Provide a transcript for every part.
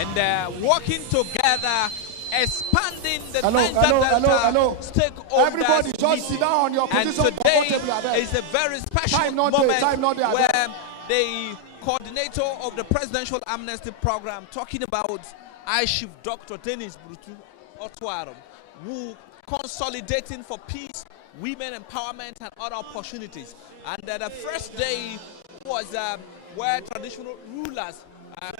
and working together, expanding the Niger Delta stakeholders. Everybody just sit down on your position. And today is a very special moment where the coordinator of the Presidential Amnesty Program, talking about High Chief Dr. Dennis Brutu Otuaro, who consolidating for peace, women empowerment, and other opportunities. And the first day was where traditional rulers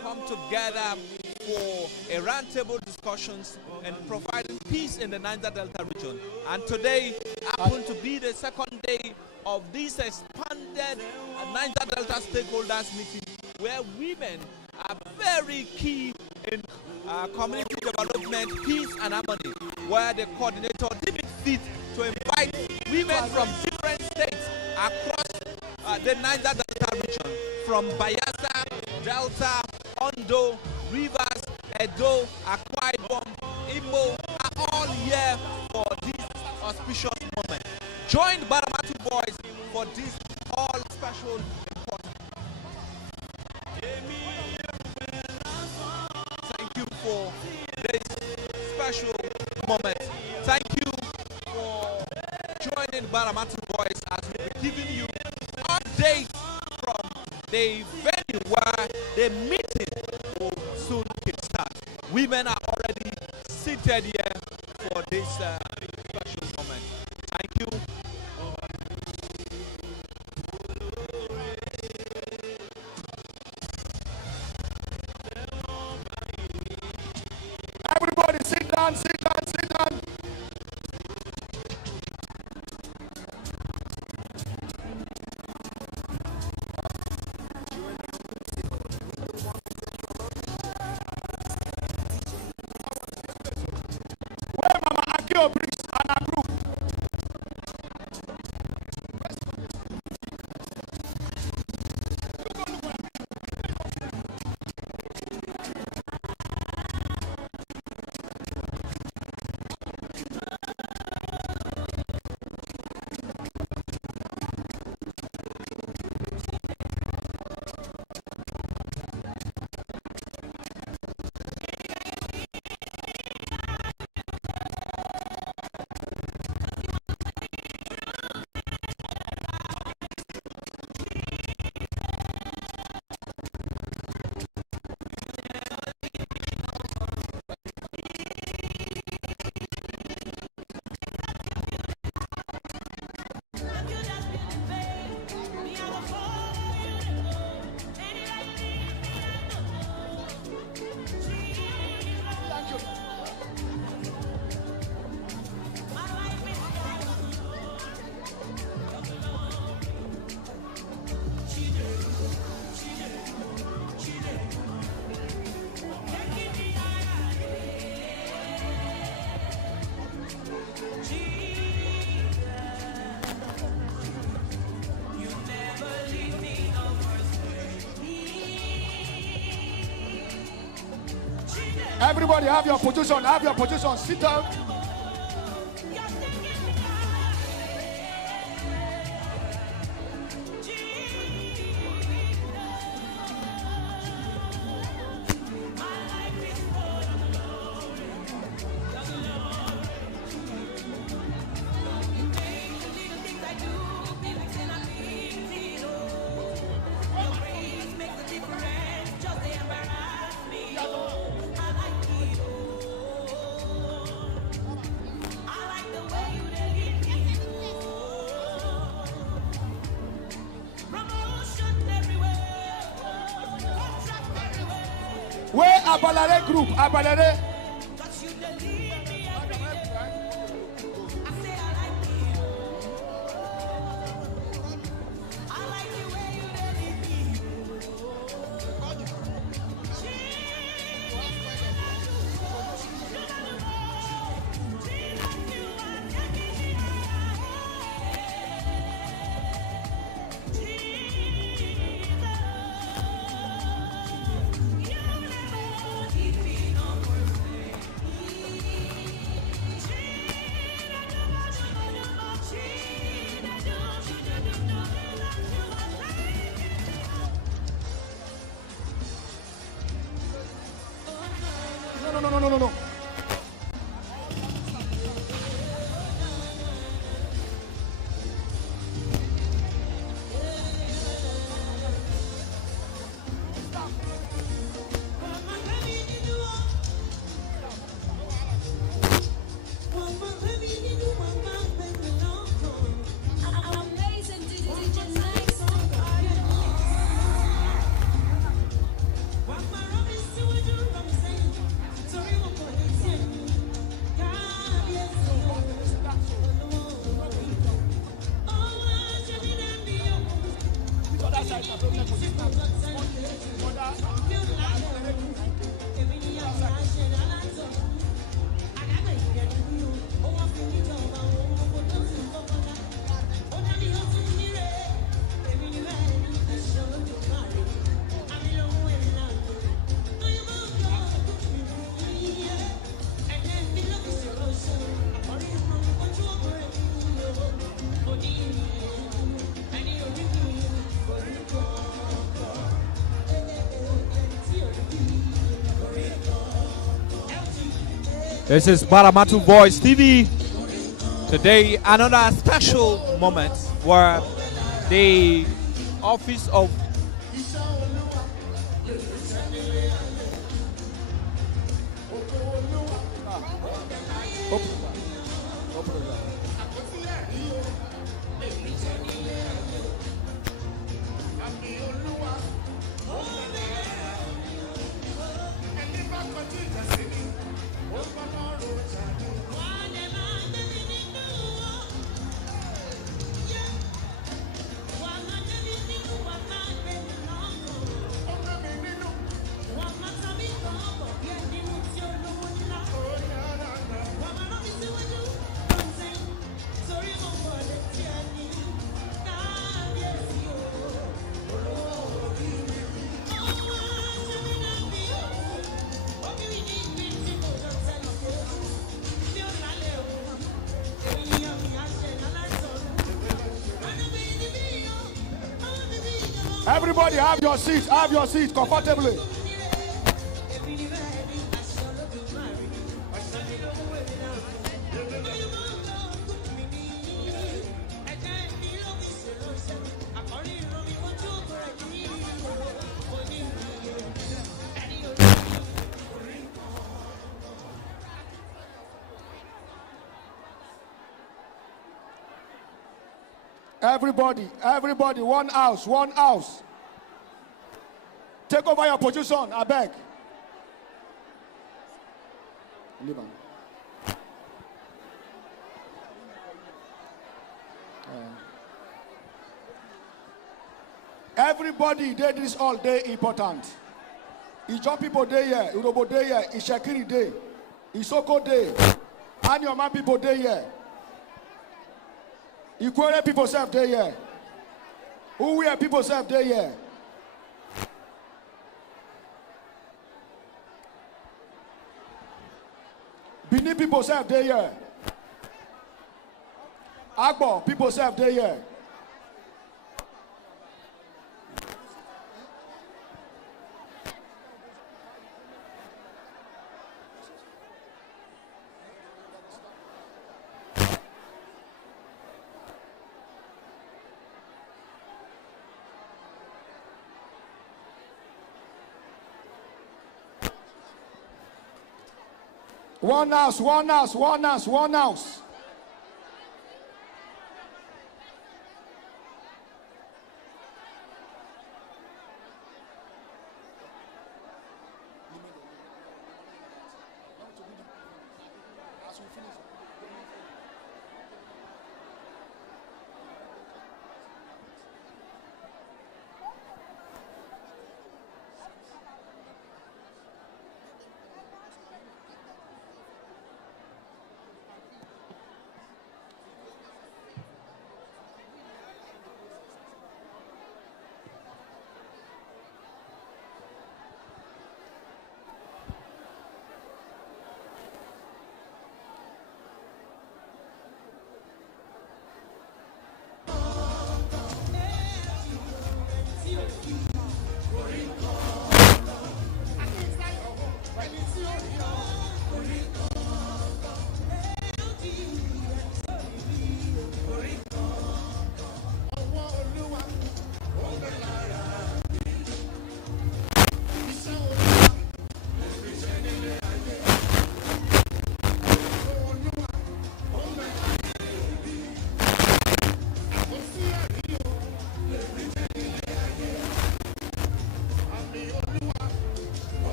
come together for a roundtable discussions and providing peace in the Niger Delta region. And today happened to be the second day of this expanded Niger Delta stakeholders meeting, where women are very key in community development, peace and harmony, where the coordinator deemed it fit to invite women from different states across the Niger Delta region, from Bayelsa, Delta, Ondo, Rivers, Edo, Akwa Ibom, Imo, are all here for this auspicious moment. Join Baramatu boys for this all special important. Thank you for this special moment. Thank you for joining Baramatu boys as we're giving you updates from the venue where the meeting will soon kickstart. Women are already seated here for this special moment. Thank you. Everybody sit down, sit down, sit down. Where Mama Akio brings an group. Everybody have your position, sit down. Where Abalare group, Abalare. No. This is Baramatu Voice TV. Today, another special moment where the office of Everybody have your seats comfortably. Everybody, one house. Take over your position, I beg. Everybody, this all day important. Ijon people day here, Urobo day here, Ishakiri day, Isoko day, and your man people day here. Equal people serve day here. Who we are people serve day here. Bini people serve day here. Agbo people serve day here. One house.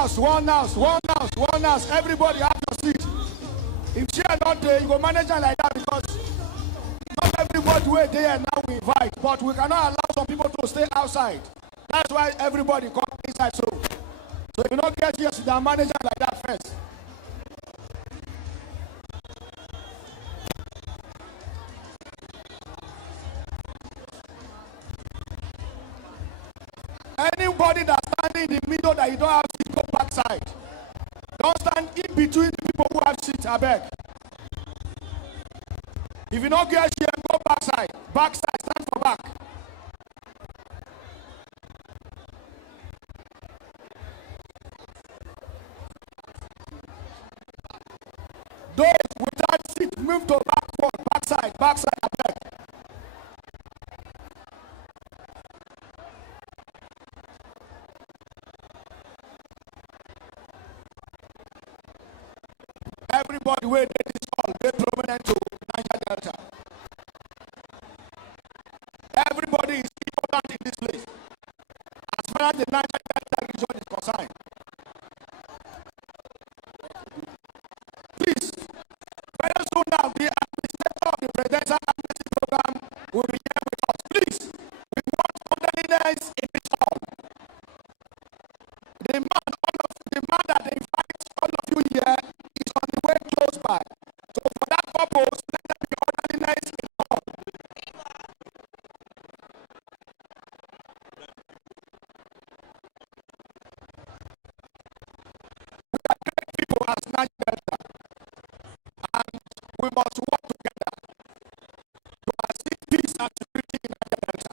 house. Everybody have your seat. If she are not there, you go manage her like that because not everybody who is there now we invite, but we cannot allow some people to stay outside. That's why everybody come inside. So if you don't get here, so they manage her like that first. Anybody that's standing in the middle that you don't have seat, go backside. Don't stand in between the people who have seats, I beg. If you don't get here, go backside. Backside, stand for back. Those without seat, move to backward, backside, I beg. Everybody where they is all they prominent to Niger Delta. Everybody is important in this place. As far as the Niger Delta region is concerned. Please, very soon now, the administrator of the presidential amnesty program will be here with us. Please, we want orderliness in this hall. The man that invites all of you here is on the way close by. So for that purpose, let there be orderliness in the hall. We are great people as Niger Delta, and we must work together to achieve peace and security in Niger Delta.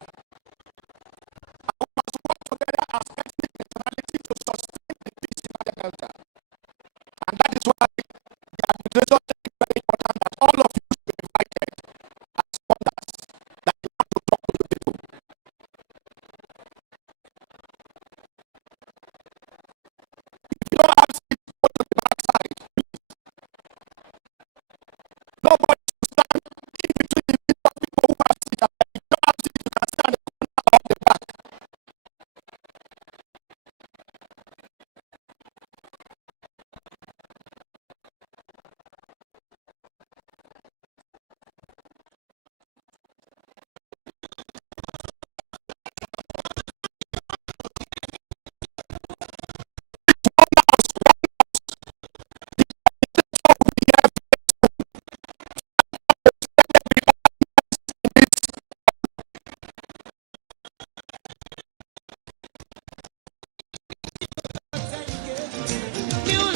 And we must work together as ethnic nationality to sustain the peace in Niger Delta. And that is why the administration is very important that all of you should be invited as others that you want to talk to the people. If you don't have seats, go to the backside, please. Nobody should stand in between the people who have seats. If you don't have seats, you can stand in the corner of the back.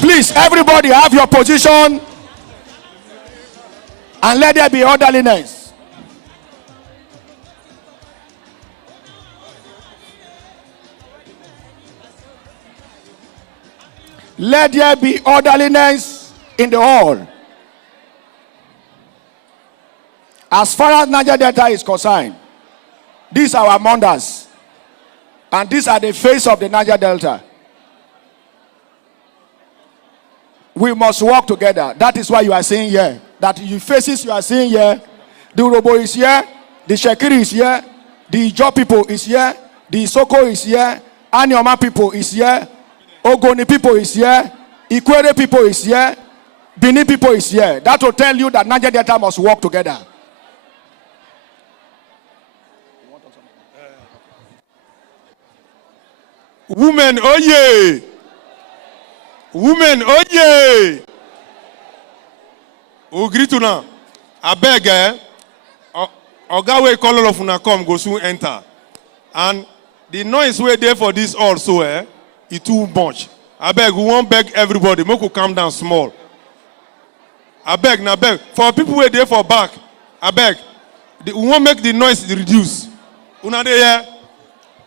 Please, everybody have your position and let there be orderliness. Let there be orderliness in the hall. As far as Niger Delta is concerned, these are our mothers, and these are the face of the Niger Delta. We must work together. That is why you are seeing here. That you faces you are seeing here. The Urobo is here. The Shekiri is here. The Ijo people is here. The Isoko is here. Anyoma people is here. Ogoni people is here. Ikwere people is here. Bini people is here. That will tell you that Niger Delta must work together. Women, oh yeah! Women, oh yeah! Ogrituna, I beg, Oga we call all of una come go soon enter, and the noise we there for this also, it too much. I beg, we won't beg everybody. Make we calm down small. I beg, now beg for people we there for back. I beg, we won't make the noise reduce. Una there,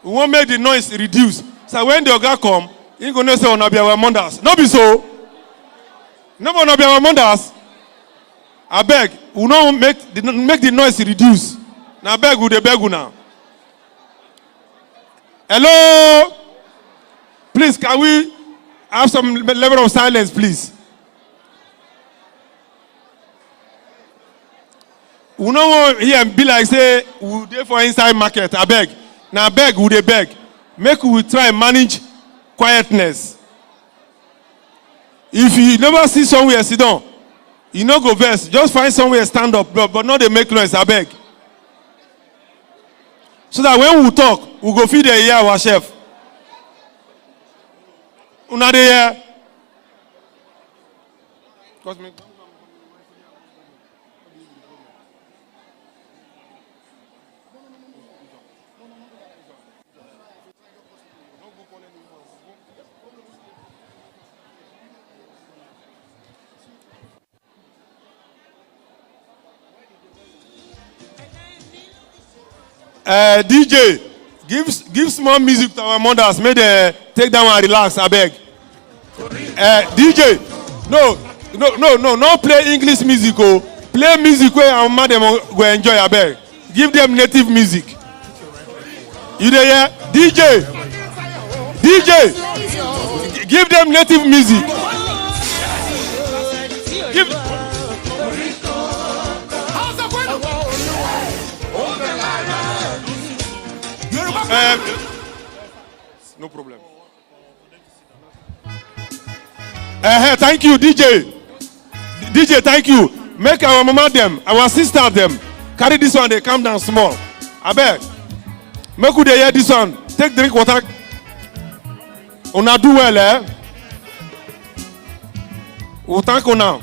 we won't make the noise reduce. So when the Oga come, you gonna say, "Oh, no be our mothers." No be so. No be our mothers. I beg, we don't make the noise reduce. Now beg, we dey beg now. Hello, please, can we have some level of silence, please? We no want here be like say we dey for inside market. I beg. Now beg, we dey beg. Make we try and manage quietness. If you never see somewhere sit down, you no go verse. Just find somewhere stand up, but not they make noise, I beg. So that when we talk, we go feed the ear our chef. Una dey here. DJ, give small music to our mothers. May they take down and relax, I beg. DJ, no play English music. Oh. Play music where our mother go enjoy, I beg. Give them native music. You there? DJ, give them native music. No problem. Thank you, DJ. DJ, thank you. Make our mama them, our sister them, carry this one, they calm down small. I beg. Make you hear this one. Take drink water. Una do well, eh? We thank you now.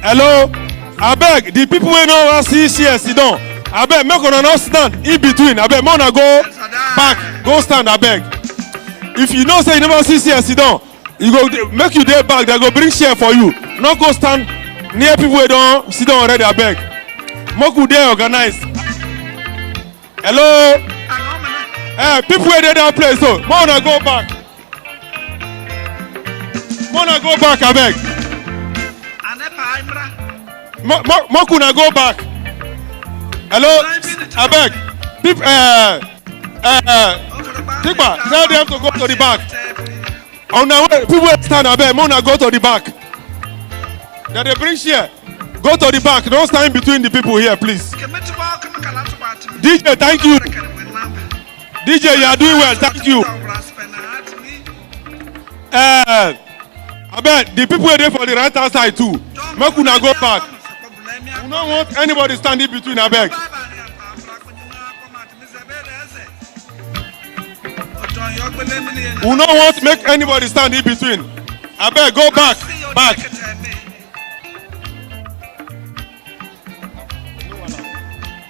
Hello, I beg the people who know us see sit down. I beg make una not stand in between. I beg make una go back, go stand. I beg. If you know say you never see sit down, you go make you there back. They go bring chair for you. Not go stand near people who don't sit down already. I beg. Make you there organize. Hello, people who there that place. So, make una go back. Make una go back. I beg. Mokuna go back. Hello, I beg. Tikba, tell them to go to the back. On the way, people stand. I beg. Mona go to the back. That they bring here. Go to the back. Don't stand between the people here, please. DJ, thank you. DJ, you are doing well. Thank you. I beg the people are there for the right hand side too. Mokuna go back. We don't want anybody standing between, I beg. We don't want to make anybody stand in between. I beg, go back, back.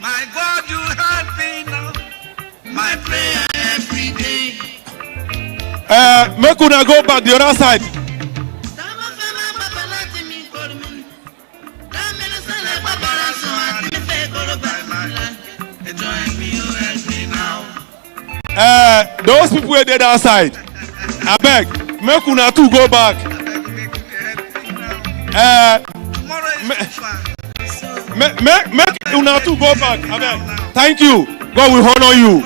My God, you help me now. My prayer every day. Make una go back the other side. Those people were there outside. I beg, make una two go back. Make una two go back. I beg. Thank you. God will honor you.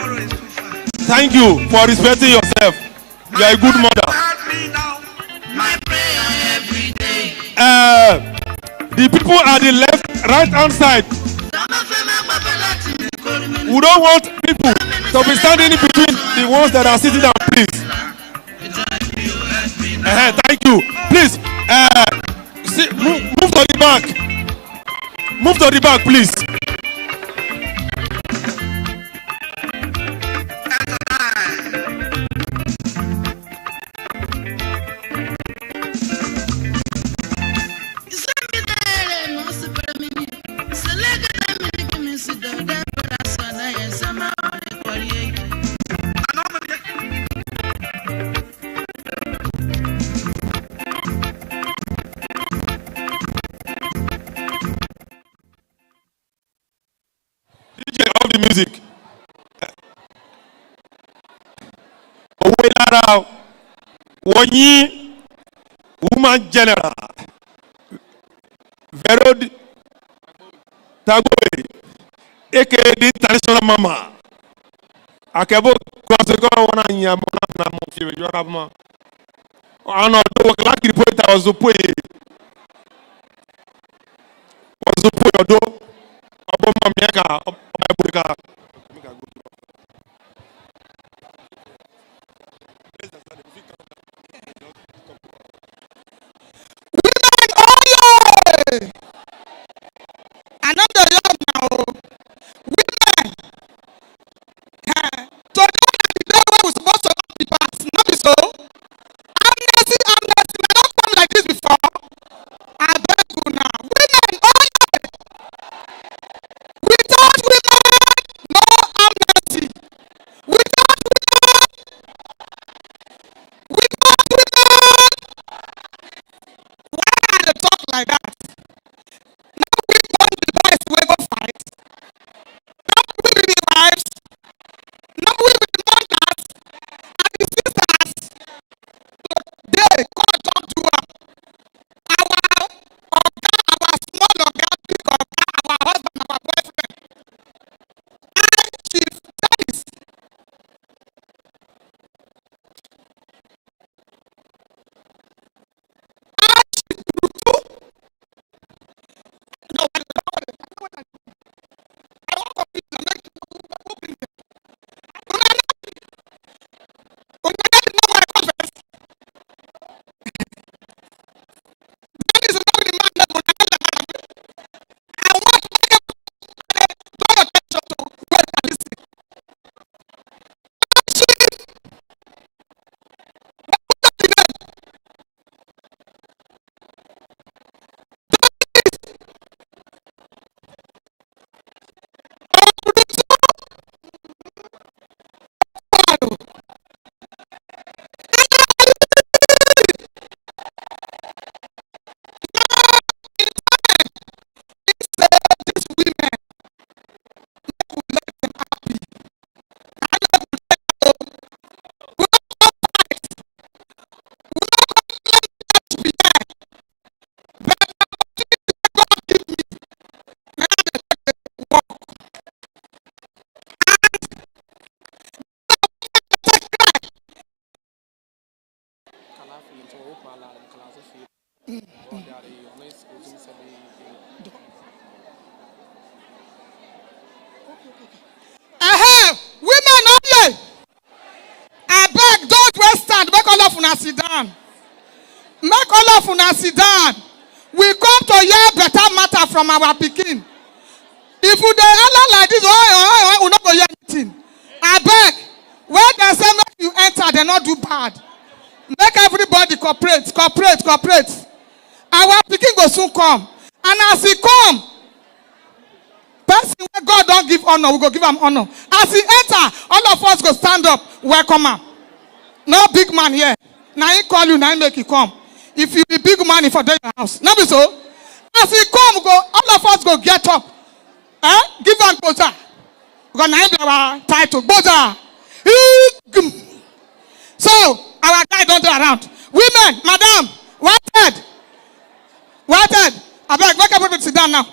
Thank you for respecting yourself. You are a good mother. The people at the left, right hand side. We don't want people to be standing in between the ones that are sitting down, please. Thank you. Please, move to the back. Move to the back, please. Lara, Wonyi, woman general, Verod Tagoe, aka the traditional mama. Akebo Kwaseko wana nyamona na mofie yorama. Ano do like the poet was the poet. Was the poet do? Obama miaka obabuka. Another young now. Women. So the day when we're supposed to have the past, not be so. Amnesty, may not come like this before. I beg you now. Women only. Without women, no amnesty. Without women, why are they talk like that? Now we want the boys to ever fight. Now we with the wives. Now we with the mothers and the sisters. They God talk to her. Our oga, our small oga, big oga, our husband, our boyfriend. And she says, no, I don't know what I do. I want to be the next who brings them. Una know what I confess. That is not the man that will tell them. I want to make it draw your attention to where they are listening. She what the name? Otuaro. He said these women will let them happy. I let them say, oh, we don't come fight. We don't come let that be there. But the opportunity that God give me, now they take the walk. Women only. I beg those who stand, make all of una sit down. Make all of una sit down. We come to hear better matter from our pikin. If you dey holler like this, we not go hear anything. I beg, when they say make you enter, they not do bad. Make everybody cooperate. Our pikin go soon come. And as he come, person where God don't give honor, we go give him honor. As he enter, all of us go stand up, welcome him. No big man here. Now he call you, now he make you come. If you be big man, if I do your house. Not be so. As he come, go, all of us go get up. Give him boza. Because now he our title. Boza. So, our guy don't do around. Women, madam, wanted. I beg, make everybody sit down now.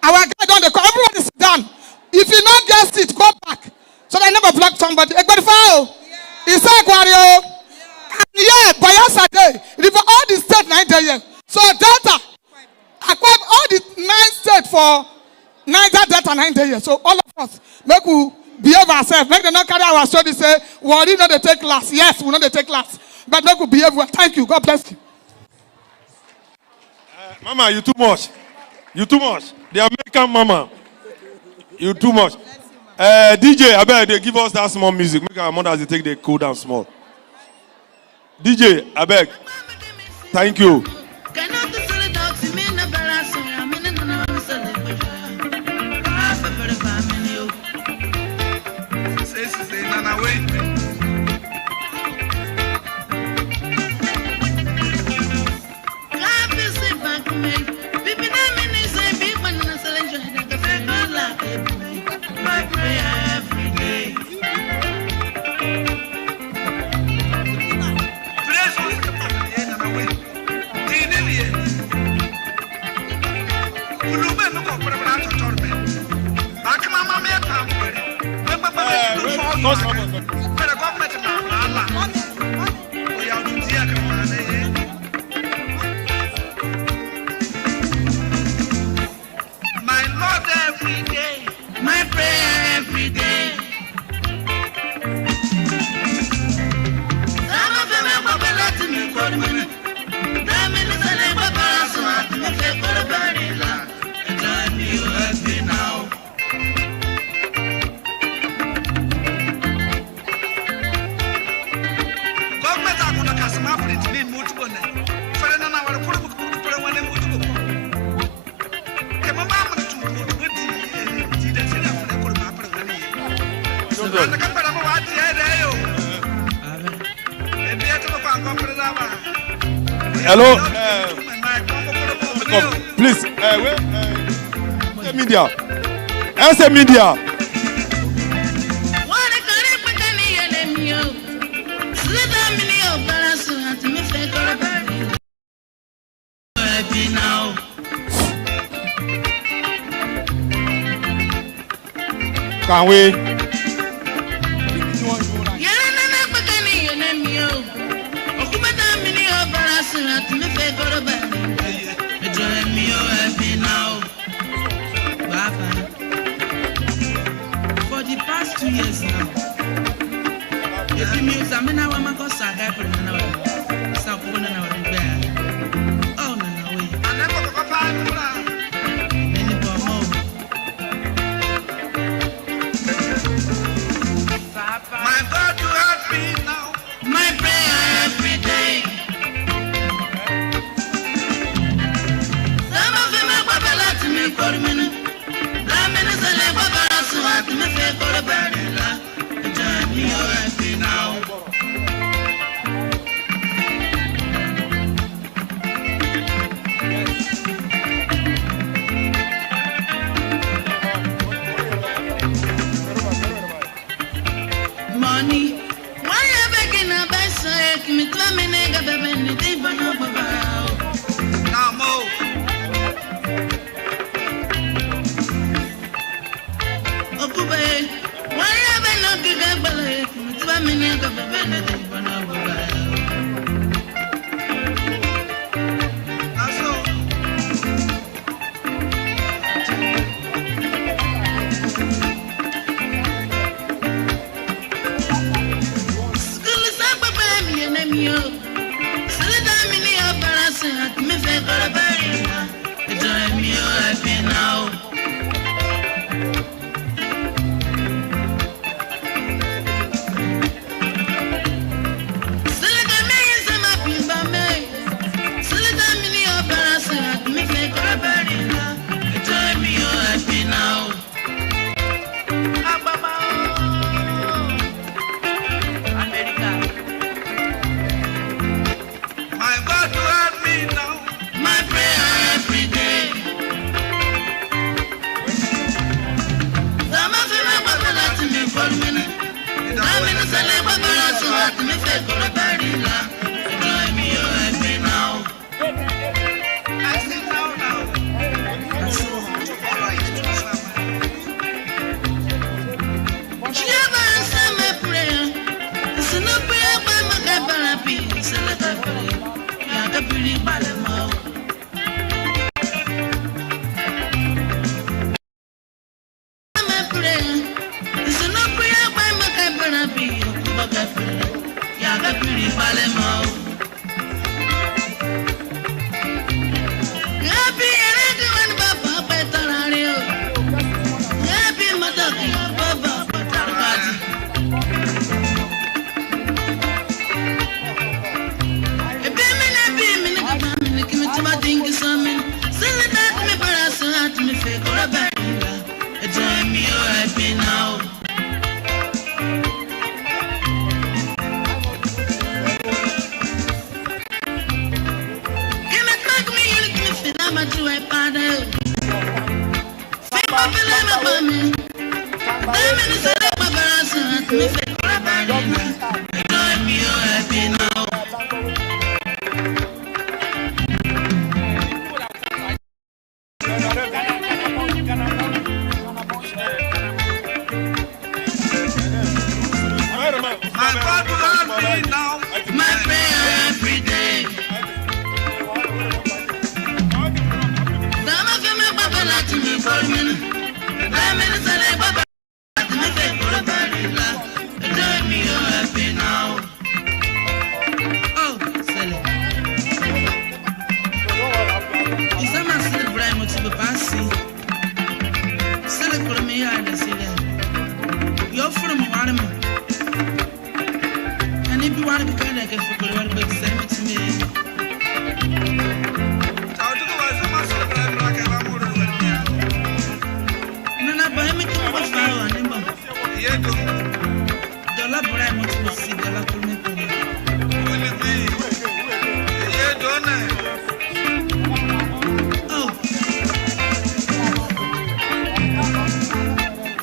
Our guy don't come. Everybody sit down. If you not get seat, go back. So they never block somebody. Everybody follow. He said, Wario. Yeah, by yesterday, for all the state 9 days. So data, I called all the 9 states for Niger data 9 days. So all of us, make we behave ourselves. Make them not carry our story say, worry not they take class. Yes, we know they take class. But make we behave well. Thank you. God bless you. Mama, you too much. The American mama. You too much. DJ, I beg they give us that small music. Make our mothers take the cool down small. DJ, I beg. Thank you. Lord every day, my prayer every day. Some of them are let me go to me. That means I never pass on to me. For the very long, and join me, you happy now. Government are going to cast my friends, me, multiple. For an hour, I could put one in multiple. Come on, hello, please, media. As a media. Can we? For the past 2 years now, if you mean something, I want to go saga for an hour. Stop one hour in bed. Oh, no, wait. I never go back. Many more. My God, you help me now. My prayer every day. Some of them are to me for a minute. That minutes I live about so I can say for a burning life. Join me, you're happy now. Money, why are you begging a best? Give me 2 minutes, I've been in the deep and over. Now, more. Why have I not given a ballet? 2 minutes of the benefit for no school is up a baby and I'm you. Solidam in your balance at me for a barrier. Join me, you're happy now. My prayer every day. Dama fe me baba la ti mi for me. Dama ni sale baba ti me fe for bari la. Tell me you're happy now. Oh, sale. Isa ma celebrate mo ti be passi. Sale for me ya da sile. You're from Warm. And if you want to be kind of get for good, but send it to me. No, no, but I'm making a fire on him. Dollar bribe wants to see dollar for me. Oh,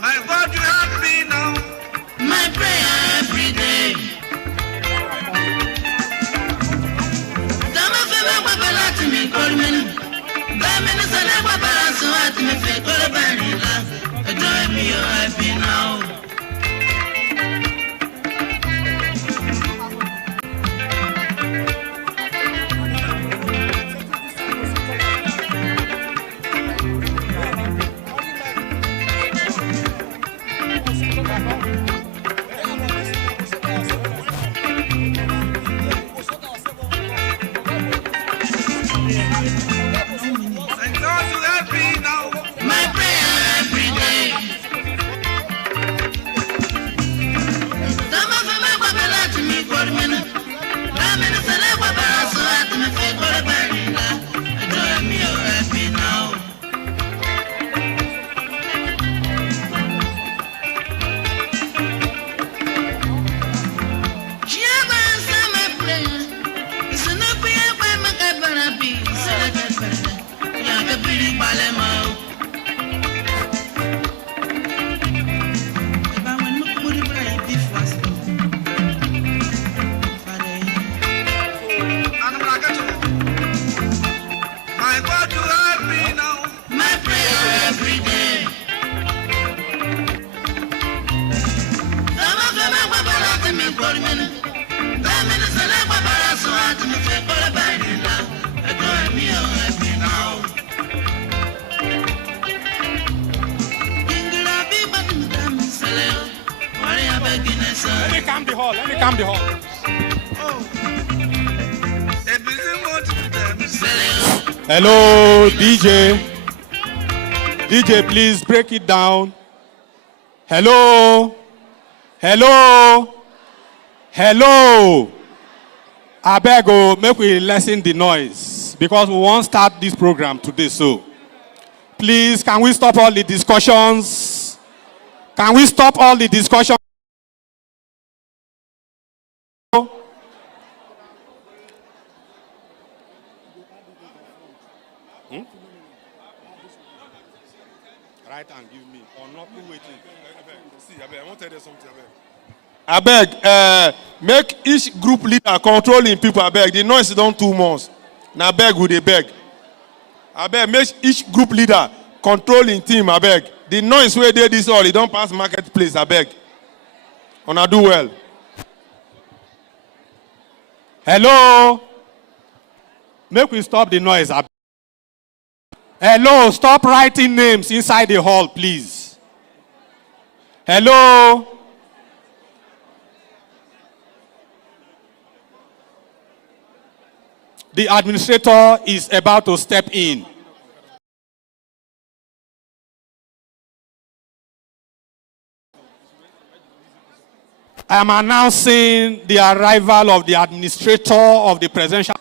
My God, you have me now. my prayer every day. Dama fe me baba la ti mi kolmen. Dama ni sale baba la so at me fe kolbani la. Tell me you're happy now. My God, you have me now. My prayer every day. Dama fe me baba la ti mi kolmen. Dama ni sale baba la so at me fe kolbani la. Tell me you're happy now. And I'm like, my God, you have me now. My prayer every day. Dama fe me baba la ti mi kolmen. Dama ni sale baba la so at me fe kolbani la. Tell me you're happy now. Ingila bi batim dam sale. Wari abeginesa. Let me calm the hall. Let me calm the hall. Oh, a busy mood to them. Hello, DJ. DJ, please break it down. Hello. Hello. Hello. I beg you, make we lessen the noise because we won't start this program today. So, please, can we stop all the discussions? Can we stop all the discussions? Right and give me or not waiting. See, I want to tell you something. I beg, make each group leader controlling people. I beg, the noise don't too much. Now beg who they beg. I beg, make each group leader controlling team. I beg, the noise where they this all, it don't pass marketplace. I beg, wanna do well. Hello, make we stop the noise. I beg. Hello, stop writing names inside the hall, please. Hello. The administrator is about to step in. I am announcing the arrival of the administrator of the presidential.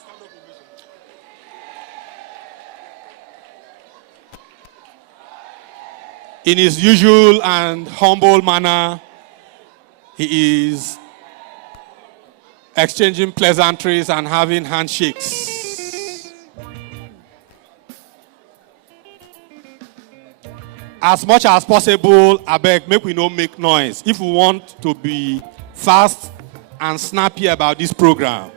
In his usual and humble manner, he is exchanging pleasantries and having handshakes. As much as possible, I beg, make we no make noise if we want to be fast and snappy about this program.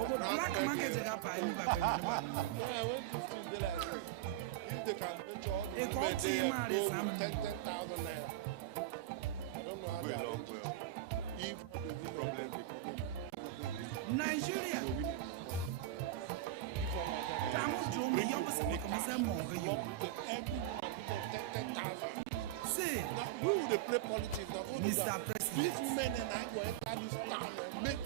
Black market is up. If they can venture all the women there and go with 10,000 naira. I don't know how they are going to. If the problem Nigeria. See, we will play politics. Mr. President. These women and I will enter this town and make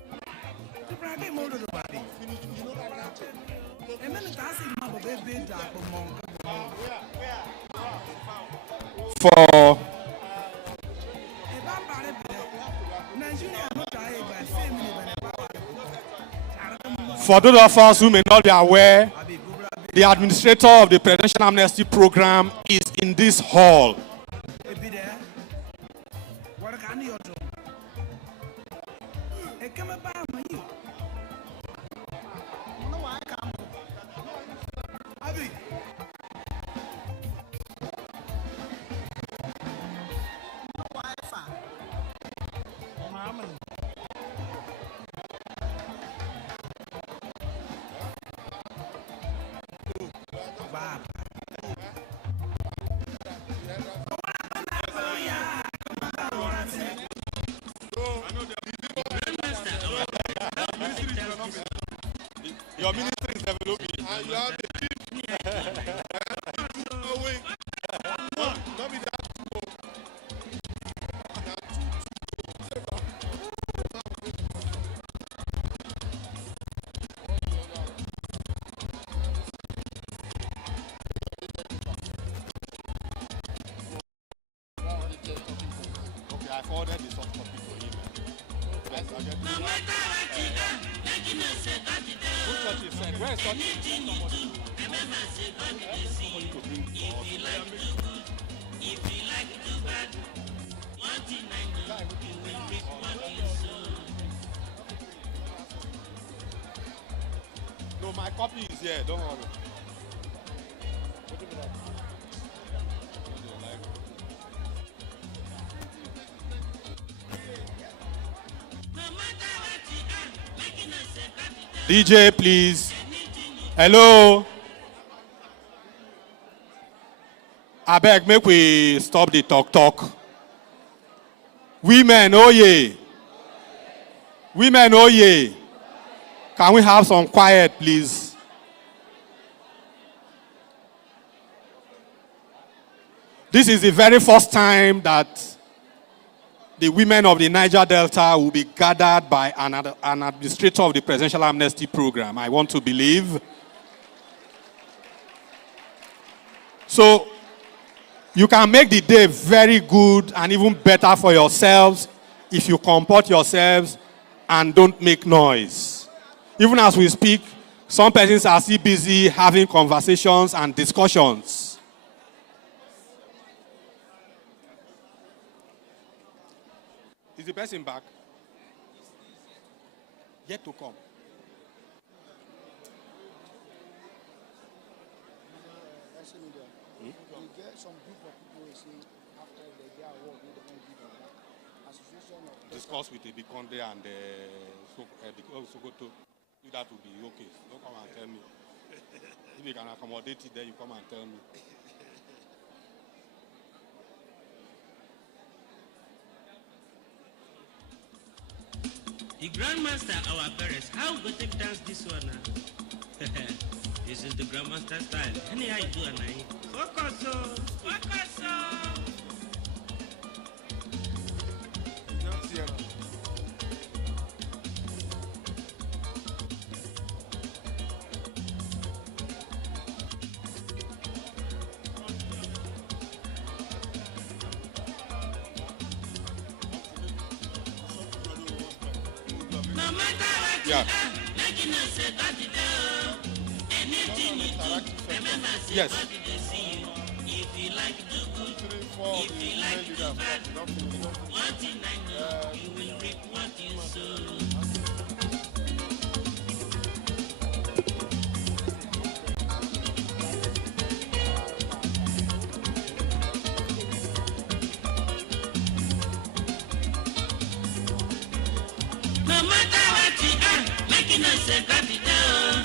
finish. You know that For those of us who may not be aware, the administrator of the Presidential Amnesty Program is in this hall. your ministry is developing. And you have the chief. Not be that too. Okay, I forwarded the soft copy to him. Yes, I'll get Who thought you said? Where is Totti? No, my copy is here. Don't worry. DJ, please. Hello. I beg, make we stop the talk. Women, oh yeah. Women, oh yeah. Can we have some quiet, please? This is the very first time that the women of the Niger Delta will be gathered by an administrator of the Presidential Amnesty Program. I want to believe. So, you can make the day very good and even better for yourselves if you comport yourselves and don't make noise. Even as we speak, some persons are still busy having conversations and discussions. Is the person back? Yet to come. You get some group of people who say after they get award, they don't give them association of Discuss with the Bikonde and Sokoto. If that would be okay. Don't come and tell me. If you can accommodate it, then you come and tell me. The Grandmaster, our parents, how we go take dance this one now? This is the Grandmaster style. Anyhow you do it now. Focus on. Focus on. No matter what Yeah. making us say that it anything you do, remember say Yes. God will see you. If you like do good, if you like do bad, one thing I know, you will reap what you sow. No matter what you are, making us say God is there.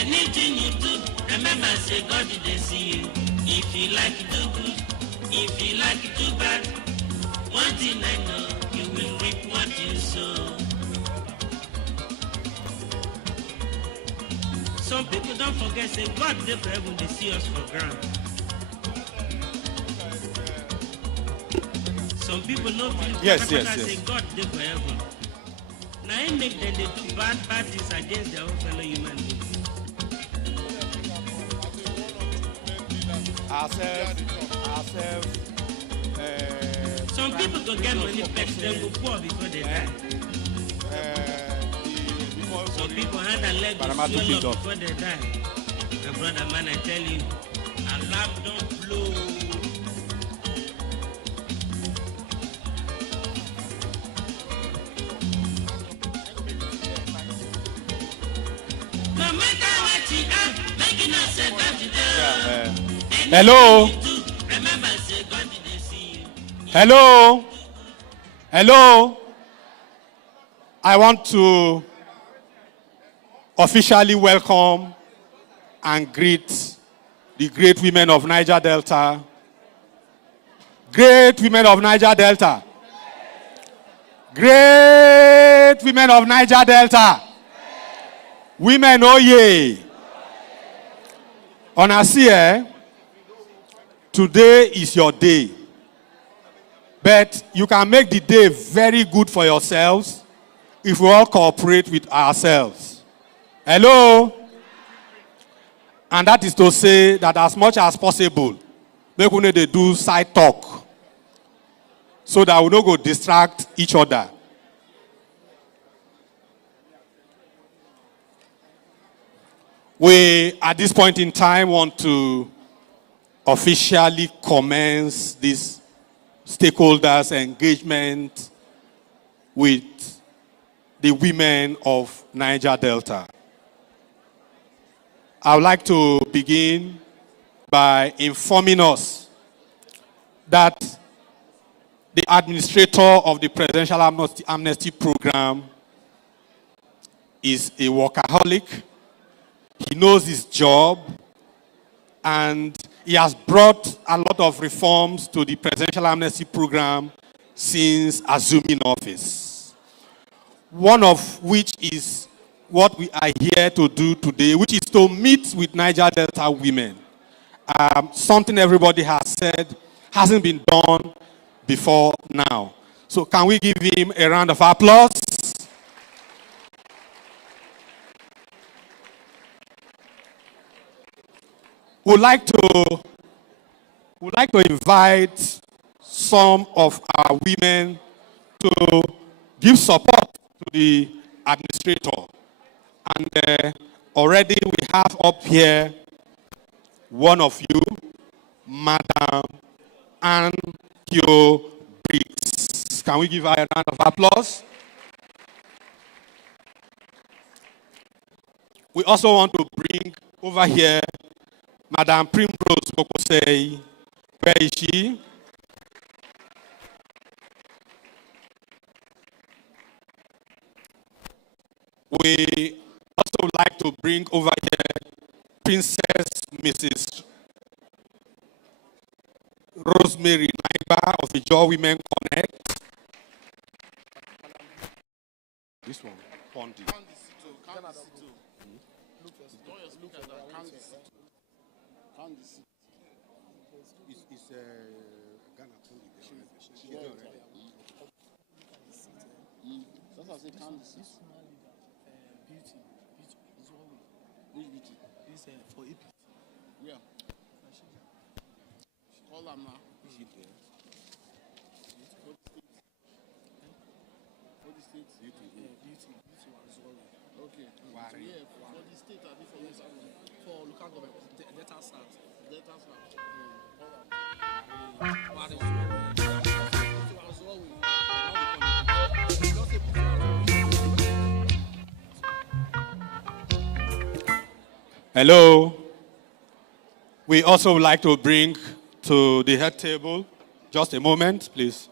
Anything you do, remember say God they see you. If you like to do good, if you like to do bad, one thing I know, you will reap what you sow. Some people don't forget, say God they for heaven, they see us for ground. Some people know Yes. say God they for heaven. Now it make them they do bad things against their own fellow human beings. Ourselves. Some people go get money, but they go poor before they die. Some people hand and leg go swell up before they die. My brother, man, I tell you, alarm don't blow. No matter what you are, making us say God today. Hello. Remember, say God they see you. Hello. I want to officially welcome and greet the great women of Niger Delta. Great women of Niger Delta. Great women of Niger Delta. Women, oh yeah. Honestly, today is your day. But you can make the day very good for yourselves if we all cooperate with ourselves. Hello? And that is to say that as much as possible, make we need to do side talk so that we don't go distract each other. We, at this point in time, want to officially commence this stakeholders' engagement with the women of Niger Delta. I would like to begin by informing us that the administrator of the Presidential Amnesty Program is a workaholic. He knows his job, and he has brought a lot of reforms to the Presidential Amnesty Program since assuming office. One of which is what we are here to do today, which is to meet with Niger Delta women. Something everybody has said hasn't been done before now. So can we give him a round of applause? We'd like to invite some of our women to give support to the administrator. And already we have up here one of you, Madam Anne Kyo Briggs. Can we give her a round of applause? We also want to bring over here Madam Primrose Kokosei. Where is she? We also like to bring over here Princess Mrs. Rosemary Naiba of the Joy Women Connect. This one, Pondi. It's Ghana Pondi. That's why I say Candice. Beauty. Which beauty? This for AP. Yeah. Call them now. Is it there? For the state? Beauty. Beauty as well. Okay. So yeah, for the state, I think for local government, Delta South. Delta South. Hello. We also would like to bring to the head table, just a moment, please.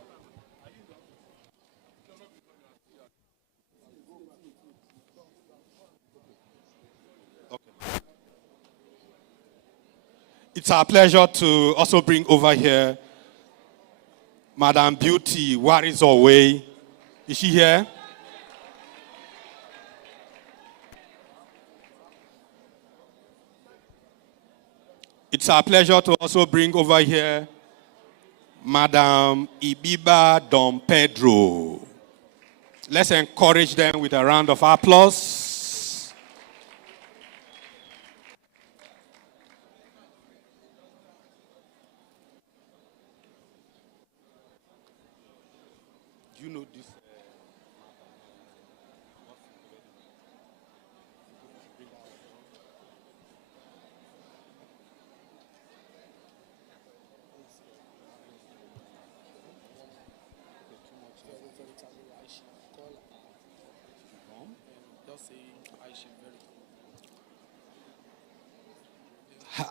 It's our pleasure to also bring over here Madam Beauty Warizoway. Is she here? It's our pleasure to also bring over here Madam Ibiba Dom Pedro. Let's encourage them with a round of applause. Do you know this?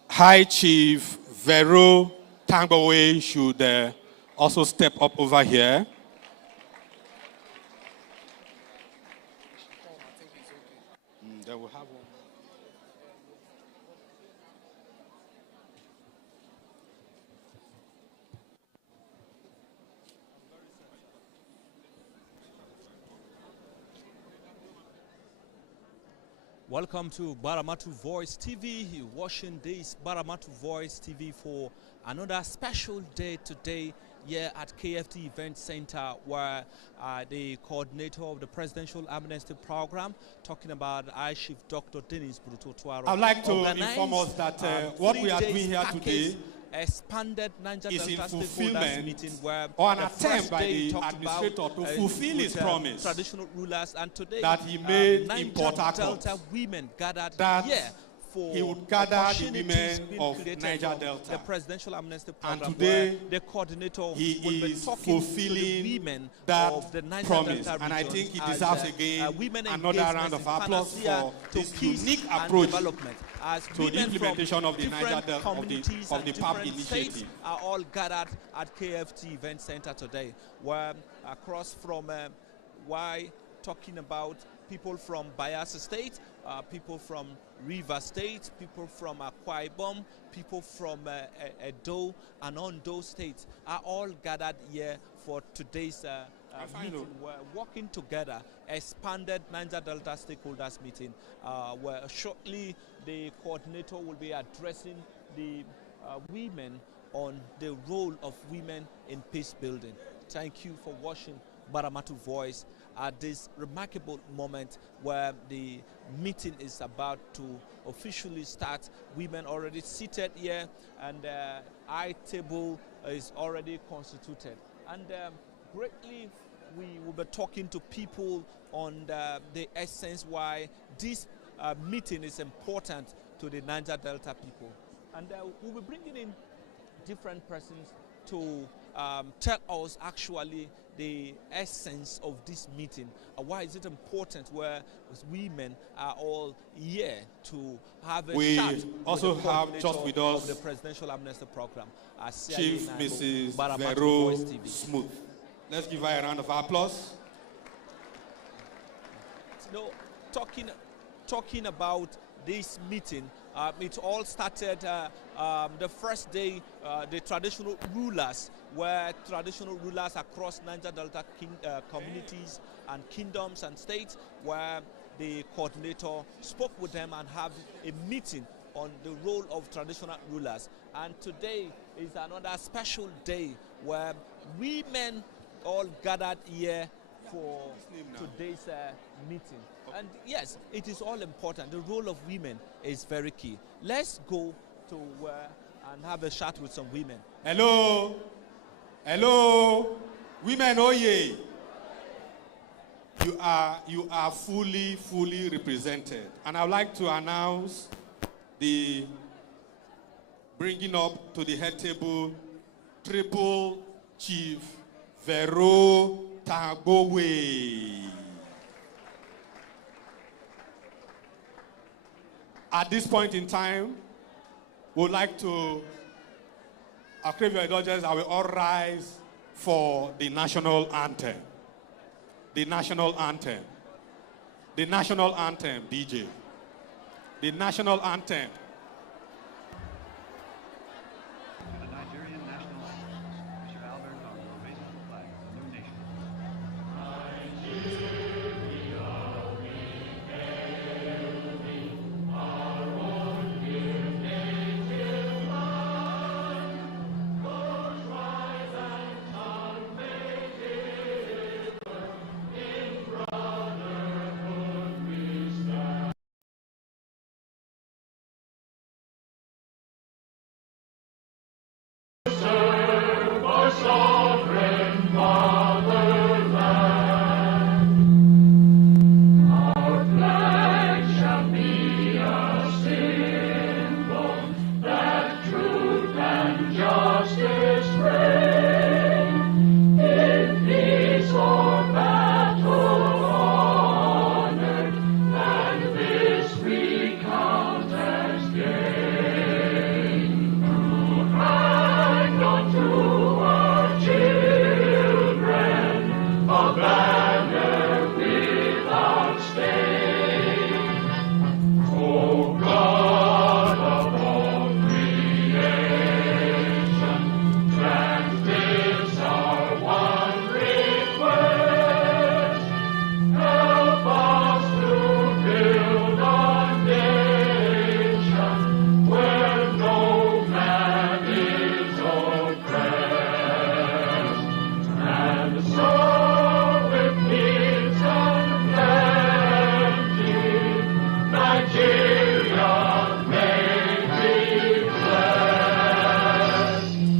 High Chief Vero Tangowe should also step up over here. They will have one. Welcome to Baramatu Voice TV. You're watching this Baramatu Voice TV for another special day today here at KFT Event Center, where the coordinator of the Presidential Amnesty Program, talking about I Chief Dr. Dennis Otuaro. I'd like to inform us that what we are doing here today expanded Niger is in Delta stakeholders fulfillment meeting, where or an the attempt first by day the talked administrator about, to fulfill his promise traditional rulers, and today that he made Niger in Port Harcourt, Delta women gathered that here for he would gather the opportunities women being of created Niger from Delta. the Presidential Amnesty And Program, today, where the coordinator he will be is talking to fulfilling the women that of the Niger promise. Delta And I region think he as, deserves again women another engagement round of is applause panacea for to this peace unique and approach development, as to the women implementation from of the Niger different Delta communities of the and PAP different states initiative. are all gathered at KFT Event Center today, where across from why talking about people from Bayelsa State, people from River State, people from Akwa Ibom, people from Edo and Ondo States are all gathered here for today's meeting. We're working together, expanded Niger Delta stakeholders meeting, where shortly the coordinator will be addressing the women on the role of women in peace building. Thank you for watching Baramatu Voice at this remarkable moment where the meeting is about to officially start. Women already seated here, and high table is already constituted. And greatly, we will be talking to people on the essence why this meeting is important to the Niger Delta people. And we'll be bringing in different persons to tell us actually the essence of this meeting. Why is it important where women are all here to have a chat? We also have just with us the Presidential Amnesty Program, Chief Mrs. Vero Smooth. Let's give her a round of applause. No, talking about this meeting, it all started the first day, the traditional rulers, where traditional rulers across Niger Delta communities and kingdoms and states, where the coordinator spoke with them and have a meeting on the role of traditional rulers. And today is another special day where women all gathered here for today's meeting. And yes, it is all important. The role of women is very key. Let's go to where and have a chat with some women. Hello. Hello. Women, oh yeah. You are fully represented. And I would like to announce the bringing up to the head table Triple Chief Vero Tangowe. At this point in time, we would like to crave your indulgence. I will all rise for the national anthem. The national anthem. The national anthem, DJ. the national anthem. The Nigerian national anthem. Mr. Albert Congo raises the flag of the new nation.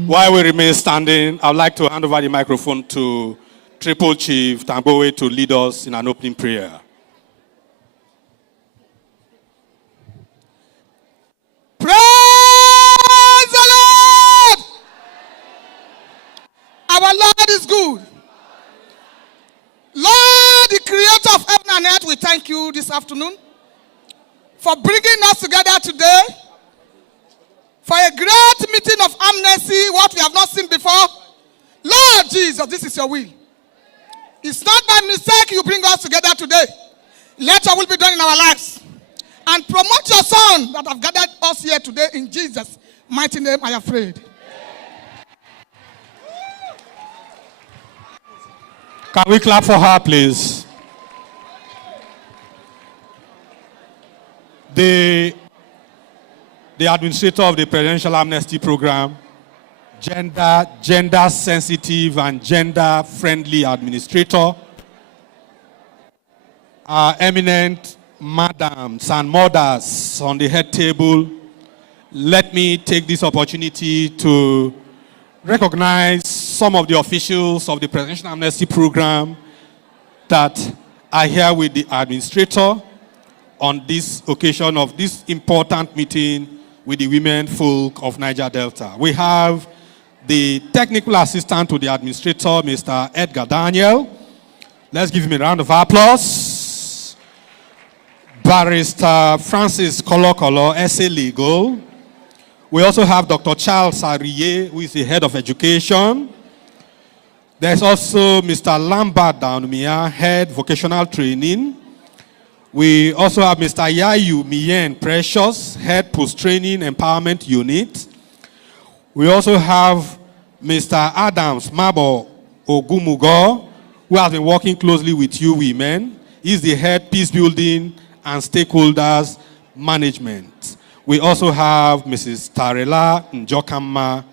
While we remain standing, I'd like to hand over the microphone to Triple Chief Tambowe to lead us in an opening prayer. Praise the Lord! Our Lord is good. Lord, the creator of heaven and earth, we thank you this afternoon for bringing us together today for a great meeting of amnesty, what we have not seen before. Lord Jesus, this is your will. It's not by mistake you bring us together today. Let your will be done in our lives. And promote your son that have gathered us here today in Jesus' mighty name, I have prayed. Can we clap for her, please? The administrator of the Presidential Amnesty Program, gender sensitive and gender friendly administrator, our eminent madams and mothers on the head table, let me take this opportunity to recognize some of the officials of the Presidential Amnesty Program that are here with the administrator on this occasion of this important meeting with the women folk of Niger Delta. We have the technical assistant to the administrator, Mr. Edgar Daniel. Let's give him a round of applause. Barrister Francis Kolokolo, SA Legal. We also have Dr. Charles Ariye, who is the head of education. There's also Mr. Lambert Daunumia, head vocational training. We also have Mr. Yayu Mien Precious, head post-training empowerment unit. We also have Mr. Adams Mabo Ogumugo, who has been working closely with you women. He's the head peace building and stakeholders management. We also have Mrs. Tarela Njokama,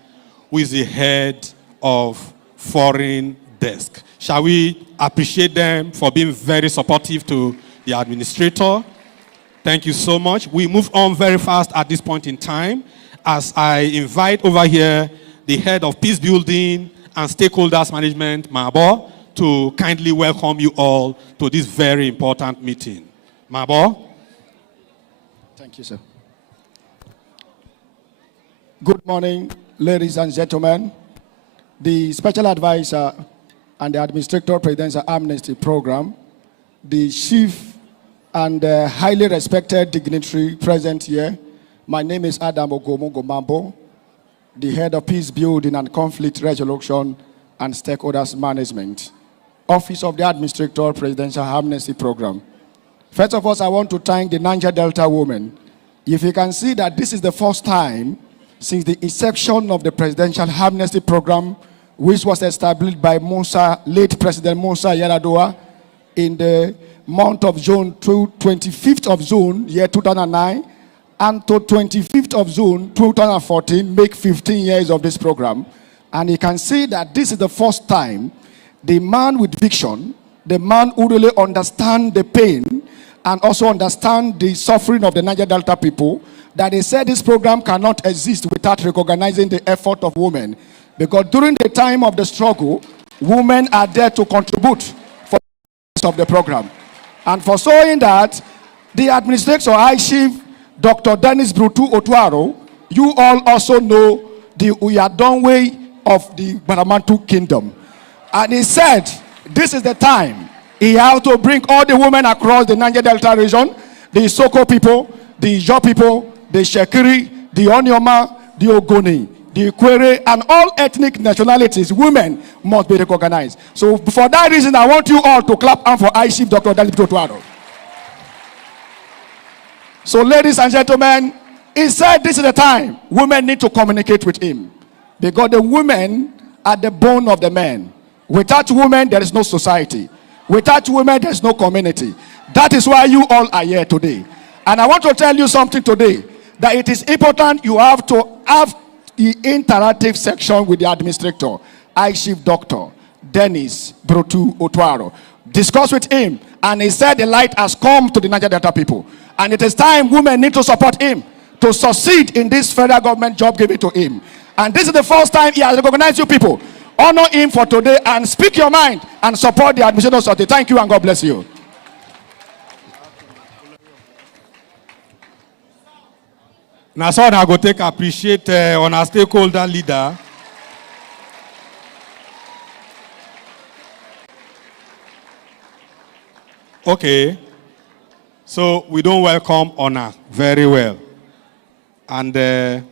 who is the head of foreign desk. Shall we appreciate them for being very supportive to the administrator? Thank you so much. We move on very fast at this point in time as I invite over here the head of peace building and stakeholders management, Mabo, to kindly welcome you all to this very important meeting. Mabo. Thank you, sir. Good morning, ladies and gentlemen. The special advisor and the administrator presidential amnesty program, the chief and highly respected dignitary present here. My name is Adam Ogomogomambo, the head of peace building and conflict resolution and stakeholders management, office of the administrator presidential amnesty program. First of all, I want to thank the Niger Delta women if you can see that this is the first time since the inception of the Presidential Amnesty Program, which was established by late President Musa Yar'Adua in the month of June to 25th of June, year 2009, and to 25th of June 2014, make 15 years of this program. And you can see that this is the first time the man with vision, the man who really understands the pain and also understand the suffering of the Niger Delta people, that they said this program cannot exist without recognizing the effort of women. Because during the time of the struggle, women are there to contribute for the of the program. And for showing that, the administrator, High Chief Dr. Dennis Brutu Otuaro, you all also know the Uyadonwe of the Baramantu Kingdom. And he said, this is the time he has to bring all the women across the Niger Delta region, the Isoko people, the Ijo people, the Shekiri, the Onyoma, the Ogoni, the Ikwere, and all ethnic nationalities, women must be recognized. So for that reason, I want you all to clap hand for High Chief Dr. Dennis Brutu Otuaro. So ladies and gentlemen, he said this is the time women need to communicate with him. Because the women are the bone of the man. Without women, there is no society. Without women, there is no community. That is why you all are here today. And I want to tell you something today, that it is important you have to have the interactive section with the administrator, High Chief Dr. Dennis Brutu Otuaro. Discuss with him, and he said the light has come to the Niger Delta people. And it is time women need to support him to succeed in this federal government job given to him. And this is the first time he has recognized you people. Honor him for today and speak your mind and support the administrators of the. Thank you and God bless you. Now, so I go take appreciate on our stakeholder leader. Okay. So we don't welcome honor very well. And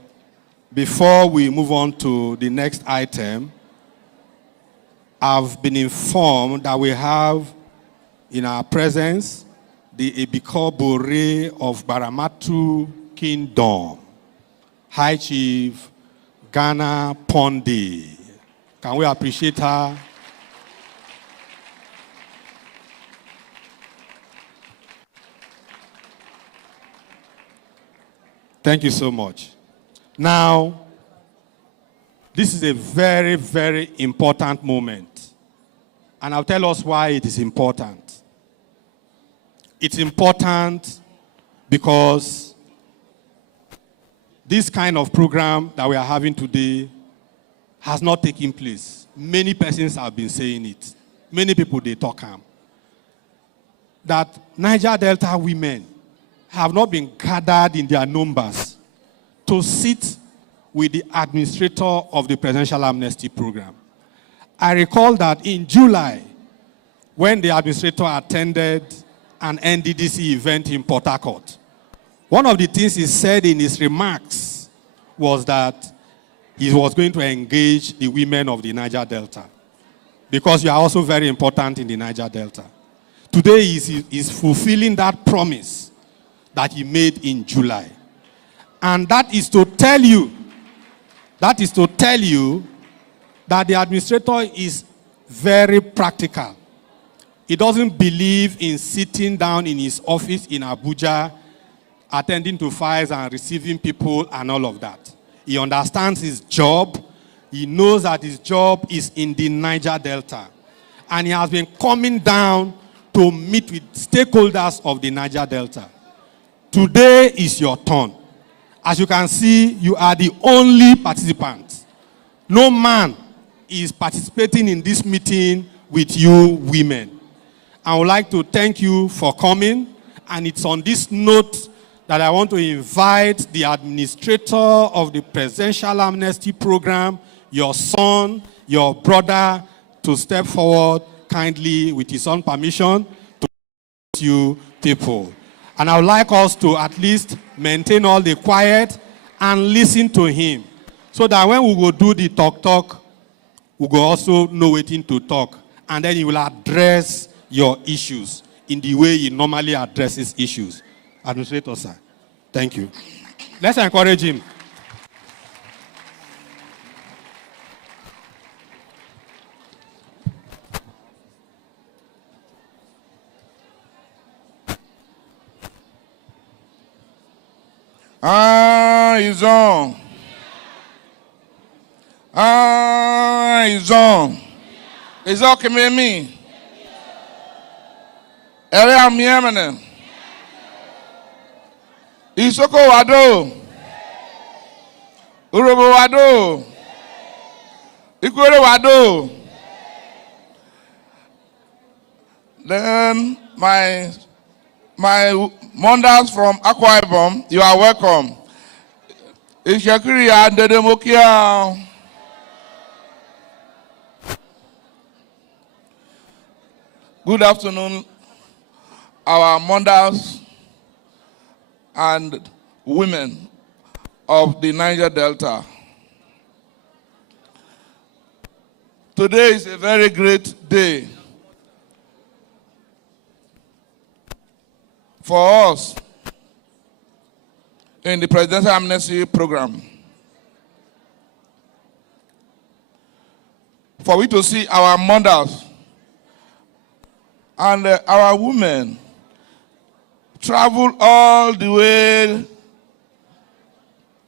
before we move on to the next item, I've been informed that we have in our presence the Ebiko Bore of Baramatu Kingdom, High Chief Ghana Ponde. Can we appreciate her? Thank you so much. Now, this is a very, very important moment. And I'll tell us why it is important. It's important because this kind of program that we are having today has not taken place. Many persons have been saying it. Many people, they talk that Niger Delta women have not been gathered in their numbers to sit with the administrator of the Presidential Amnesty Program. I recall that in July, when the administrator attended an NDDC event in Port Harcourt, one of the things he said in his remarks was that he was going to engage the women of the Niger Delta, because you are also very important in the Niger Delta. Today is fulfilling that promise that he made in July. And that is to tell you that the administrator is very practical. He doesn't believe in sitting down in his office in Abuja, attending to files and receiving people and all of that. He understands his job. He knows that his job is in the Niger Delta. And he has been coming down to meet with stakeholders of the Niger Delta. Today is your turn. As you can see, you are the only participant. No man is participating in this meeting with you women. I would like to thank you for coming, and it's on this note that I want to invite the administrator of the Presidential Amnesty Program, your son, your brother, to step forward kindly with his own permission to you people. And I would like us to at least maintain all the quiet and listen to him, so that when we go do the talk, we go also know waiting to talk, and then he will address your issues in the way he normally addresses issues. Administrator, sir. Thank you. Let's encourage him. He's on. He's on. He's all coming me. Area mi emene. Isoko wado. Urobo wado. Ikore wado. Then my mothers from Akwa Ibom, you are welcome. Ishakiri Adedemokia. Good afternoon, our mothers and women of the Niger Delta. Today is a very great day for us in the Presidential Amnesty Program. For we to see our mothers and our women travel all the way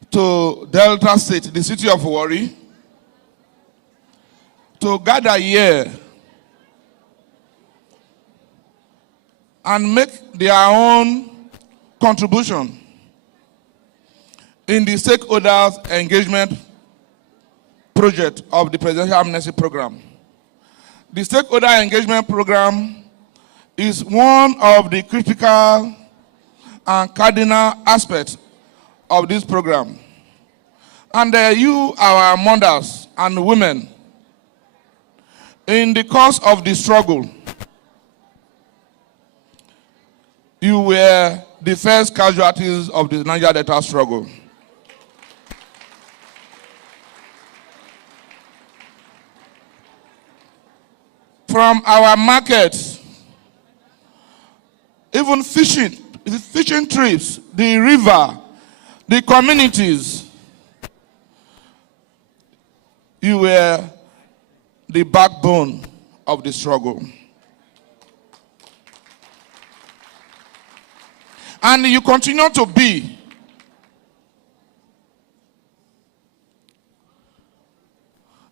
to Delta State, the city of Warri, to gather here and make their own contribution in the stakeholders engagement project of the Presidential Amnesty Program. The stakeholder engagement program is one of the critical and cardinal aspects of this program. And you, our mothers and women, in the course of the struggle, you were the first casualties of the Niger Delta struggle. From our markets, even fishing trips, the river, the communities, you were the backbone of the struggle. And you continue to be.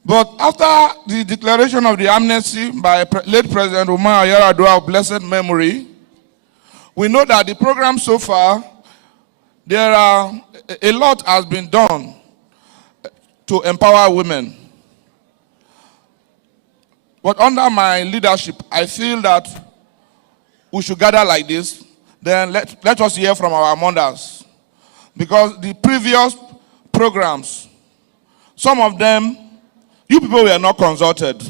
But after the declaration of the amnesty by late President Umar Yar'Adua of blessed memory, we know that the program so far, a lot has been done to empower women. But under my leadership, I feel that we should gather like this. Then let us hear from our mothers. Because the previous programs, some of them, you people were not consulted.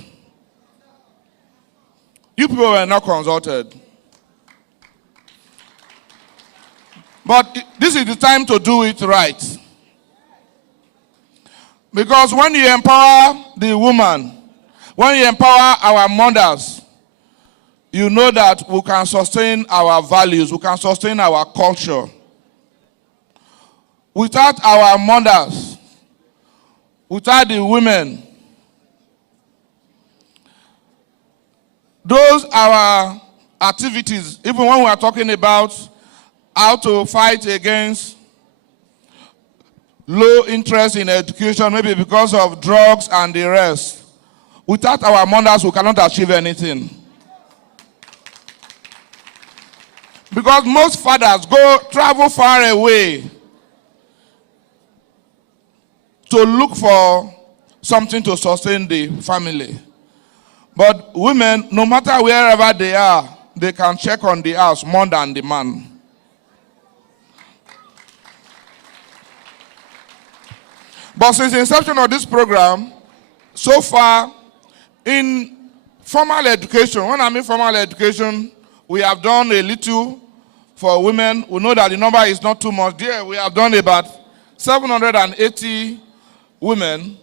You people were not consulted. But this is the time to do it right. Because when you empower the woman, when you empower our mothers, you know that we can sustain our values, we can sustain our culture. Without our mothers, without the women, those our activities, even when we are talking about how to fight against low interest in education, maybe because of drugs and the rest, without our mothers, we cannot achieve anything. Because most fathers travel far away to look for something to sustain the family. But women, no matter wherever they are, they can check on the house more than the man. But since the inception of this program, so far, in formal education, when I mean formal education, we have done a little for women. We know that the number is not too much there. We have done about 780 women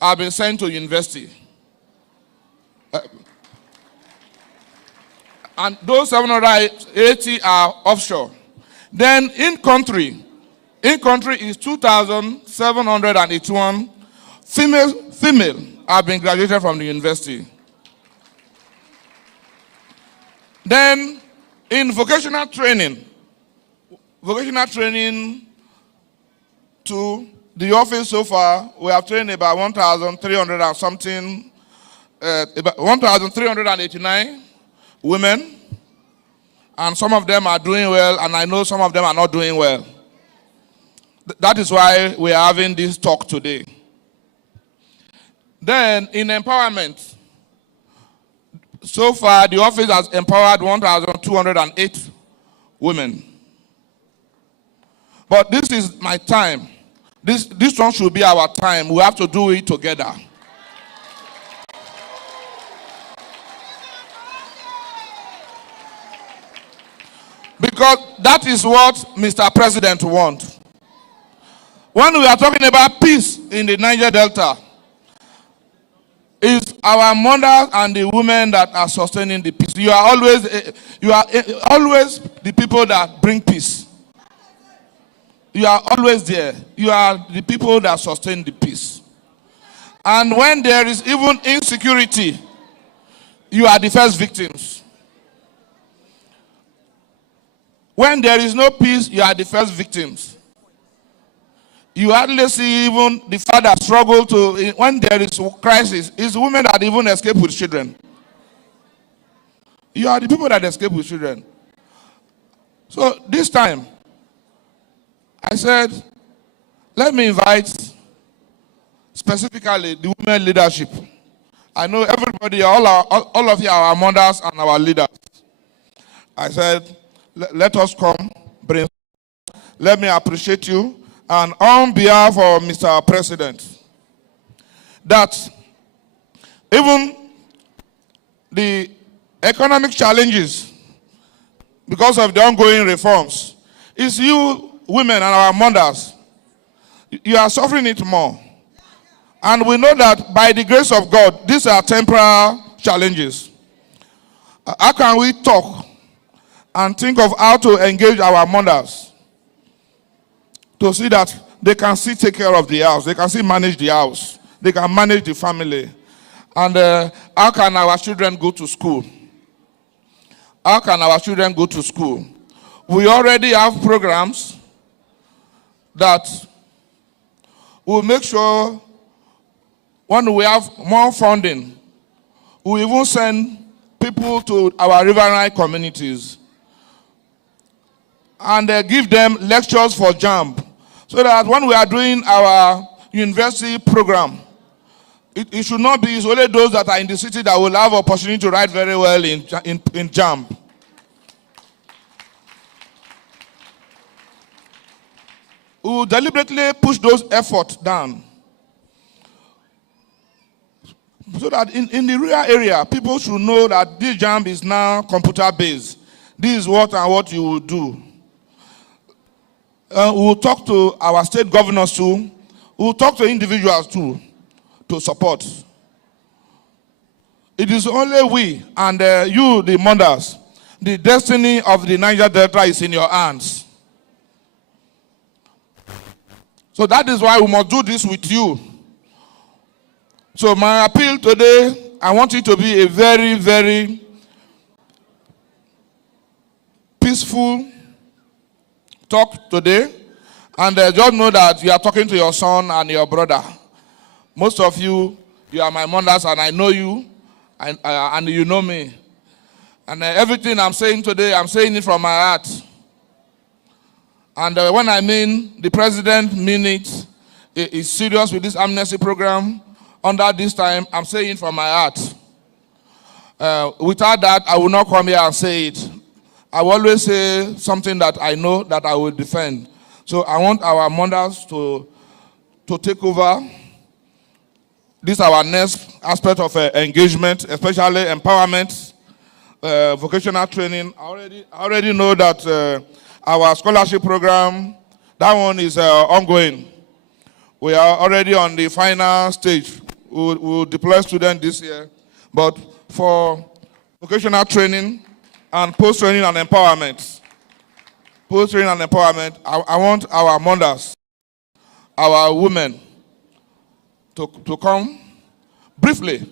have been sent to university. And those 780 are offshore. Then in country, in country is 2,781 female have been graduated from the university. Then in vocational training to the office so far, we have trained about 1,300 and something, about 1,389 women, and some of them are doing well, and I know some of them are not doing well. That is why we are having this talk today. Then in empowerment, so far the office has empowered 1,208 women. But this is my time. This one should be our time. We have to do it together. Because that is what Mr. President wants. When we are talking about peace in the Niger Delta, it's our mothers and the women that are sustaining the peace. You are always the people that bring peace. You are always there. You are the people that sustain the peace. And when there is even insecurity, you are the first victims. When there is no peace, you are the first victims. You hardly see even the father struggle to, when there is crisis, it's women that even escape with children. You are the people that escape with children. So this time, I said, let me invite specifically the women leadership. I know everybody, all of you are our mothers and our leaders. I said, let us come, bring. Let me appreciate you. And on behalf of Mr. President, that even the economic challenges, because of the ongoing reforms, is you women and our mothers, you are suffering it more. And we know that by the grace of God, these are temporary challenges. How can we talk and think of how to engage our mothers to see that they can still take care of the house, they can still manage the house, they can manage the family? And how can our children go to school? How can our children go to school? We already have programs that will make sure when we have more funding, we even send people to our riverine communities and give them lectures for JAMB, so that when we are doing our university program, it should not be only those that are in the city that will have opportunity to write very well in JAMB. We will deliberately push those efforts down, so that in the rural area, people should know that this JAMB is now computer-based. This is what and what you will do. We will talk to our state governors too. We will talk to individuals too, to support. It is only we and you, the mothers. The destiny of the Niger Delta is in your hands. So that is why we must do this with you. So my appeal today, I want it to be a very, very peaceful talk today. And just know that you are talking to your son and your brother. Most of you, you are my mothers, and I know you, and you know me. And everything I'm saying today, I'm saying it from my heart. And when I mean the president mean it, is serious with this amnesty program. Under this time, I'm saying it from my heart. Without that, I will not come here and say it. I will always say something that I know that I will defend. So I want our mothers to take over. This is our next aspect of engagement, especially empowerment, vocational training. I already know that our scholarship program, that one is ongoing. We are already on the final stage. We'll deploy students this year. But for vocational training and post-training and empowerment, Post-training and empowerment, I want our mothers, our women, to come briefly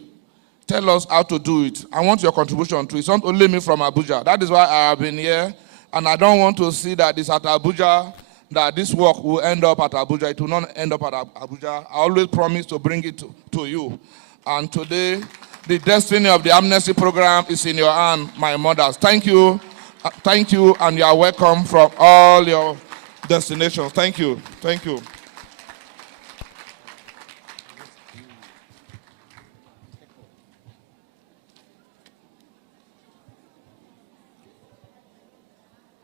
tell us how to do it. I want your contribution to it. It's not only me from Abuja. That is why I have been here, and I don't want to see that it's at Abuja, that this work will end up at Abuja. It will not end up at Abuja. I always promise to bring it to you. And today, the destiny of the amnesty program is in your hand, my mothers. Thank you, and you are welcome from all your destinations. Thank you. Thank you.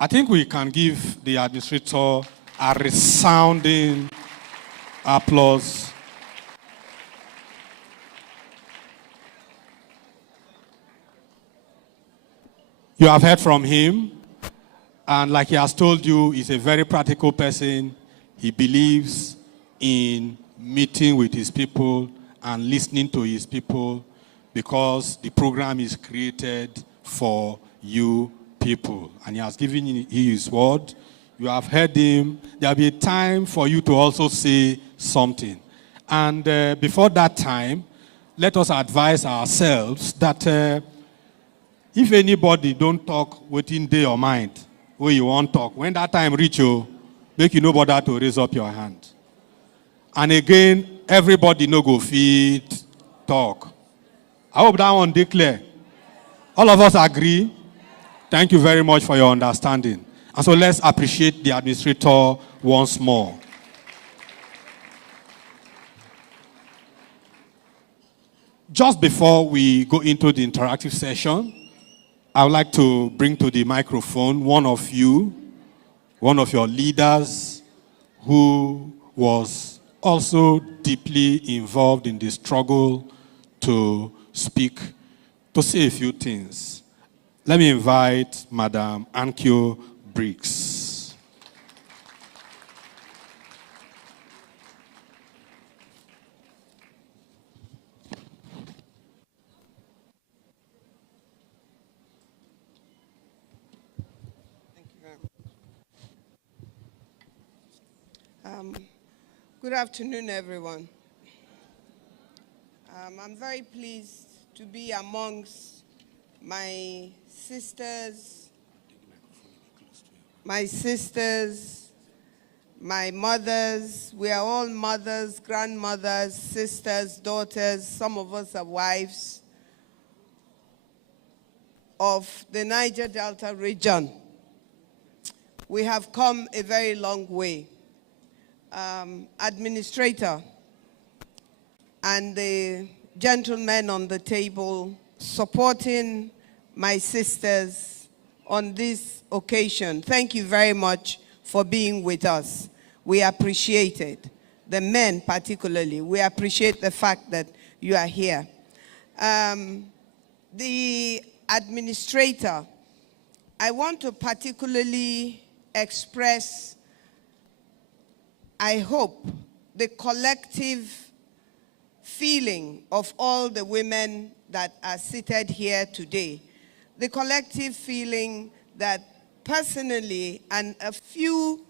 I think we can give the administrator a resounding applause. You have heard from him, and like he has told you, he's a very practical person. He believes in meeting with his people and listening to his people because the program is created for you people, and he has given you his word. You have heard him. There will be a time for you to also say something. And before that time, let us advise ourselves that if anybody don't talk within day or mind, where you want talk, when that time reach you, make you no bother to raise up your hand. And again, everybody no go feed talk. I hope that one declare. All of us agree. Thank you very much for your understanding. And so let's appreciate the administrator once more. Just before we go into the interactive session, I would like to bring to the microphone one of your leaders who was also deeply involved in the struggle to speak, to say a few things. Let me invite Madam Ankyo Briggs. Thank you very much. Good afternoon, everyone. I'm very pleased to be amongst my sisters, my mothers. We are all mothers, grandmothers, sisters, daughters. Some of us are wives of the Niger Delta region. We have come a very long way. Administrator and the gentlemen on the table supporting my sisters on this occasion. Thank you very much for being with us. We appreciate it. The men particularly, we appreciate the fact that you are here. The administrator, I want to particularly express, I hope, the collective feeling of all the women that are seated here today. The collective feeling that personally, and a few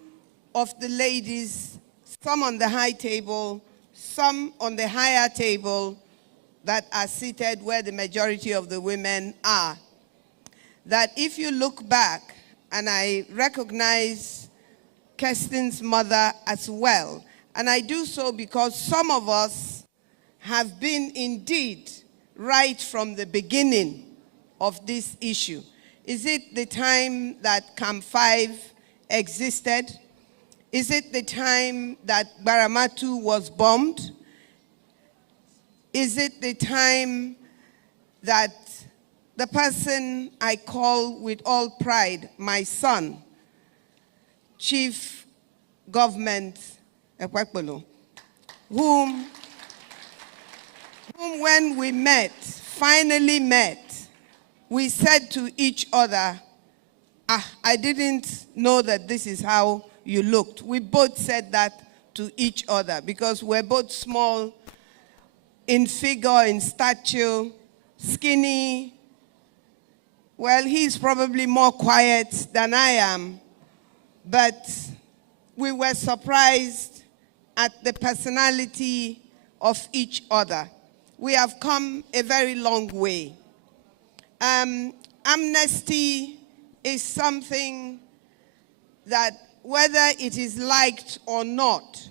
of the ladies, some on the high table, some on the higher table, that are seated where the majority of the women are, that if you look back, and I recognize Kirsten's mother as well, and I do so because some of us have been indeed right from the beginning of this issue. Is it the time that Camp 5 existed? Is it the time that Baramatu was bombed? Is it the time that the person I call with all pride, my son, Chief Government Ekwekpolo, whom when we met, finally met, we said to each other, I didn't know that this is how you looked. We both said that to each other because we're both small in figure, in stature, skinny. Well, he's probably more quiet than I am. but we were surprised at the personality of each other. We have come a very long way. Amnesty is something that, whether it is liked or not,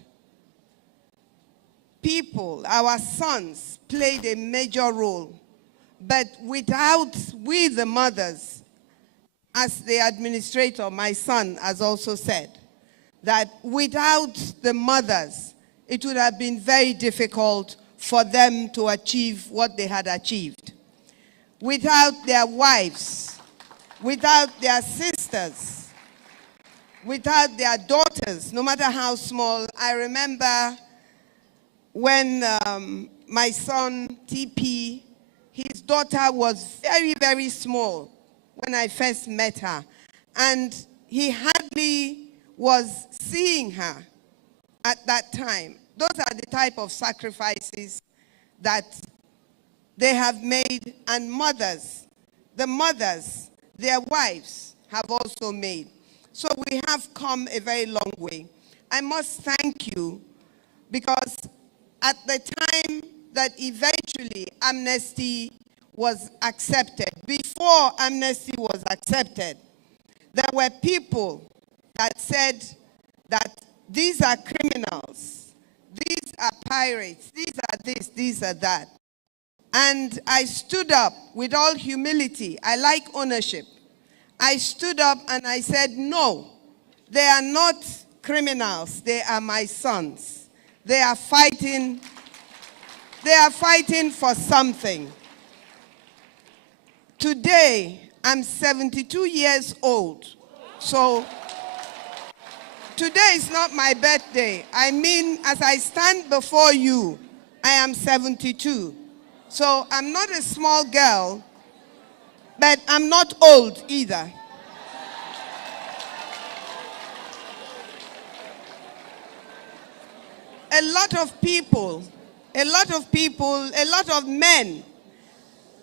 people, our sons, played a major role. But without we, the mothers, as the administrator, my son, has also said, that without the mothers, it would have been very difficult for them to achieve what they had achieved. Without their wives, without their sisters, without their daughters, no matter how small. I remember when my son, TP, his daughter was very, very small when I first met her. And he hardly was seeing her at that time. Those are the type of sacrifices that they have made, and mothers, the mothers, their wives have also made. So we have come a very long way. I must thank you, because at the time that eventually amnesty was accepted, before amnesty was accepted, there were people that said that these are criminals, these are pirates, these are this, these are that. And I stood up with all humility. I like ownership. I stood up and I said, no, they are not criminals. They are my sons. They are fighting for something. Today, I'm 72 years old. So today is not my birthday. I mean, as I stand before you, I am 72. So I'm not a small girl, but I'm not old either. A lot of people, a lot of men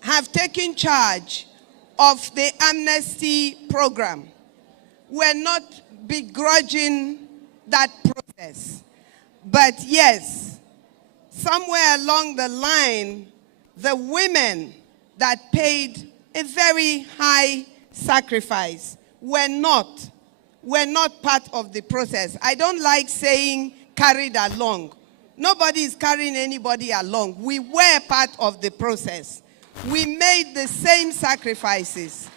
have taken charge of the amnesty program. We're not begrudging that process. But yes, somewhere along the line, the women that paid a very high sacrifice were not part of the process. I don't like saying carried along. Nobody is carrying anybody along. We were part of the process. We made the same sacrifices.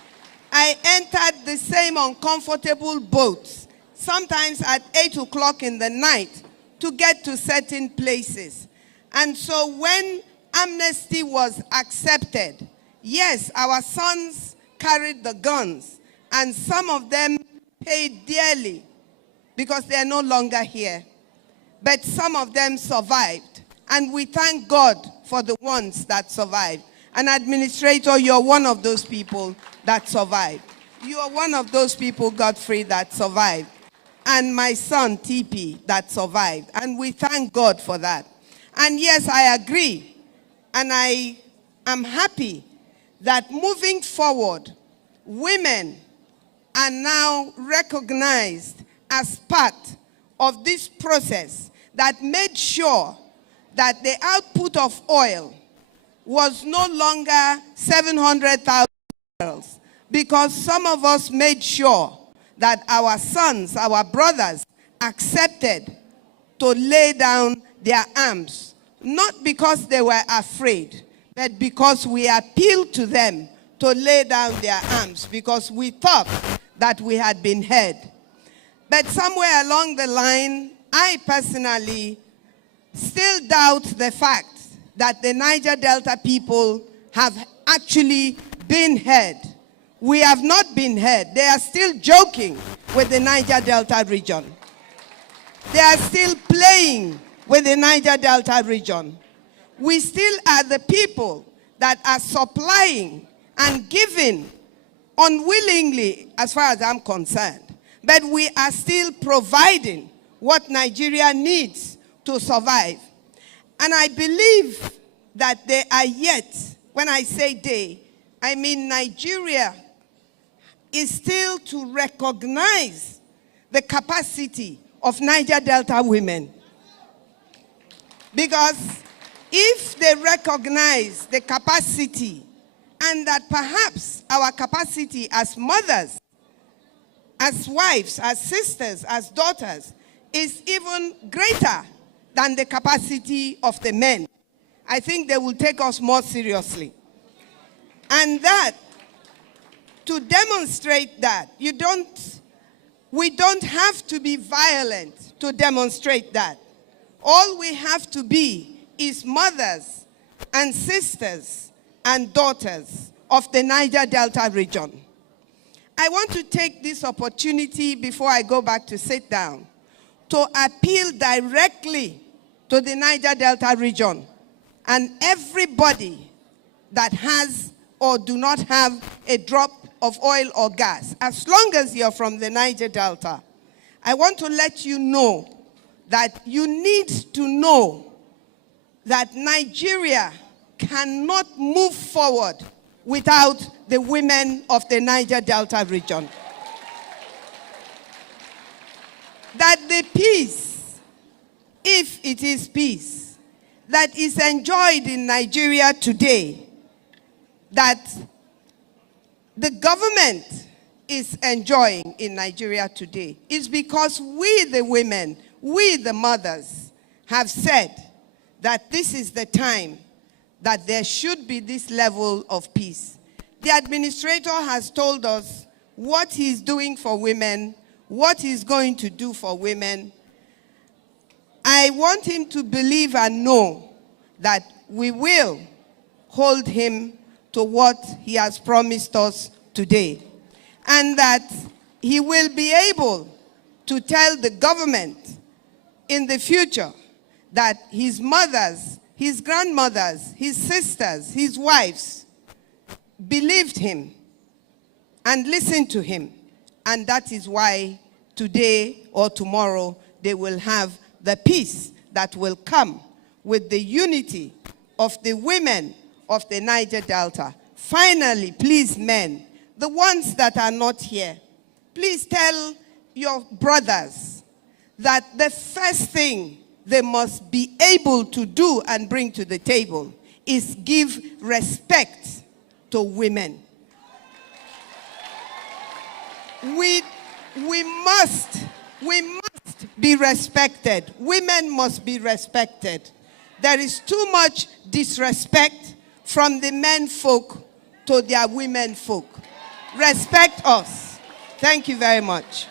I entered the same uncomfortable boats, sometimes at 8 o'clock in the night, to get to certain places. And so when amnesty was accepted, yes, our sons carried the guns, and some of them paid dearly because they are no longer here. But some of them survived, and we thank God for the ones that survived. And administrator, you're one of those people that survived. You are one of those people, Godfrey, that survived. And my son, TP, that survived. And we thank God for that. And yes, I agree. And I am happy that moving forward, women are now recognized as part of this process that made sure that the output of oil was no longer 700,000 barrels, because some of us made sure that our sons, our brothers, accepted to lay down their arms, not because they were afraid, but because we appealed to them to lay down their arms, because we thought that we had been heard. But somewhere along the line, I personally still doubt the fact that the Niger Delta people have actually been heard. We have not been heard. They are still joking with the Niger Delta region. They are still playing with the Niger Delta region. We still are the people that are supplying and giving unwillingly, as far as I'm concerned. But we are still providing what Nigeria needs to survive. And I believe that they are yet, when I say they, I mean Nigeria is still to recognize the capacity of Niger Delta women. Because if they recognize the capacity and that perhaps our capacity as mothers, as wives, as sisters, as daughters is even greater than the capacity of the men, I think they will take us more seriously. And that, to demonstrate that, we don't have to be violent to demonstrate that. All we have to be is mothers and sisters and daughters of the Niger Delta region. I want to take this opportunity before I go back to sit down to appeal directly to the Niger Delta region and everybody that has or do not have a drop of oil or gas, as long as you're from the Niger Delta. I want to let you know that you need to know that Nigeria cannot move forward without the women of the Niger Delta region. That the peace, if it is peace, that is enjoyed in Nigeria today, that the government is enjoying in Nigeria today, is because we, the women, we, the mothers, have said that this is the time that there should be this level of peace. The administrator has told us what he's doing for women, what he's going to do for women. I want him to believe and know that we will hold him to what he has promised us today, and that he will be able to tell the government in the future that his mothers, his grandmothers, his sisters, his wives believed him and listened to him. And that is why today or tomorrow they will have the peace that will come with the unity of the women of the Niger Delta. Finally, please, men, the ones that are not here, please tell your brothers that the first thing they must be able to do and bring to the table is give respect to women. We must be respected. Women must be respected. There is too much disrespect from the men folk to their women folk. Respect us. Thank you very much.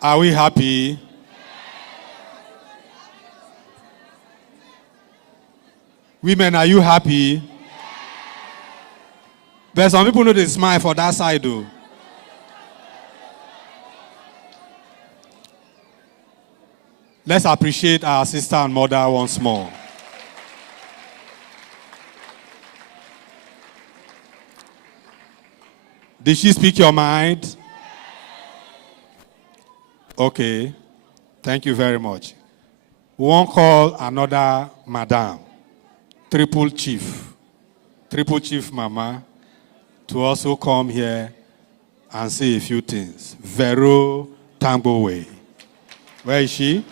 Are we happy? Women, are you happy? There's some people who they smile for that side though. Let's appreciate our sister and mother once more. Did she speak your mind? Okay. Thank you very much. We won't call another madam, Triple Chief Mama, to also come here and say a few things. Vero Tambowe. Where is she?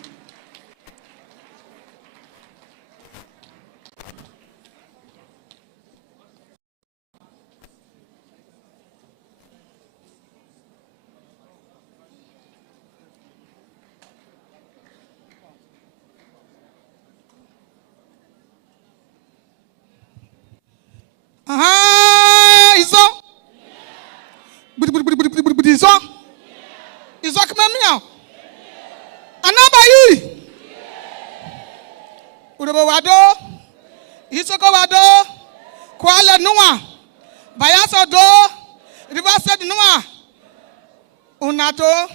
Iso kumemia. Anaba yi. Urobo wado. Isoko wado. Kwale nuwa. Bayaso do. Riverside nuwa. Unato.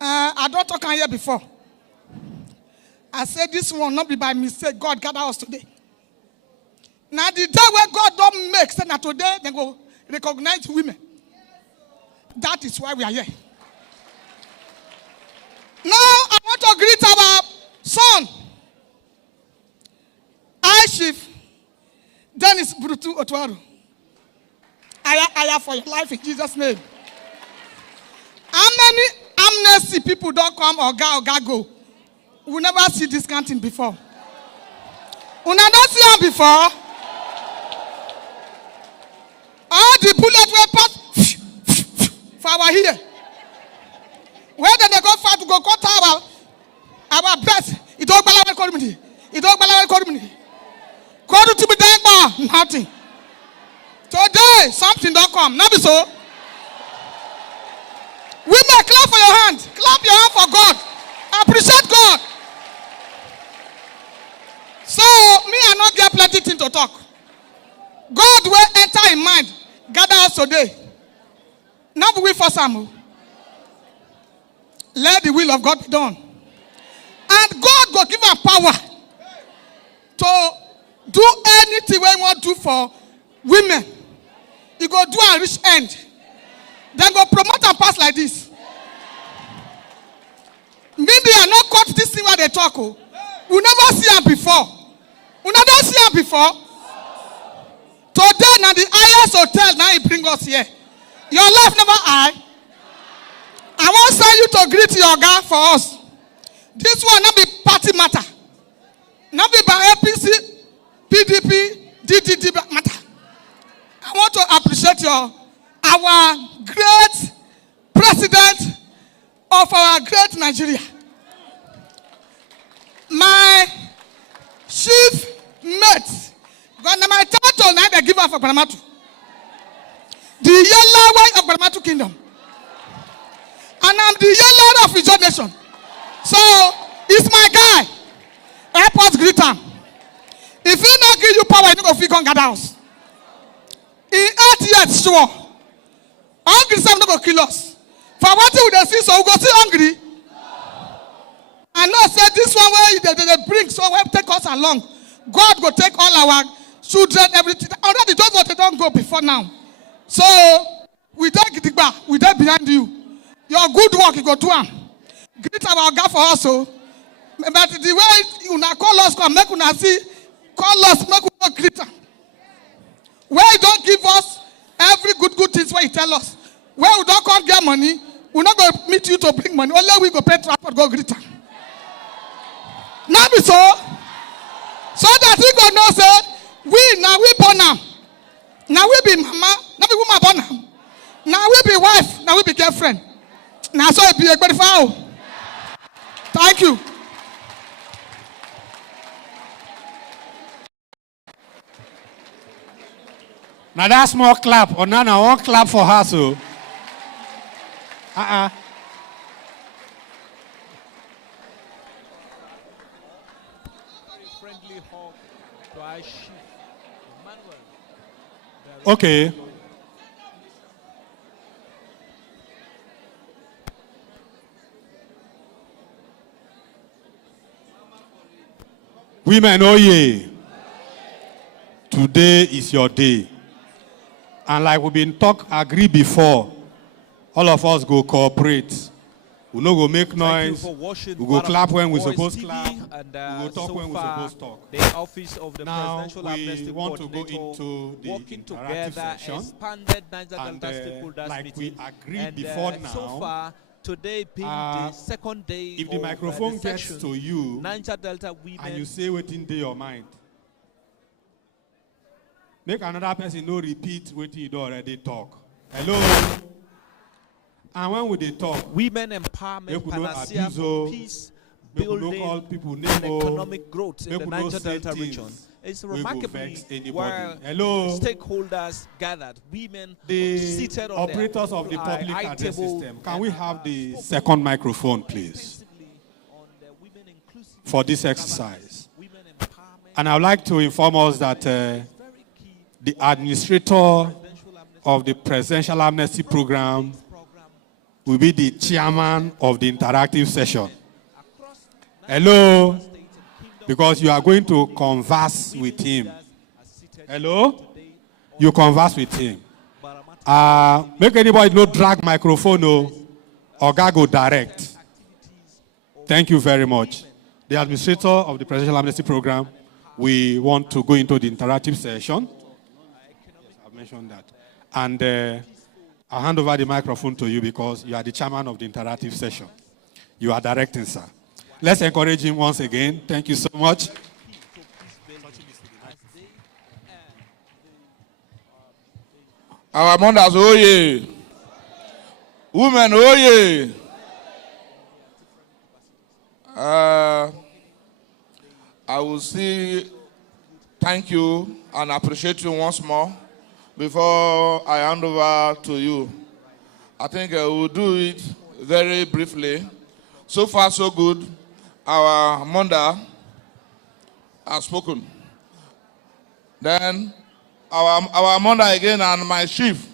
I don't talk here before. I said this will not be by mistake. God gathered us today. Now the day where God don't make, say that today they go recognize women. That is why we are here. Now Chief Dennis Brutu Otuaro. I for your life in Jesus' name. How many amnesty people don't come or go? We never see this counting before. We never see them before. All the bullet were passed for our here. Where did they go fight to go cut our breast? It don't balance community. It don't balance community. Go to be done nothing. Today, something don't come. Not be so. Women, clap for your hand. Clap your hand for God. Appreciate God. So, me I not get plenty thing to talk. God will enter in mind. Gather us today. Now we for some. Let the will of God be done. And God will give us power to do anything we want to do for women. He go do a rich end. Then go promote and pass like this. Media not caught this thing where they talk. We never see her before. We never see her before. Today now the highest hotel now he bring us here. Your life never high. I want to send you to greet your guy for us. This one not be party matter. Not be by APC, PDP, DDD matter. I want to appreciate our great president of our great Nigeria. My chief mate. God, my title now they give her for Gramatu. The yellow way of Gramatu kingdom. And I'm the yellow of his nation. So, it's my guy. Help us greet him. If he not give you power, you don't go figure on God house. In 8 years, sure. Hungry, some don't go kill us. For what we they see, so we go see hungry. I know say this one where they bring, so we take us along. God will take all our children, everything. Already those what they don't go before now. So we don't get it back. We don't behind you. Your good work you go do them. Greet our God for us. So. But the way you call us, come make una see, call us, make we greet them. Where you don't give us every good things where you tell us. Where we don't come get money, we're not going to meet you to bring money. Only we go pay transport, go greet them. Now be so. So that we go know say, we born now. Now we be mama, now we woman born now. Now we be wife, now we be girlfriend. Now so it be a good foul. Thank you. Now that's more clap. Or now one clap for her, so. Friendly hug to our chief, Emmanuel. Okay. Women, oh yeah. Today is your day. And like we've been agree before, all of us go cooperate. We no go make noise. We go clap when we're supposed to clap. And, we go talk when we're supposed to talk. The office of the now Presidential Amnesty want to go into the working interactive together, session. Expanded Niger Delta stakeholders like meeting. we agreed And, before now. So far, today being the second day if the of microphone the gets session, to you Niger Delta women and you say what's in your mind, make another person no repeat what you already talk. Hello? And when we they talk, women empowerment, panacea for peace, building, and economic growth in the Niger Delta region. It's remarkably where stakeholders gathered, women seated on operators their of the public address table. system. Can we have the second microphone, please, for this exercise? And I would like to inform us that the administrator of the Presidential Amnesty Program will be the chairman of the interactive session. Hello? Because you are going to converse with him. Hello? You converse with him. Make anybody no drag microphone or go direct. Thank you very much. The administrator of the Presidential Amnesty Program we want to go into the interactive session. Yes, I've mentioned that. And I'll hand over the microphone to you because you are the chairman of the interactive session. You are directing, sir. Let's encourage him once again. Thank you so much. Our mothers, oh yeah. Women, oh yeah. I will say thank you and appreciate you once more before I hand over to you. I think I will do it very briefly. So far, so good. Our mother has spoken. Then our mother again and my chief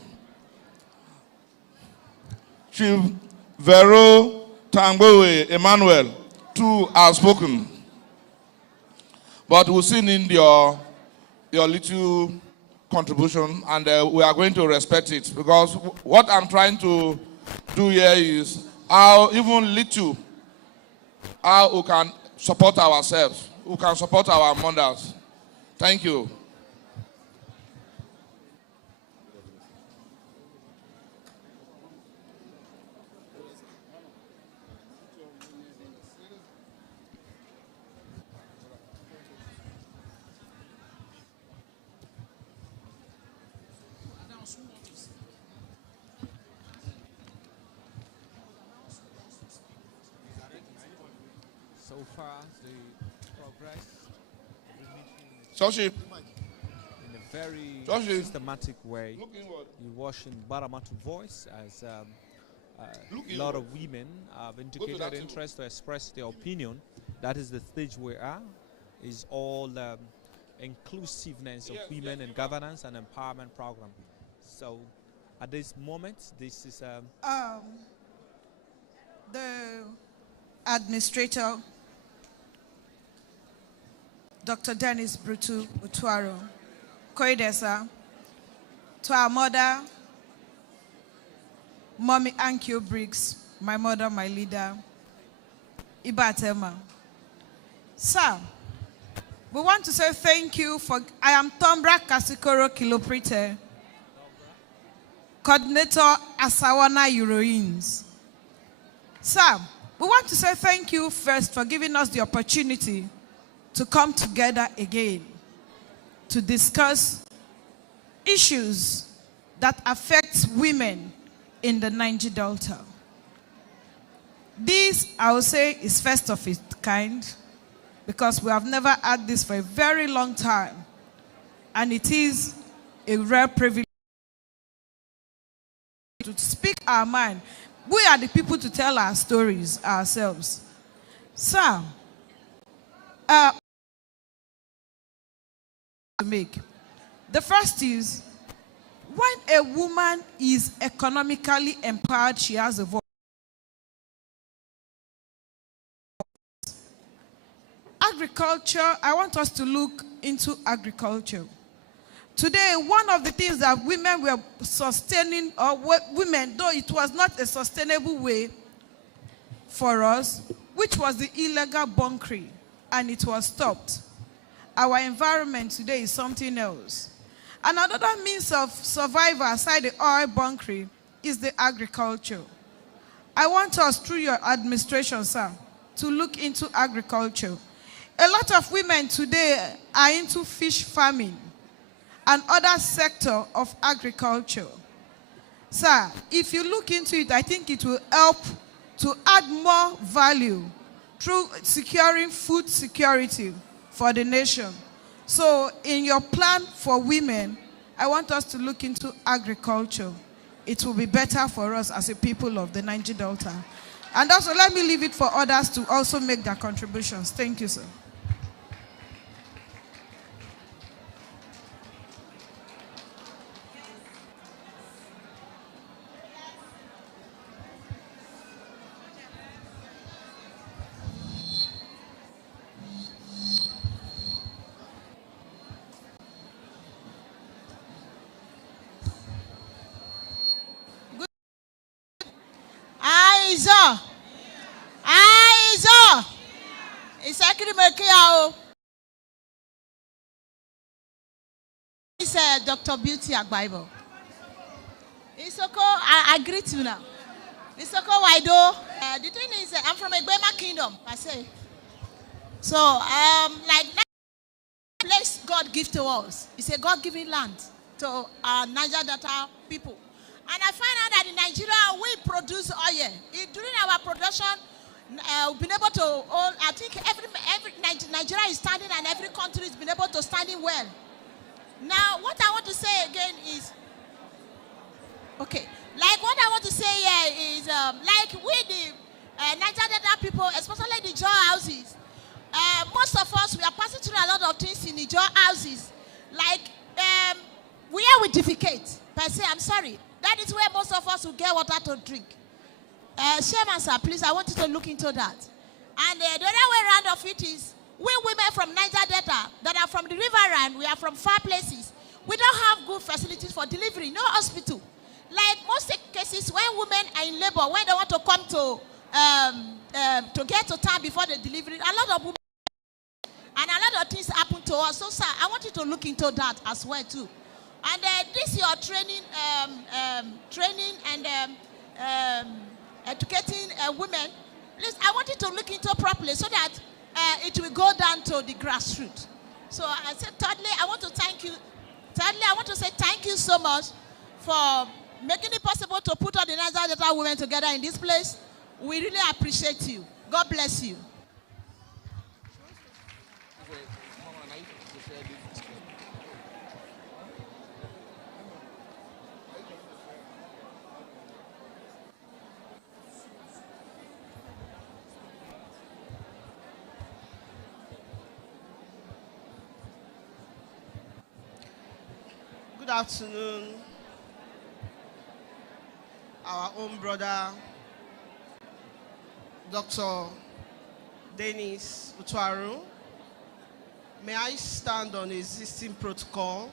Vero Tangoe Emmanuel, too, have spoken. But we'll see in your little contribution, and we are going to respect it, because what I'm trying to do here is how even little, how we can support ourselves, we can support our mothers. Thank you. So far, the progress Soshi, in a very Soshi, systematic way. You watching Baramatu voice as a lot of women have indicated interest to express their opinion. That is the stage we are. Is all inclusiveness of women in governance and empowerment program. So at this moment, this is the administrator, Dr. Dennis Brutu Otuaro, Koidesa, to our mother, Mommy Ankyo Briggs, my mother, my leader, Ibatema. Sir, we want to say thank you for, I am Tombra Kasikoro Kiloprite, coordinator Asawana Heroines. Sir, we want to say thank you first for giving us the opportunity to come together again to discuss issues that affect women in the Niger Delta. This, I would say, is first of its kind, because we have never had this for a very long time, and it is a rare privilege to speak our mind. We are the people to tell our stories ourselves. So, to make. The first is, when a woman is economically empowered, she has a voice. Agriculture, I want us to look into agriculture. Today, one of the things that women were sustaining, or women, though it was not a sustainable way for us, which was the illegal bunkering, and it was stopped. Our environment today is something else. Another means of survival aside the oil bunkering is the agriculture. I want us, through your administration, sir, to look into agriculture. A lot of women today are into fish farming and other sector of agriculture. Sir, if you look into it, I think it will help to add more value through securing food security for the nation. So in your plan for women, I want us to look into agriculture. It will be better for us as a people of the Niger Delta. And also, let me leave it for others to also make their contributions. Thank you, sir. Isa. Isakiri mekia o. Dr. Beauty Agbibo. Isoko, I greet you now. Isoko Waido. The thing is, I'm from a Bema kingdom, I say. So, like, place God give to us. It's a God-given land to our Niger Delta people. And I find out that in Nigeria, we produce oil. During our production, we've been able to, I think every Nigeria is standing and every country has been able to stand in well. Now, what I want to say again is, okay, like what I want to say here is, like we the Niger Delta people, especially the jaw houses, most of us, we are passing through a lot of things in the jaw houses. Like, where we defecate, per se, I'm sorry. That is where most of us will get water to drink. Chairman, sir, please, I want you to look into that. And the other way around of it is, we women from Niger Delta that are from the riverine, we are from far places, we don't have good facilities for delivery, no hospital. Like most cases, when women are in labor, when they want to come to get to town before the delivery, a lot of women, and a lot of things happen to us. So, sir, I want you to look into that as well, too. And this your training and educating women. Please, I want you to look into properly so that it will go down to the grassroots. So I said, thirdly, I want to thank you. Thirdly, I want to say thank you so much for making it possible to put all the Niger Delta women together in this place. We really appreciate you. God bless you. Good afternoon, our own brother, Dr. Dennis Otuaro. May I stand on existing protocol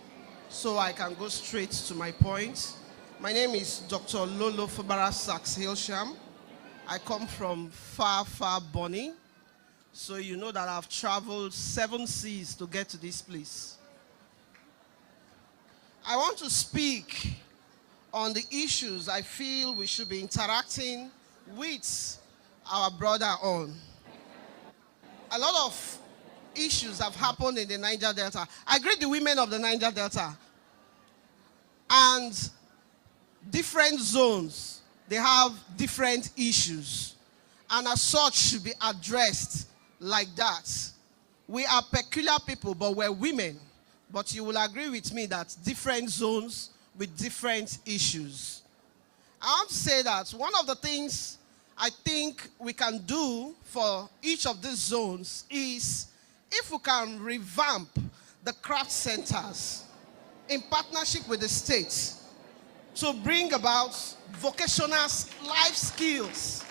so I can go straight to my point? My name is Dr. Lolo Fubara Sachs Hilsham. I come from far Bonny, so you know that I've traveled 7 seas to get to this place. I want to speak on the issues I feel we should be interacting with our brother on. A lot of issues have happened in the Niger Delta. I greet the women of the Niger Delta. And different zones, they have different issues. And as such, should be addressed like that. We are peculiar people, but we're women. But you will agree with me that different zones with different issues. I want to say that one of the things I think we can do for each of these zones is if we can revamp the craft centers in partnership with the state to bring about vocational life skills.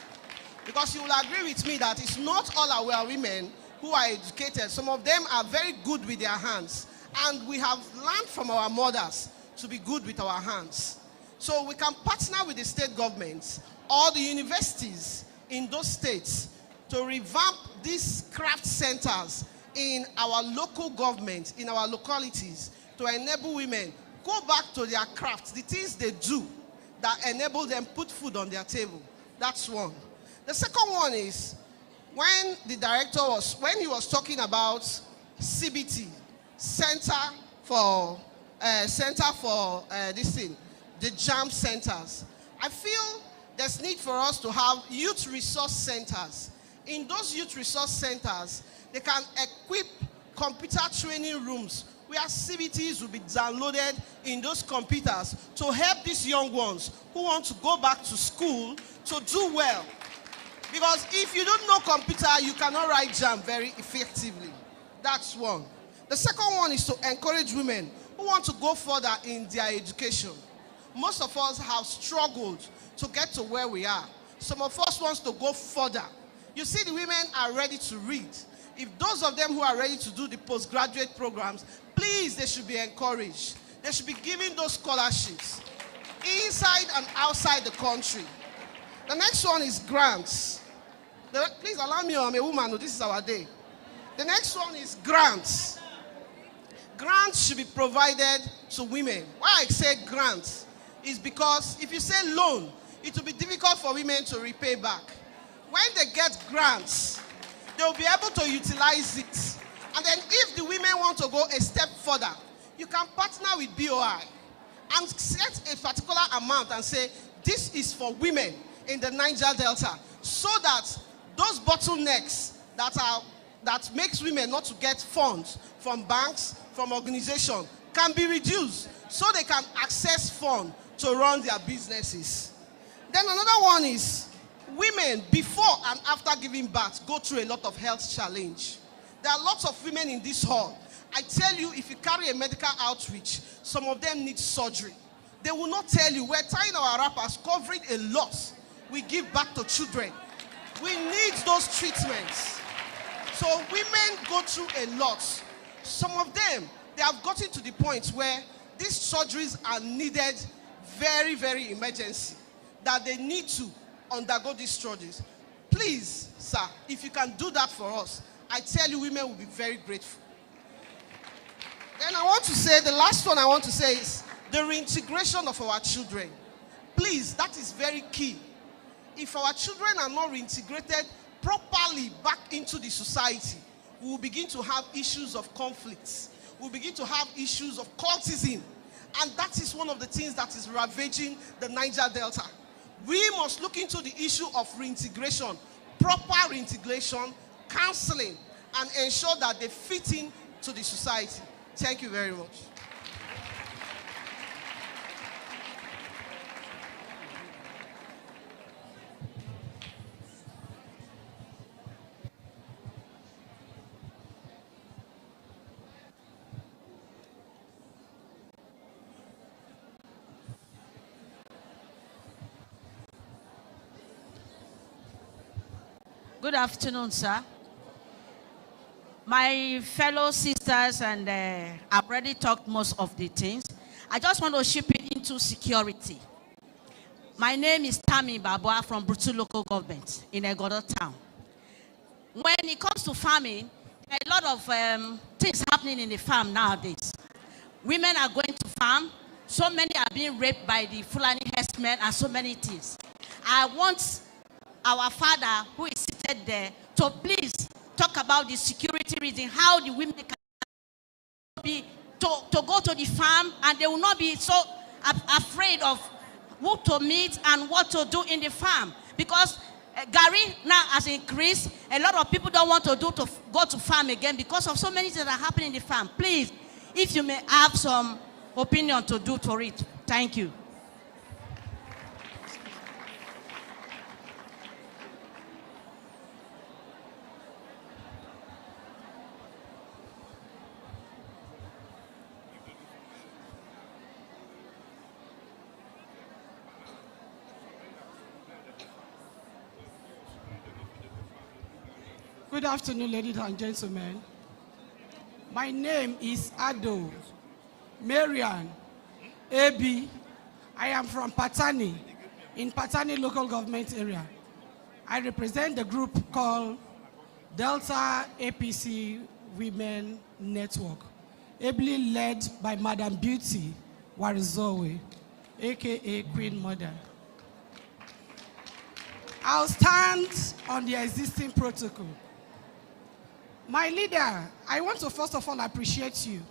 Because you will agree with me that it's not all our women who are educated. Some of them are very good with their hands. And we have learned from our mothers to be good with our hands. So we can partner with the state governments or the universities in those states to revamp these craft centers in our local government, in our localities, to enable women go back to their crafts, the things they do that enable them put food on their table. That's one. The second one is when the director when he was talking about CBT, Center for this thing, the JAM centers. I feel there's need for us to have youth resource centers. In those youth resource centers, they can equip computer training rooms where CBTs will be downloaded in those computers to help these young ones who want to go back to school to do well. Because if you don't know computer, you cannot write JAM very effectively. That's one. The second one is to encourage women who want to go further in their education. Most of us have struggled to get to where we are. Some of us want to go further. You see, the women are ready to read. If those of them who are ready to do the postgraduate programs, please, they should be encouraged. They should be given those scholarships inside and outside the country. The next one is grants. Please allow me, I'm a woman, this is our day. The next one is grants. grants should be provided to women. Why I say grants is because if you say loan, it will be difficult for women to repay back. When they get grants, they will be able to utilize it. And then if the women want to go a step further, you can partner with BOI and set a particular amount and say, this is for women in the Niger Delta, so that those bottlenecks that makes women not to get funds from banks, from organizations, can be reduced, so they can access funds to run their businesses. Then another one is, women before and after giving birth go through a lot of health challenge. There are lots of women in this hall. I tell you, if you carry a medical outreach, some of them need surgery. They will not tell you. We're tying our wrappers, covering a lot. We give back to children. We need those treatments. So women go through a lot. Some of them, they have gotten to the point where these surgeries are needed very, very emergency, that they need to undergo these surgeries. Please, sir, if you can do that for us, I tell you, women will be very grateful. Then I want to say, the last one I want to say is the reintegration of our children. Please, that is very key. If our children are not reintegrated properly back into the society, we will begin to have issues of conflicts. We'll begin to have issues of cultism. And that is one of the things that is ravaging the Niger Delta. We must look into the issue of reintegration, proper reintegration, counseling, and ensure that they fit in to the society. Thank you very much. Good afternoon, sir. My fellow sisters, and I've already talked most of the things. I just want to ship it into security. My name is Tammy Babua from Brutu Local Government in Egodo Town. When it comes to farming, there are a lot of things happening in the farm nowadays. Women are going to farm. So many are being raped by the Fulani herdsmen and so many things. I want our father, who is seated there, to please talk about the security reason, how the women can be to go to the farm, and they will not be so afraid of who to meet and what to do in the farm. Because Gary now has increased. A lot of people don't want to go to farm again because of so many things that are happening in the farm. Please, if you may have some opinion to do for it. Thank you. Good afternoon, ladies and gentlemen. My name is Ado Marian AB. I am from Patani, in Patani local government area. I represent the group called Delta APC Women Network, ably led by Madam Beauty Warizowe, aka Queen Mother. I'll stand on the existing protocol. My leader, I want to first of all appreciate you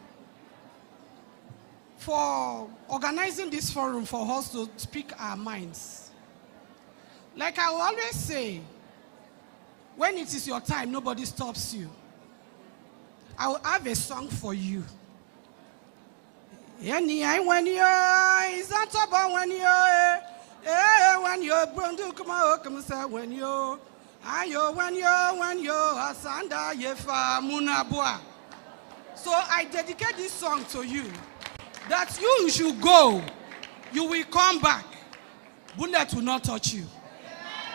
for organizing this forum for us to speak our minds. Like I will always say, when it is your time, nobody stops you. I will have a song for you. When you asanda yefa munabua. So I dedicate this song to you, that you should go, you will come back, bullet will not touch you.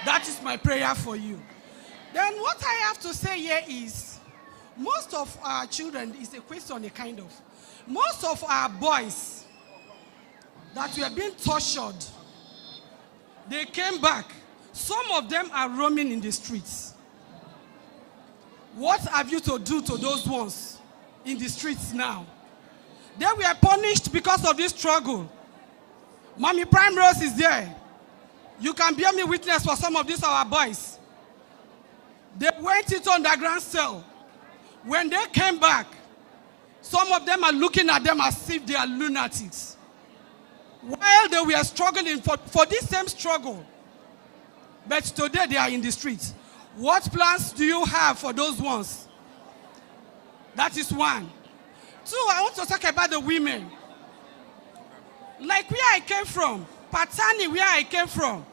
That is my prayer for you. Then what I have to say here is, most of our children, is a question, a kind of, most of our boys that were being tortured, they came back. Some of them are roaming in the streets. What have you to do to those ones in the streets now? They were punished because of this struggle. Mommy Primrose is there. You can bear me witness for some of these our boys. They went into underground cell. When they came back, some of them are looking at them as if they are lunatics. While they were struggling for this same struggle. But today they are in the streets. What plans do you have for those ones? That is one. Two, I want to talk about the women. Like where I came from, Patani, where I came from,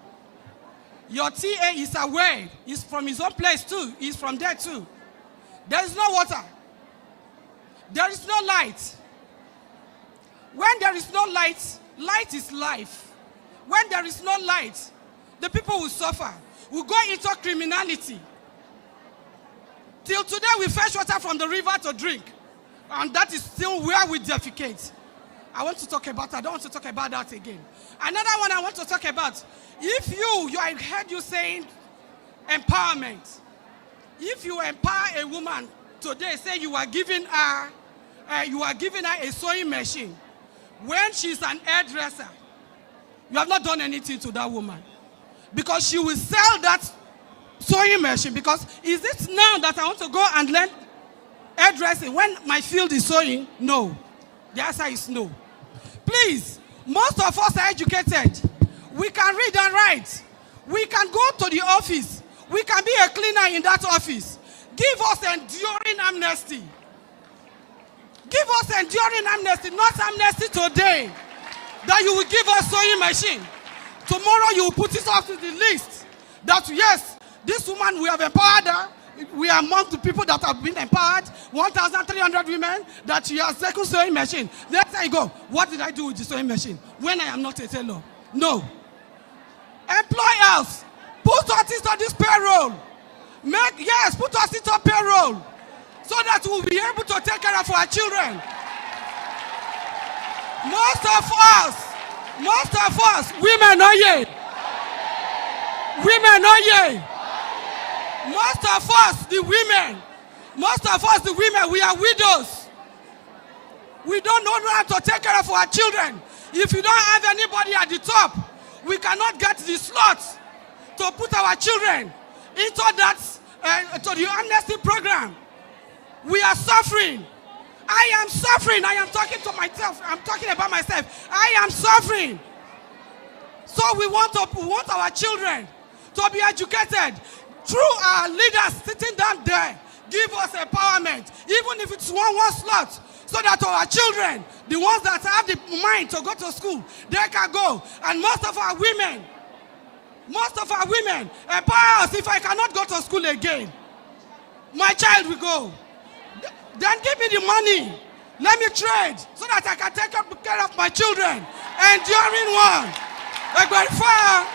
your TA is aware. He's from his own place too. He's from there too. There is no water. There is no light. When there is no light, light is life. When there is no light, the people will suffer. Will go into criminality. Till today, we fetch water from the river to drink. And that is still where we defecate. I want to talk about that. I don't want to talk about that again. Another one I want to talk about. If I heard you saying empowerment. If you empower a woman today, say you are giving her a sewing machine. When she's an hairdresser, you have not done anything to that woman. Because she will sell that sewing machine. Because is it now that I want to go and learn hairdressing when my field is sewing? No. The answer is no. Please, most of us are educated. We can read and write. We can go to the office. We can be a cleaner in that office. Give us enduring amnesty. Give us enduring amnesty, not amnesty today. That you will give us sewing machine. Tomorrow you will put it off to the list. That yes, this woman, we have empowered her. We are among the people that have been empowered. 1,300 women that she has second sewing machine. Let's say go. What did I do with the sewing machine when I am not a tailor? No. Employ us. Put us into this payroll. Put us into payroll. So that we'll be able to take care of our children. Most of us, women, oh yeah. Women, oh yeah. Most of us, the women, we are widows. We don't know how to take care of our children. If you don't have anybody at the top, we cannot get the slots to put our children into that, to the amnesty program. We are suffering. I am suffering. I am talking to myself. I'm talking about myself. I am suffering. So we want our children to be educated through our leaders sitting down there. Give us empowerment, even if it's one slot, so that our children, the ones that have the mind to go to school, they can go. And most of our women, empower us. If I cannot go to school again, my child will go. Then give me the money. Let me trade so that I can take care of my children. Enduring one. Like by far.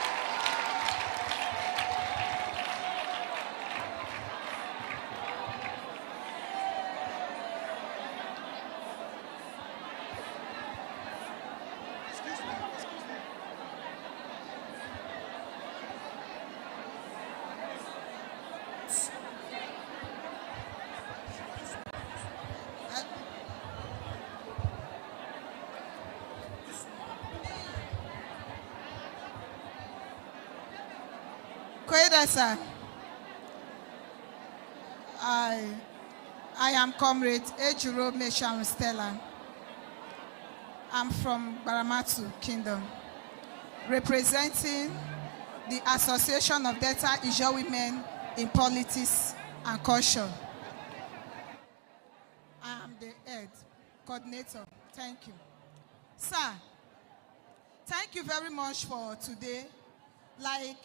Sir, I am Comrade Ejuro Mesham Stella. I'm from Baramatu Kingdom, representing the Association of Delta Ijaw Women in Politics and Culture. I am the head coordinator. Thank you. Sir, thank you very much for today. Like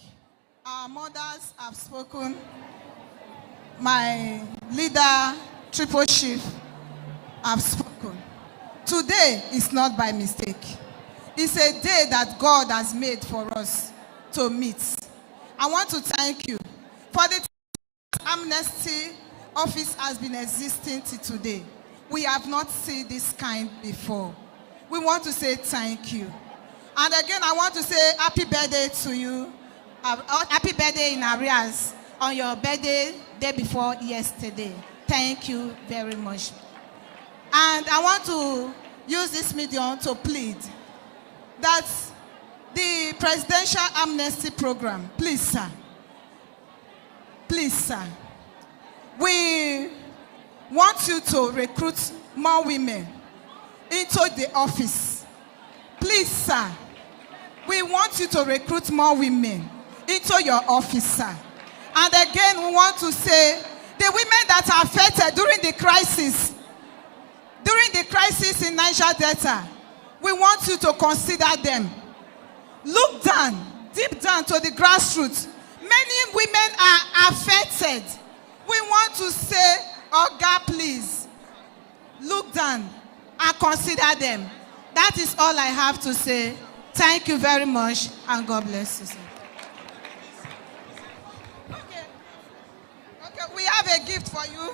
our mothers have spoken, my leader, Triple Chief, have spoken. Today is not by mistake. It's a day that God has made for us to meet. I want to thank you for the amnesty office has been existing till today. We have not seen this kind before. We want to say thank you. And again, I want to say happy birthday to you. Happy birthday in arrears on your birthday day before yesterday. Thank you very much. And I want to use this medium to plead that the Presidential Amnesty Program, please, sir, we want you to recruit more women into the office. Please, sir, we want you to recruit more women into your office, sir. And again, we want to say, the women that are affected during the crisis in Niger Delta, we want you to consider them. Look down, deep down to the grassroots. Many women are affected. We want to say, oh God, please, look down and consider them. That is all I have to say. Thank you very much, and God bless you, sir. Okay, we have a gift for you.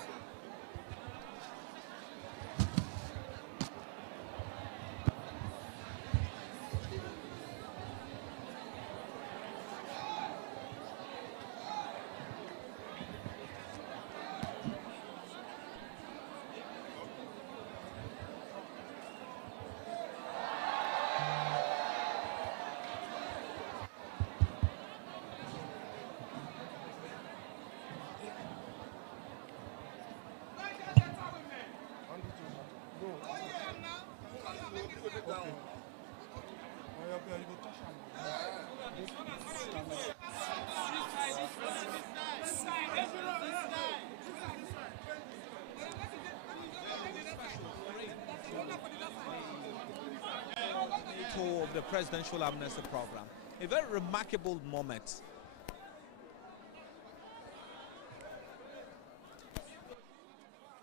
Of the Presidential Amnesty Program. A very remarkable moment.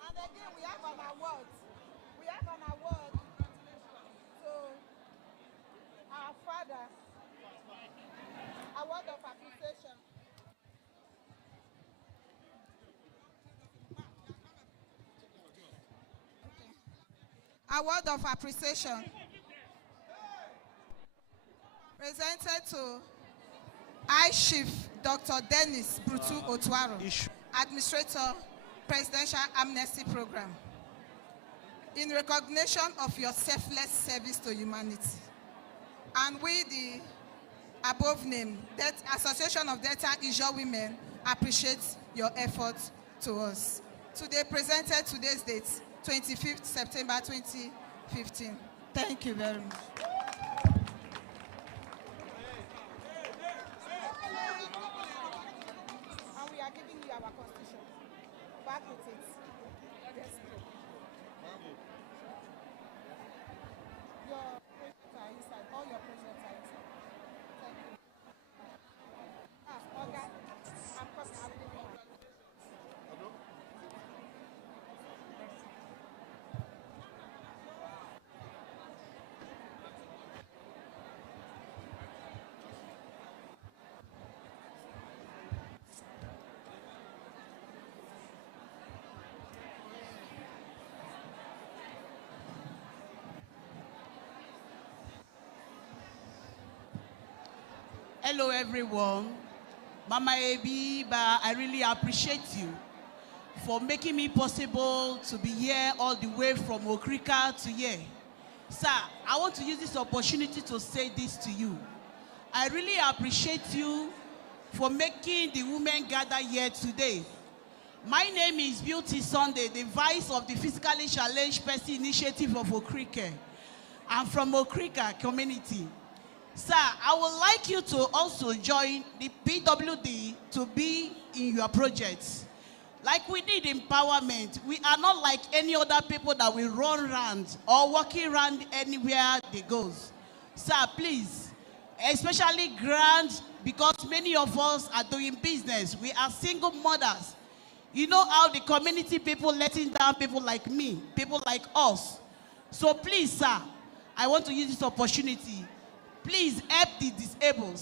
And again, we have an award. We have an award to our father. Award of appreciation. Okay. Award of appreciation. Presented to I Chief Dr. Dennis Brutu Otuaro, Administrator, Presidential Amnesty Program, in recognition of your selfless service to humanity. And we, the above named Association of Delta Niger Women, appreciate your efforts to us. Today, presented today's date, 25th September 2015. Thank you very much. And we are giving you our constitution. Back with it. Yes. Your presents are inside. All your presents are inside. Thank you. Okay. I'm coming. I'll give you one. Hello, everyone. Mama Ebi, I really appreciate you for making me possible to be here all the way from Okrika to here. Sir, I want to use this opportunity to say this to you. I really appreciate you for making the women gather here today. My name is Beauty Sunday, the Vice of the Physically Challenged Person Initiative of Okrika. I'm from Okrika community. Sir, I would like you to also join the PWD to be in your projects. Like we need empowerment. We are not like any other people that will run around or walking around anywhere they go. Sir, please, especially grants, because many of us are doing business. We are single mothers. You know how the community people letting down people like me, people like us. So please, sir, I want to use this opportunity. Please help the disabled,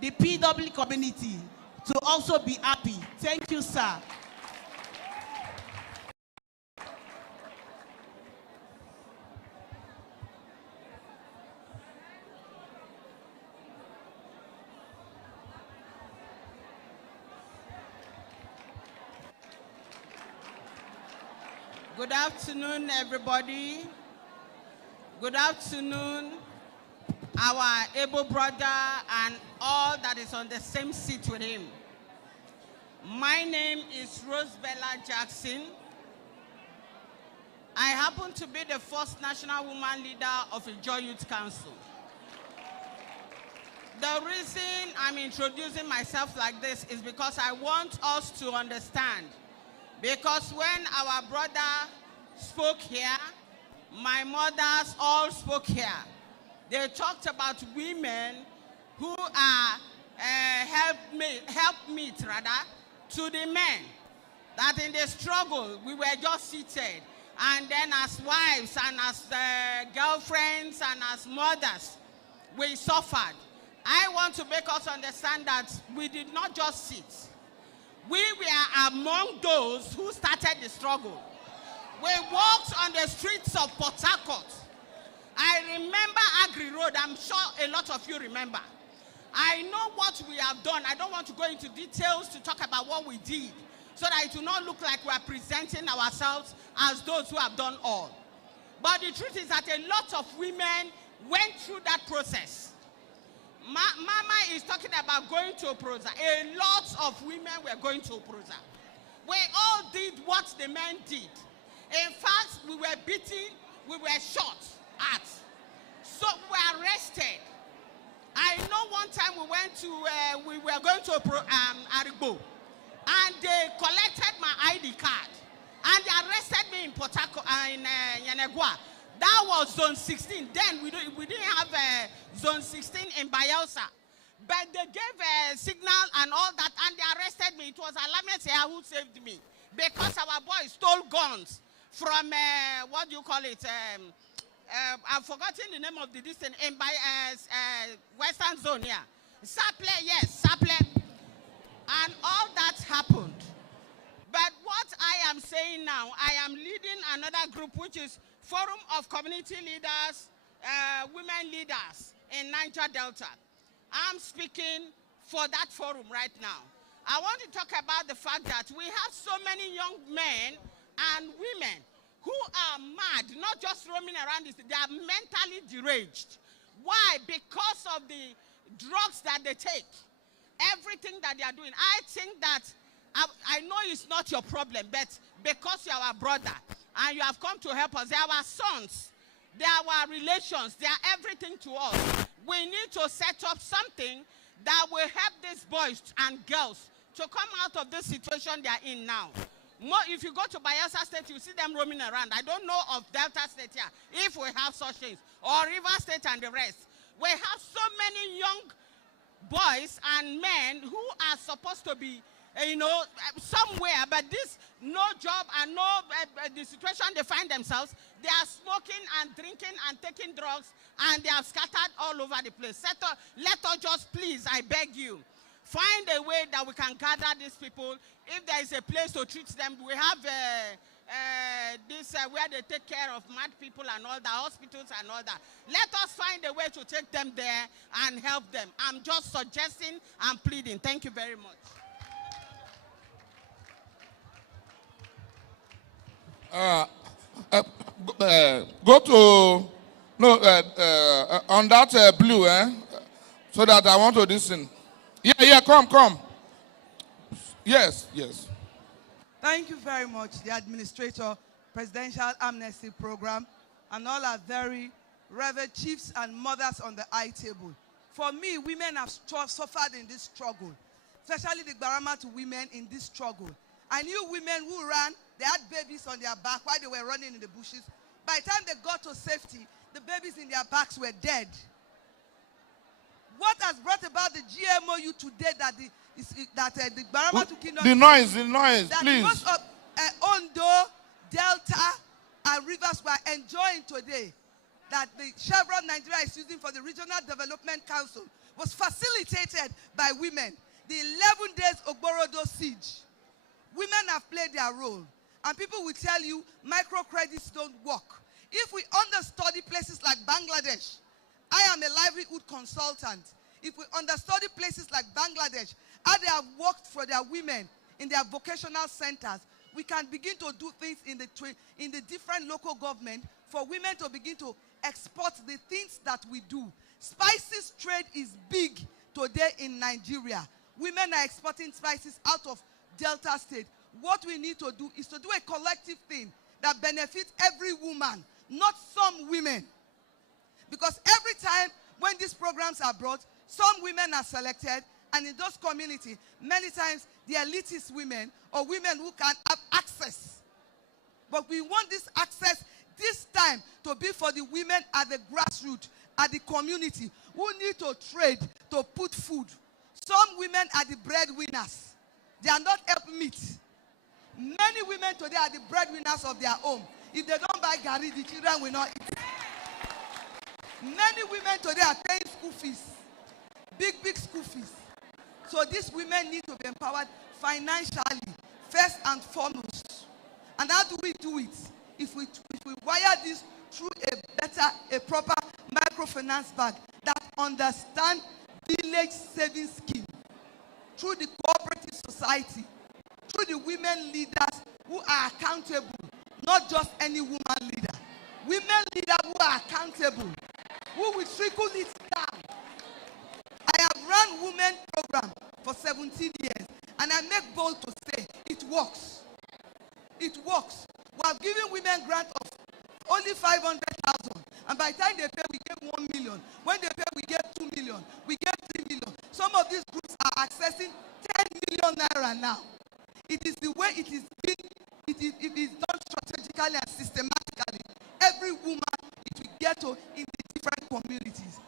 the PW community, to also be happy. Thank you, sir. Good afternoon, everybody. Good afternoon, our able brother and all that is on the same seat with him. My name is Rosebella Jackson. I happen to be the first national woman leader of the Joy Youth Council. The reason I'm introducing myself like this is because I want us to understand. Because when our brother spoke here, my mothers all spoke here. They talked about women who are helpmeet to the men. That in the struggle, we were just seated. And then as wives and as girlfriends and as mothers, we suffered. I want to make us understand that we did not just sit. We were among those who started the struggle. We walked on the streets of Port Harcourt. I remember Agri Road. I'm sure a lot of you remember. I know what we have done. I don't want to go into details to talk about what we did so that it will not look like we are presenting ourselves as those who have done all. But the truth is that a lot of women went through that process. Mama is talking about going to Proza. A lot of women were going to Proza. We all did what the men did. In fact, we were beaten, we were shot at. So we were arrested. I know one time we were going to Aribo, and they collected my ID card, and they arrested me in Port Harcourt, in Yanagua. That was zone 16. Then we didn't have zone 16 in Bayelsa. But they gave a signal and all that, and they arrested me. It was Alamesea who saved me. Because our boys stole guns from, what do you call it? I've forgotten the name of the distance, in Western Zone here. Saple, yes, Saple. And all that happened. But what I am saying now, I am leading another group, which is Forum of Community Leaders, Women Leaders in Niger Delta. I'm speaking for that forum right now. I want to talk about the fact that we have so many young men and women who are mad, not just roaming around, they are mentally deranged. Why? Because of the drugs that they take, everything that they are doing. I think that, I know it's not your problem, but because you are our brother, and you have come to help us. They are our sons. They are our relations. They are everything to us. We need to set up something that will help these boys and girls to come out of this situation they are in now. If you go to Bayelsa State, you see them roaming around. I don't know of Delta State here, if we have such things, or River State and the rest. We have so many young boys and men who are supposed to be somewhere, but this, no job and no, the situation they find themselves, they are smoking and drinking and taking drugs, and they are scattered all over the place. Let us just, please, I beg you, find a way that we can gather these people. If there is a place to treat them, we have where they take care of mad people and all the hospitals and all that. Let us find a way to take them there and help them. I'm just suggesting and pleading. Thank you very much. Go to on that blue, so that I want to listen. Yeah, come. Yes. Thank you very much, the administrator, Presidential Amnesty Program, and all our very reverend chiefs and mothers on the high table. For me, women have suffered in this struggle, especially the Baramatu women in this struggle. I knew women who ran, they had babies on their back while they were running in the bushes. By the time they got to safety, the babies in their backs were dead. What has brought about the GMOU today that the Baramatu Kingdom... The noise, that please. Most of Ondo, Delta, and Rivers were enjoying today, that the Chevron Nigeria is using for the Regional Development Council, was facilitated by women. The 11 days Ogborodo siege. Women have played their role. And people will tell you microcredits don't work. If we understudy places like Bangladesh, I am a livelihood consultant. If we understudy places like Bangladesh, how they have worked for their women in their vocational centers, we can begin to do things in the different local government for women to begin to export the things that we do. Spices trade is big today in Nigeria. Women are exporting spices out of Delta State. What we need to do is to do a collective thing that benefits every woman, not some women. Because every time when these programs are brought, some women are selected, and in those communities, many times the elitist women or women who can have access. But we want this access this time to be for the women at the grassroots, at the community, who need to trade to put food. Some women are the breadwinners. They are not helpmeet. Many women today are the breadwinners of their home. If they don't buy gari, the children will not eat. Many women today are paying school fees. Big school fees. So these women need to be empowered financially, first and foremost. And how do we do it? If we wire this through a proper microfinance bank that understands village savings scheme, through the cooperative society, through the women leaders who are accountable, not just any woman leader. Women leaders who are accountable, who will trickle it down. I have run women program for 17 years, and I make bold to say it works. It works. We have given women grant of only 500,000, and by the time they pay, we give 1 million. When they pay, we give 2 million. We give 3 million. Some of these groups are accessing 10 million naira now. It is the way it is done strategically and systematically. Every woman, it will get to in the different communities.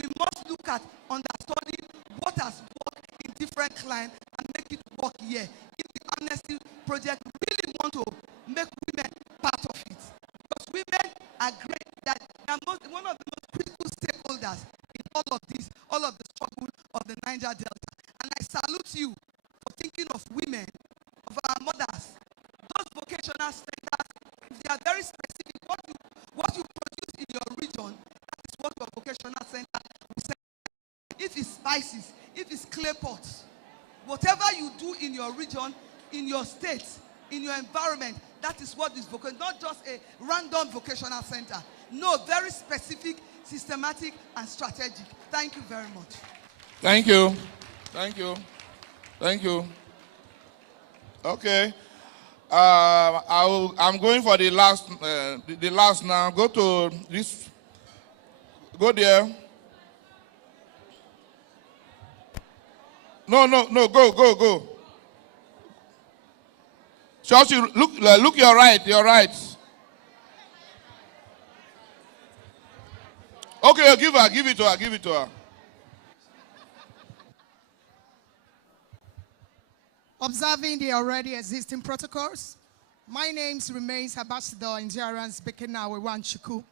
We must look at understanding what has worked in different clients and make it work here. If the Amnesty Project really want to make women part of it, because women are great, that they are one of the most critical stakeholders in all of this, all of the struggle of the Niger Delta. And I salute you for thinking of women, of our mothers. Those vocational centers, they are very specific. What you produce in your region, that is what your vocational center will say. If it's spices, if it's clay pots, whatever you do in your region, in your state, in your environment, that is what is vocational, not just a random vocational center. No, very specific, systematic, and strategic. Thank you very much. Thank you. Thank you. Thank you. Okay. I'm going for the last now. Go to this. Go there. No. Go. Church, look your right. Okay, give it to her. Observing the already existing protocols, my name remains Ambassador Nigerian speaking now with Wanchuku.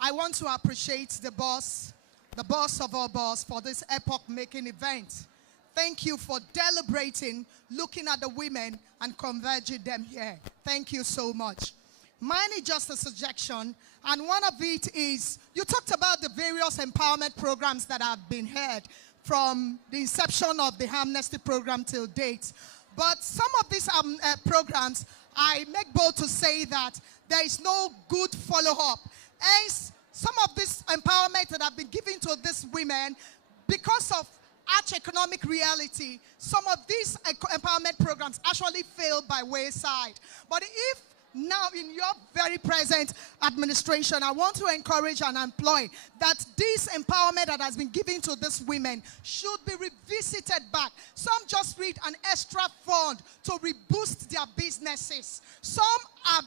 I want to appreciate the boss of our boss, for this epoch-making event. Thank you for deliberating, looking at the women and converging them here. Thank you so much. Mine is just a suggestion, and one of it is, you talked about the various empowerment programs that have been heard from the inception of the Amnesty program till date. But some of these programs, I make bold to say that there is no good follow-up. Hence, some of this empowerment that have been given to these women, because of arch economic reality, some of these empowerment programs actually fail by wayside. But if now in your very present administration, I want to encourage and employ that this empowerment that has been given to these women should be revisited back. Some just need an extra fund to reboost their businesses. Some have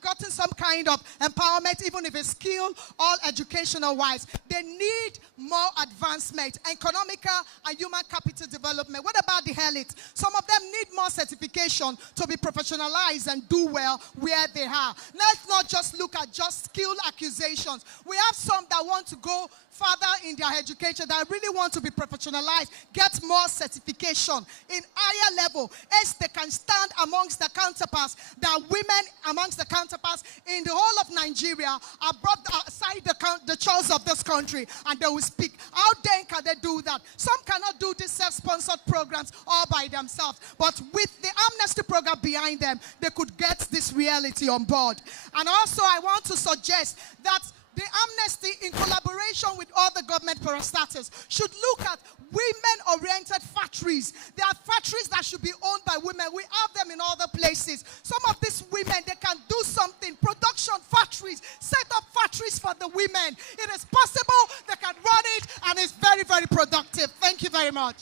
gotten some kind of empowerment, even if it's skill or educational-wise. They need more advancement, economical and human capital development. What about the elite? Some of them need more certification to be professionalized and do well where they are. Let's not just look at just skill accusations. We have some that want to go further in their education, that really want to be professionalized, get more certification in higher level, as they can stand amongst the counterparts that women among amongst the counterparts in the whole of Nigeria are brought aside the chores of this country and they will speak. How then can they do that? Some cannot do these self-sponsored programs all by themselves, but with the amnesty program behind them, they could get this reality on board. And also I want to suggest that the amnesty, in collaboration with other government parastatals, should look at women-oriented factories. There are factories that should be owned by women. We have them in other places. Some of these women, they can do something. Production factories, set up factories for the women. It is possible, they can run it, and it's very, very productive. Thank you very much.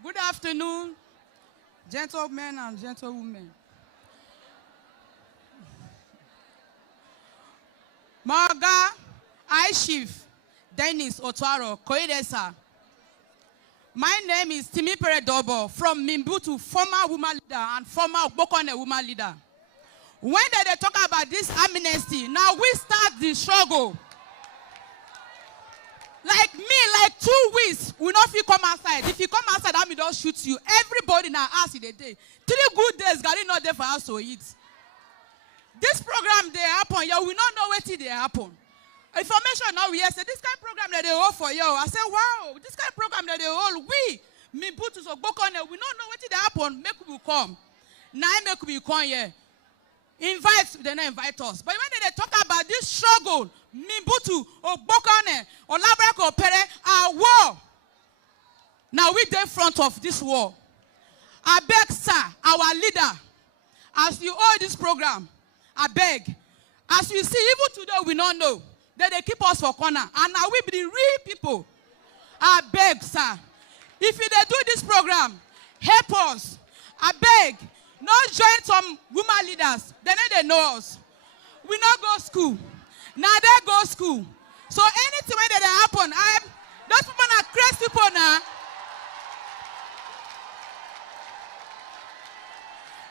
Good afternoon, gentlemen and gentlewomen. Marga, I Chief Dennis Otuaro, Koidesa. My name is Timi Peredobo from Mimbutu, former woman leader and former Bokone woman leader. When they talk about this amnesty, now we start the struggle. Like me, like 2 weeks, we not feel come outside. If you come outside, I don't shoot you. Everybody now ask in a day. 3 good days, God not there for us to eat. This program they happen, yeah, we not know what they happen. Information now we say this kind of program that they hold for you. I say, wow, this kind of program that they hold, me put to so book on it. We don't know what they happen. Make we come. Now make we come here. Invite, they not invite us. But when they talk about this struggle, Mimbutu, or Bokane, or Labrak, or Pere, our war. Now we in front of this war. I beg, sir, our leader, as you hold this program, I beg, as you see, even today we don't know that they keep us for corner. And now we be the real people. I beg, sir, if you they do this program, help us. I beg, not join some women leaders. They know us. We not go school. Now they go school. So anything that happen, those people are crazy people now.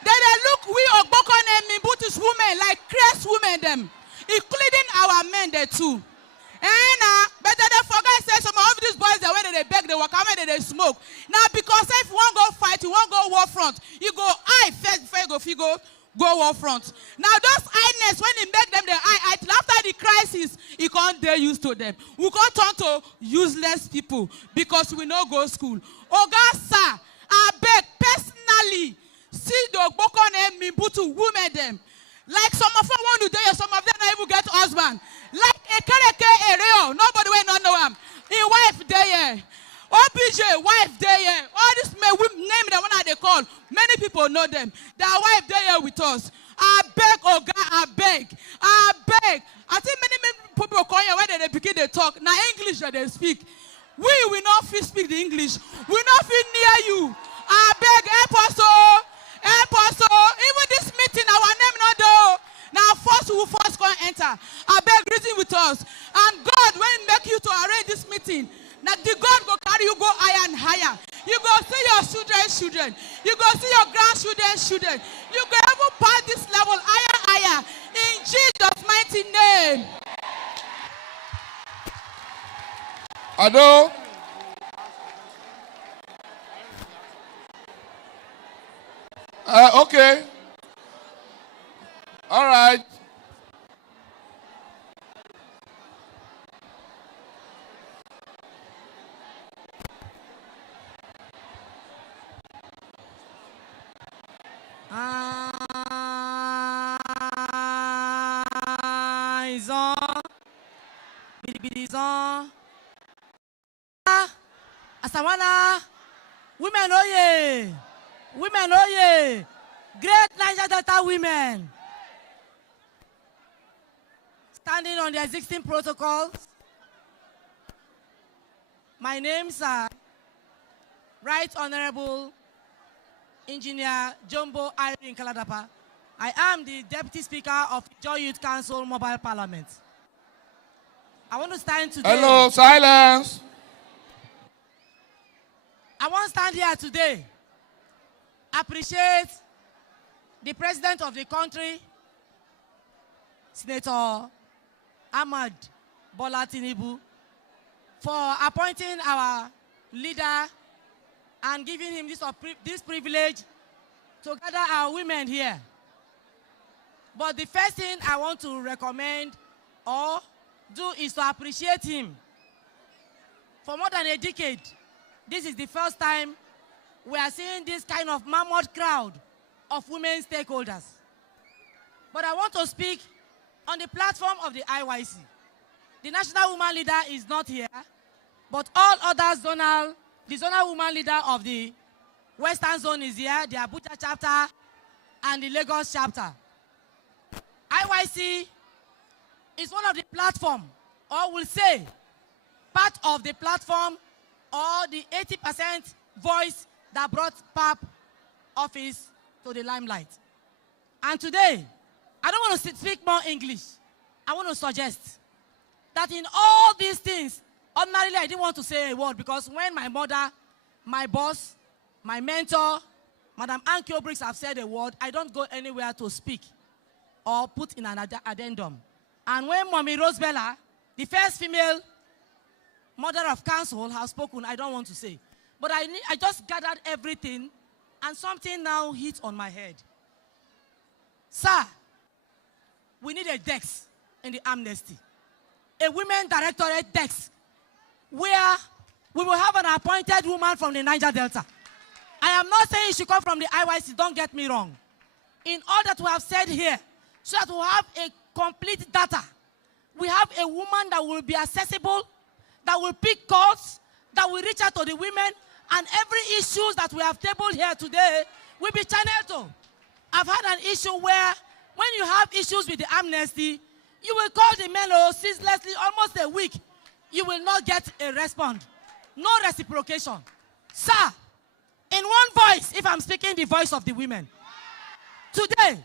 They look we Ogbokone and Mimbutu's women like crazy women them, including our men there too. And but they forget say some of these boys the way they beg, they work, how many they smoke. Now because if you want to go fight, you want to go war front, you go first go war front. Now those eyes when he make them the eye till after the crisis, he can't dare used to them. We can't turn to useless people because we no go school. Oga sir, I beg personally, see the Ogbokone and Mimbutu women them. Like some of them want to do, some of them not even get husband. Like a Kereke Ereo, nobody will not know him. His wife there, OBJ wife there. All these men name the one that they call. Many people know them. Their wife there with us. I beg, oh God, I beg. I think many people call you when they begin to talk. Now English that they speak. We will not speak the English. We not feel near you. I beg, help us all. Even this meeting, our name not do. Now first we first come enter. I beg reason with us. And God, when he make you to arrange this meeting, now the God go carry you go higher and higher. You go see your children. You go see your grandchildren. You go ever pass this level higher. In Jesus' mighty name. Ado. Okay. All right. Asawana, women oye, great Niger Delta women, standing on the existing protocols. My names are Right Honorable Engineer Jumbo Irene Kaladapa. I am the Deputy Speaker of Joy Youth Council Mobile Parliament. I want to stand today. Hello, silence. I want to stand here today, appreciate the President of the country, Senator Ahmad Bola Tinubu, for appointing our leader and giving him this privilege to gather our women here. But the first thing I want to recommend or do is to appreciate him. For more than a decade, this is the first time we are seeing this kind of mammoth crowd of women stakeholders. But I want to speak on the platform of the IYC. The national woman leader is not here, but all other the zonal woman leader of the Western Zone is here, the Abuja chapter and the Lagos chapter. IYC is one of the platform, or we'll say, part of the platform or the 80% voice that brought PAP office to the limelight. And today, I don't want to speak more English. I want to suggest that in all these things, ordinarily I didn't want to say a word because when my mother, my boss, my mentor, Madam Ankyo Briggs have said a word, I don't go anywhere to speak or put in an addendum. And when Mommy Rosebella, the first female mother of council, has spoken, I don't want to say. But I just gathered everything and something now hit on my head. Sir, we need a desk in the amnesty. A women directorate desk where we will have an appointed woman from the Niger Delta. I am not saying she come from the IYC, don't get me wrong. In all that we have said here, so that we have a complete data, we have a woman that will be accessible, that will pick calls, that will reach out to the women, and every issue that we have tabled here today will be channeled to. I've had an issue where when you have issues with the amnesty, you will call the men ceaselessly almost a week. You will not get a response. No reciprocation. Sir, in one voice, if I'm speaking the voice of the women, today,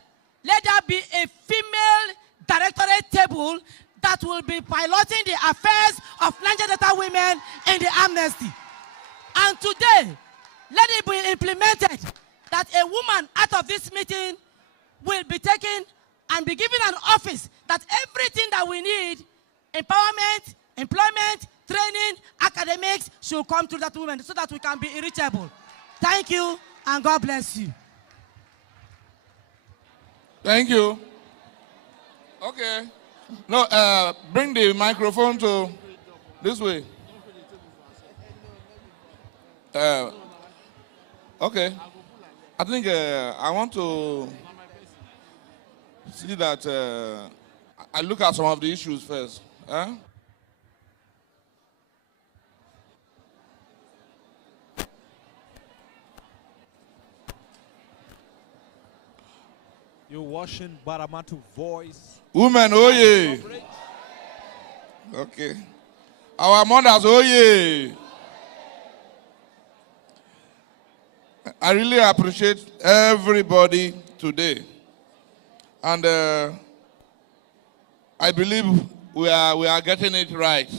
let there be a female directorate table that will be piloting the affairs of Niger Delta women in the amnesty. And today, let it be implemented that a woman out of this meeting will be taken and be given an office that everything that we need, empowerment, employment, training, academics, should come to that woman so that we can be reachable. Thank you, and God bless you. Thank you. Okay. No, bring the microphone to this way. Okay. I think I want to see that I look at some of the issues first. You're watching Baramatu Voice. Women, oh yeah. Okay. Our mothers, oh yeah. I really appreciate everybody today. And I believe we are getting it right.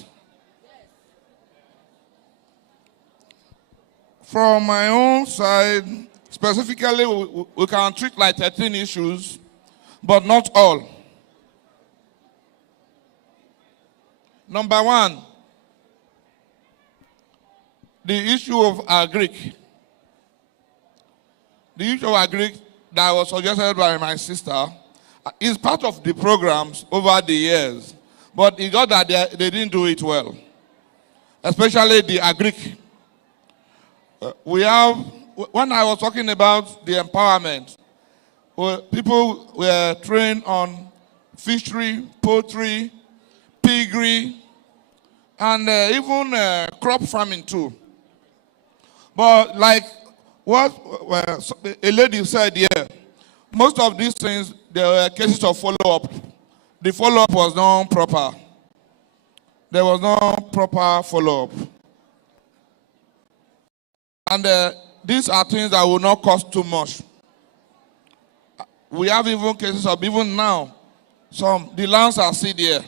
From my own side, specifically, we can treat like 13 issues, but not all. Number one, the issue of agric. The issue of agric that was suggested by my sister is part of the programs over the years, but it got that they didn't do it well, especially the agric. We have, when I was talking about the empowerment, people were trained on fishery, poultry, piggery, and even crop farming too. But like what a lady said here, most of these things, there were cases of follow-up. The follow-up was not proper. There was no proper follow-up. And these are things that will not cost too much. We have even cases of, even now, the lands are still there.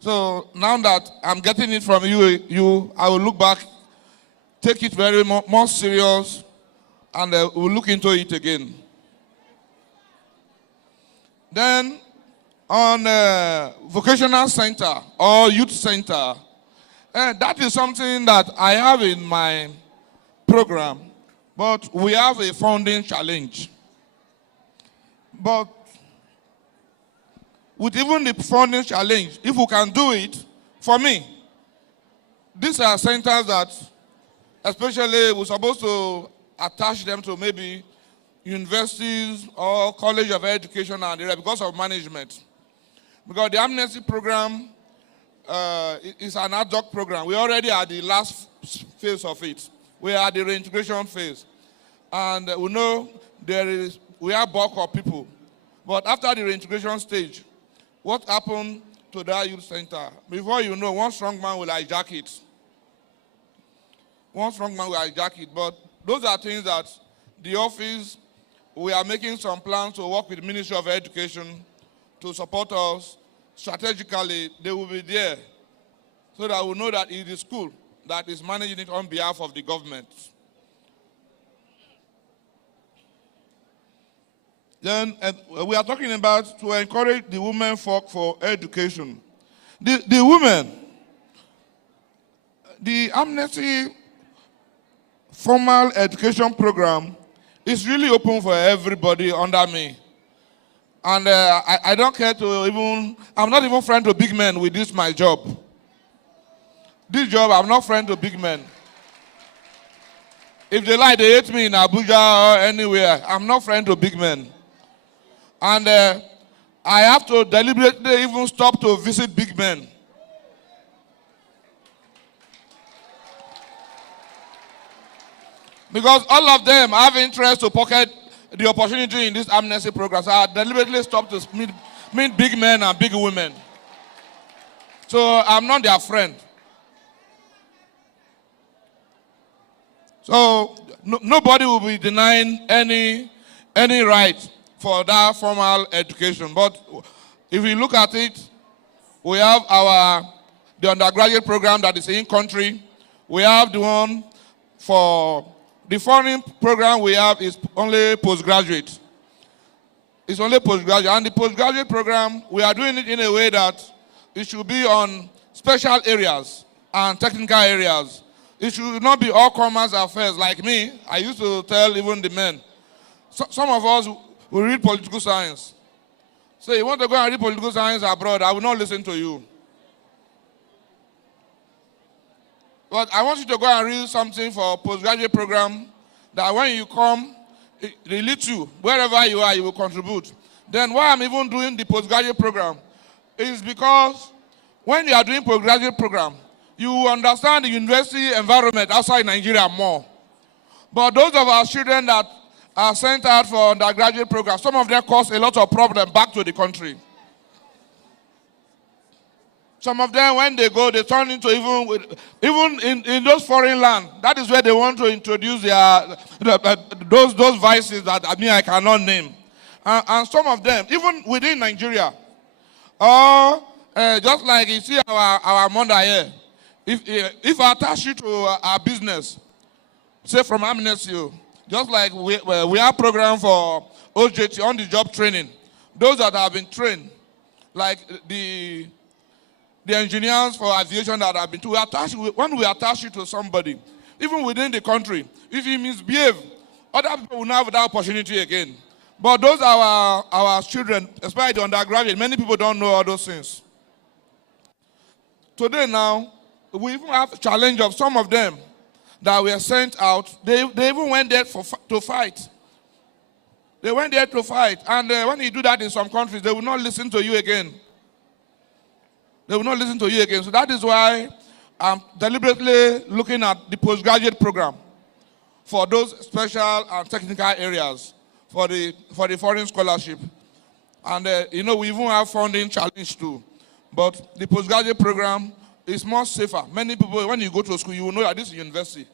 So now that I'm getting it from you, I will look back, take it very more serious, and we'll look into it again. Then, on vocational center or youth center. That is something that I have in my program, but we have a funding challenge. But with even the funding challenge, if we can do it, for me, these are centers that, especially, we're supposed to attach them to maybe universities or college of education and because of management. Because the amnesty program is an ad hoc program. We already are the last phase of it. We are the reintegration phase. And we know we have bulk of people. But after the reintegration stage, what happened to that youth center? Before you know, one strong man will hijack it. One strong man will hijack it. But those are things that the office, we are making some plans to work with the Ministry of Education to support us strategically. They will be there so that we know that it is the school that is managing it on behalf of the government. Then we are talking about to encourage the women for education. The women, the amnesty formal education program is really open for everybody under me. And I don't care to even, I'm not even friend to big men with this my job. This job, I'm not friend to big men. If they like, they hate me in Abuja or anywhere. I'm not friend to big men. And I have to deliberately even stop to visit big men. Because all of them have interest to pocket the opportunity in this amnesty program. So I deliberately stopped to meet big men and big women. So I'm not their friend. So nobody will be denying any right for that formal education. But if we look at it, we have the undergraduate program that is in country. We have the one for the foreign program we have is only postgraduate. It's only postgraduate. And the postgraduate program, we are doing it in a way that it should be on special areas and technical areas. It should not be all commerce affairs like me. I used to tell even the men. Some of us, we read political science. So you want to go and read political science abroad, I will not listen to you. But I want you to go and read something for postgraduate program that when you come, they lead you. Wherever you are, you will contribute. Then why I'm even doing the postgraduate program is because when you are doing postgraduate program, you understand the university environment outside Nigeria more. But those of our children that are sent out for undergraduate programs, some of them cause a lot of problems back to the country. Some of them, when they go, they turn into even in those foreign lands. That is where they want to introduce those vices that I cannot name. And some of them, even within Nigeria, or just like you see our mother here, if I attach you to our business, say from Amnesty, just like we have program for OJT, on-the-job training, those that have been trained, like the engineers for aviation that have been when we attach you to somebody, even within the country, if he misbehave, other people will not have that opportunity again. But those are our children, especially the undergraduate. Many people don't know all those things. Today now, we even have a challenge of some of them that were sent out. They even went there to fight. They went there to fight. And when you do that in some countries, they will not listen to you again. They will not listen to you again. So that is why I'm deliberately looking at the postgraduate program for those special and technical areas for the foreign scholarship. And we even have funding challenge too. But the postgraduate program is more safer. Many people, when you go to school, you will know that this is university.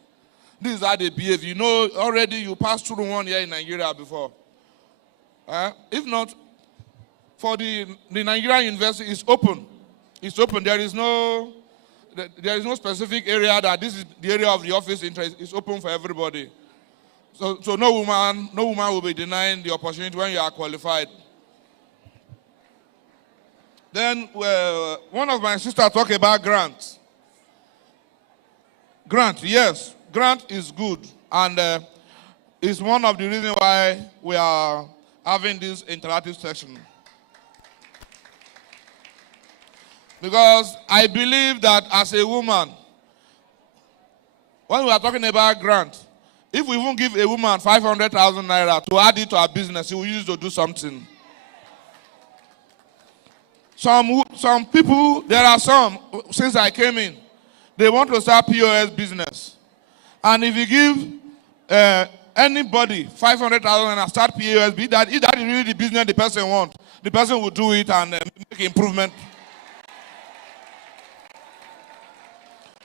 This is how they behave. You know already you passed through 1 year in Nigeria before. If not, for the Nigerian university, it's open. It's open. There is no specific area that this is the area of the office interest. It's open for everybody. So no woman will be denying the opportunity when you are qualified. Then one of my sisters talked about grants. Grant, yes, grant is good, and it's one of the reasons why we are having this interactive session. Because I believe that as a woman, when we are talking about grant, if we even give a woman 500,000 naira to add it to our business, she will use it to do something. Some people, there are some, since I came in, they want to start POS business. And if you give anybody 500,000 and start POS, if that is really the business the person wants, the person will do it and make improvement.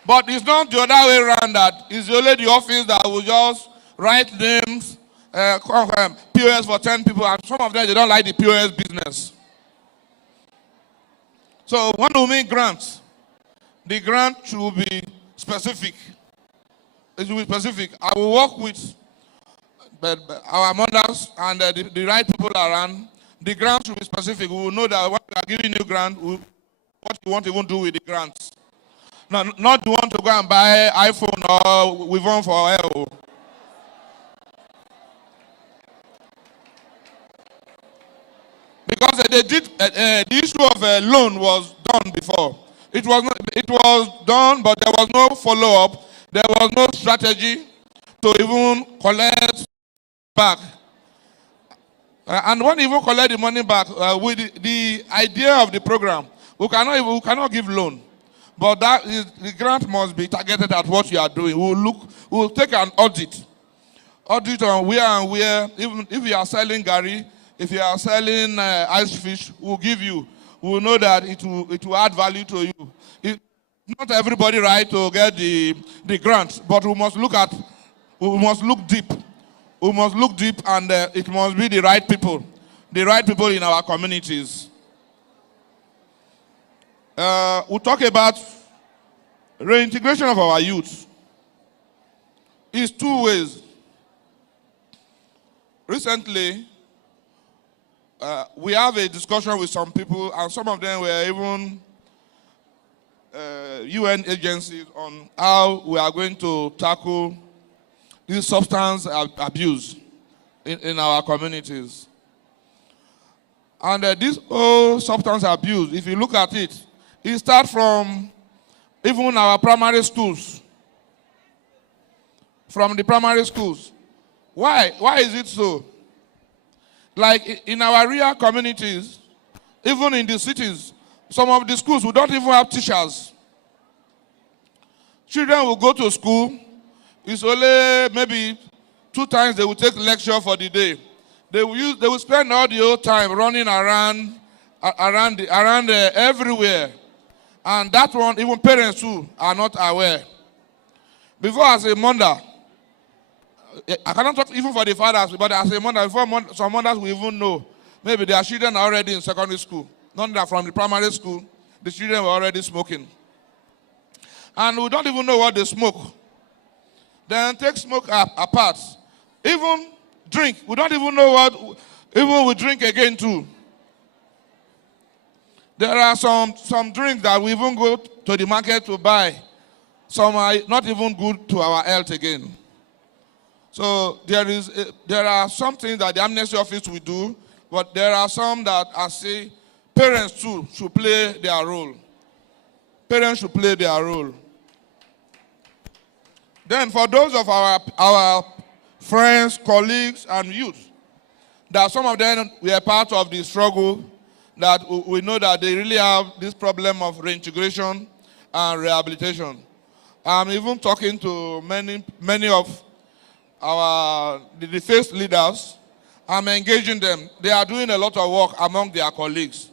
But it's not the other way around that. It's only the office that will just write names, POS for 10 people, and some of them, they don't like the POS business. So when we make grants, the grant should be specific. It should be specific. I will work with our mothers and the right people around. The grant should be specific. We will know that when we are giving you grant, what you want to even do with the grants. Not you want to go and buy iPhone or Wivon for L. Because they did the issue of a loan was done before. It was done, but there was no follow-up. There was no strategy to even collect back. And when you even collect the money back, with the idea of the program, we cannot give loan. But the grant must be targeted at what you are doing. We'll take an audit on where and where. Even if you are selling gari, if you are selling ice fish, we'll give you. We'll know that it will add value to you. Not everybody right to get the grant, but we must look deep. We must look deep, and it must be the right people in our communities. We'll talk about reintegration of our youth. It's two ways. Recently, we have a discussion with some people, and some of them were even UN agencies on how we are going to tackle this substance abuse in our communities. And this whole substance abuse, if you look at it, it starts from even our primary schools. From the primary schools. Why? Why is it so? Like in our real communities, even in the cities, some of the schools, we don't even have teachers. Children will go to school. It's only maybe 2 times they will take lecture for the day. They will spend all the whole time running around everywhere. And that one, even parents too are not aware. Before, as a mother, I cannot talk even for the fathers, but as a mother, some mothers will even know. Maybe their children are already in secondary school. Not that from the primary school, the children were already smoking. And we don't even know what they smoke. Then take smoke apart. Even drink, we don't even know what, even we drink again too. There are some drinks that we even go to the market to buy. Some are not even good to our health again. So there are some things that the Amnesty Office will do, but there are some that I say parents too should play their role. Parents should play their role. Then for those of our friends, colleagues, and youth, that some of them were part of the struggle, that we know that they really have this problem of reintegration and rehabilitation. I'm even talking to many of the faith leaders. I'm engaging them. They are doing a lot of work among their colleagues.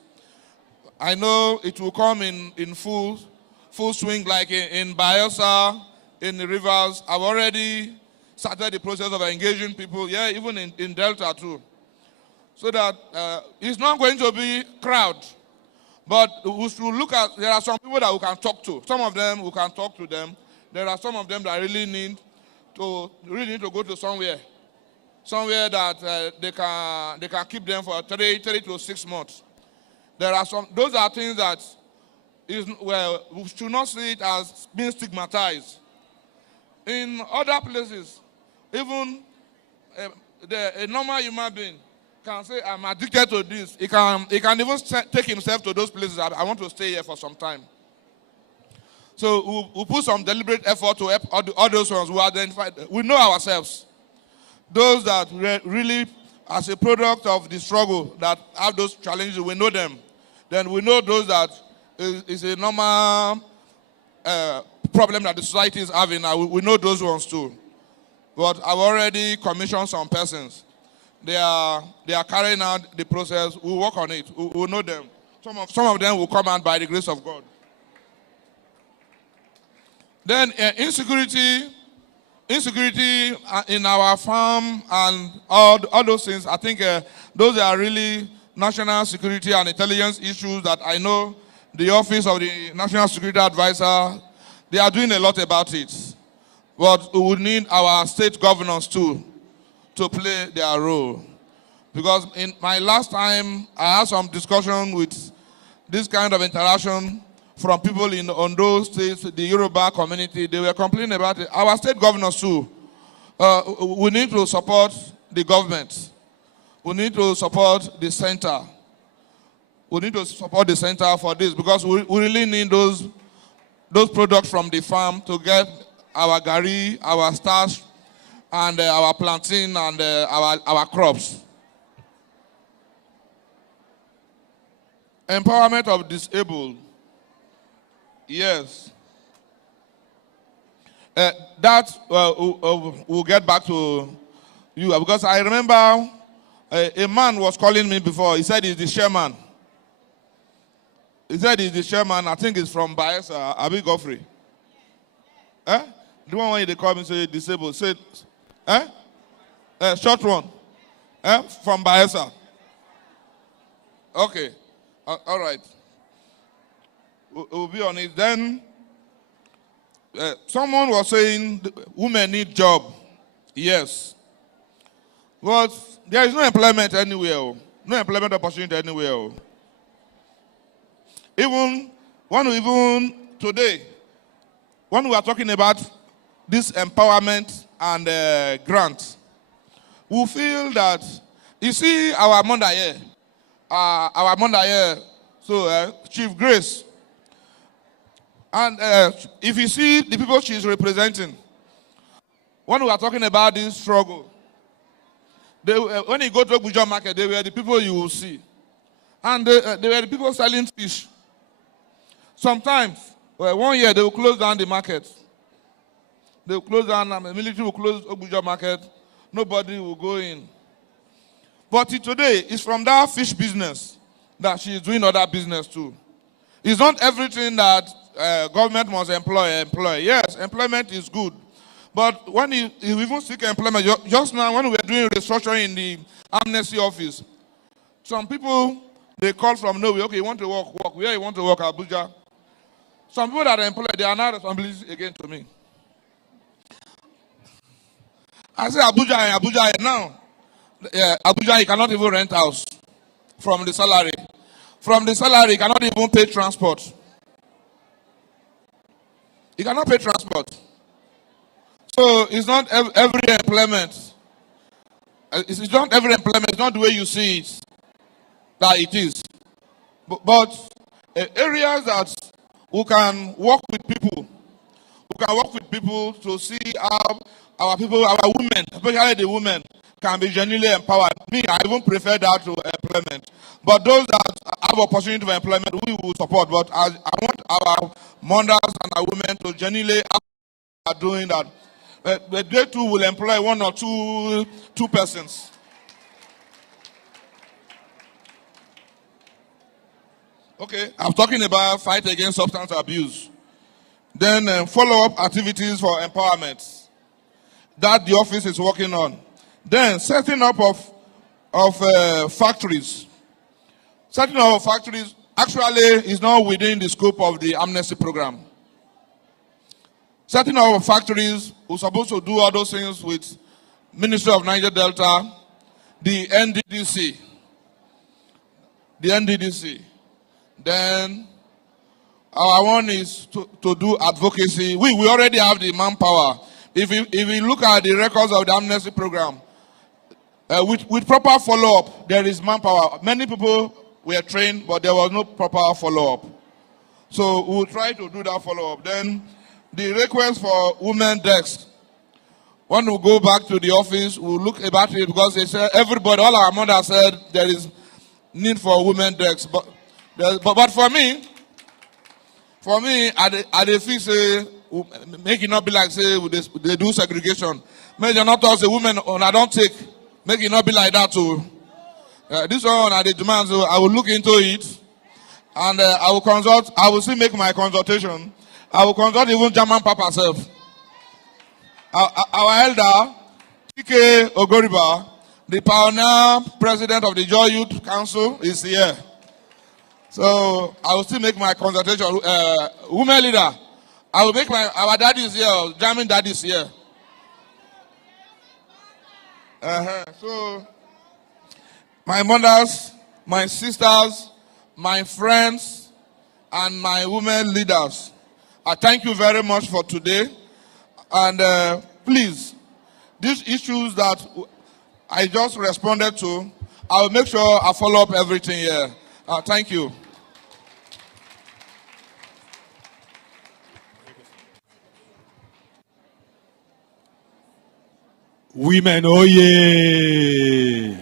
I know it will come in full swing, like in Bayelsa, in the rivers. I've already started the process of engaging people, yeah, even in Delta too. So that it's not going to be crowd, but we should look at, there are some people that we can talk to. Some of them, we can talk to them. There are some of them that really need to go to somewhere that they can keep them for 3 to 6 months. There are some, those are things that we should not see it as being stigmatized. In other places, even a normal human being can say, I'm addicted to this. He can even take himself to those places. I want to stay here for some time. So we'll put some deliberate effort to help all those ones who identify. We know ourselves. Those that really, as a product of the struggle, that have those challenges, we know them. Then we know those that is a normal problem that the society is having. We know those ones too. But I've already commissioned some persons. They are carrying out the process. We'll work on it. We'll know them. Some of them will come out by the grace of God. Then insecurity in our farm and all those things, I think those are really national security and intelligence issues that I know the Office of the National Security Advisor, they are doing a lot about it. But we would need our state governors too to play their role. Because in my last time, I had some discussion with this kind of interaction from people in Ondo states, the Yoruba community. They were complaining about it. Our state governors too. We need to support the government. We need to support the center. We need to support the center for this because we really need those products from the farm to get our gari, our starch, and our plantain and our crops. Empowerment of disabled. Yes. We'll get back to you because I remember a man was calling me before. He said he's the chairman. He said he's the chairman. I think it's from Bayelsa, Abi Godfrey. Eh? The one when they call me say disabled. Say, short one. From Bayelsa. Okay. All right. We'll be on it. Then someone was saying women need job. Yes. But there is no employment anywhere. No employment opportunity anywhere. Even today, when we are talking about this empowerment and grant, we feel that, you see our mother here, so Chief Grace, and if you see the people she's representing, when we are talking about this struggle, when you go to Obuja market, they were the people you will see. And they were the people selling fish. Sometimes, 1 year, they will close down the market. They will close down, the military will close Obuja market. Nobody will go in. But today, it's from that fish business that she is doing other business too. It's not everything that government must employ. Yes, employment is good. But when you even seek employment, just now when we were doing restructuring in the amnesty office, some people, they call from nowhere, okay, you want to work, where you want to work, Abuja. Some people that are employed, they are not responsibility again to me. I say Abuja now. Abuja, you cannot even rent house from the salary. From the salary, you cannot even pay transport. You cannot pay transport. So it's not every employment. It's not every employment. It's not the way you see it that it is. But areas that we can work with people. We can work with people to see how our people, our women, especially the women, can be genuinely empowered. Me, I even prefer that to employment. But those that have opportunity for employment, we will support. But I want our mothers and our women to genuinely are doing that. They too will employ one or two persons. Okay, I'm talking about fight against substance abuse. Then follow-up activities for empowerment that the office is working on. Then setting up of factories. Setting up of factories actually is not within the scope of the amnesty program. Setting up of factories, we're supposed to do all those things with Ministry of Niger Delta, the NDDC. Then our one is to do advocacy. We already have the manpower. If you look at the records of the amnesty program, with proper follow-up, there is manpower. Many people were trained, but there was no proper follow-up. So we'll try to do that follow-up. Then the request for women desk. When we go back to the office, we'll look about it because they said everybody, all our mothers said there is need for women desk. But for me, I dey feel say make it not be like say they do segregation. Make them not talk say women I don't take. Make it not be like that too. This one I demand, so I will look into it, and I will consult. I will still make my consultation. I will consult even German Papa self. Our elder, TK Ogoriba, the pioneer president of the Joy Youth Council, is here. So I will still make my consultation. Women leader, I will make our daddies here, German daddies here. So my mothers, my sisters, my friends, and my women leaders, I thank you very much for today. And please, these issues that I just responded to, I will make sure I follow up everything here. Thank you. Women, oh yeah.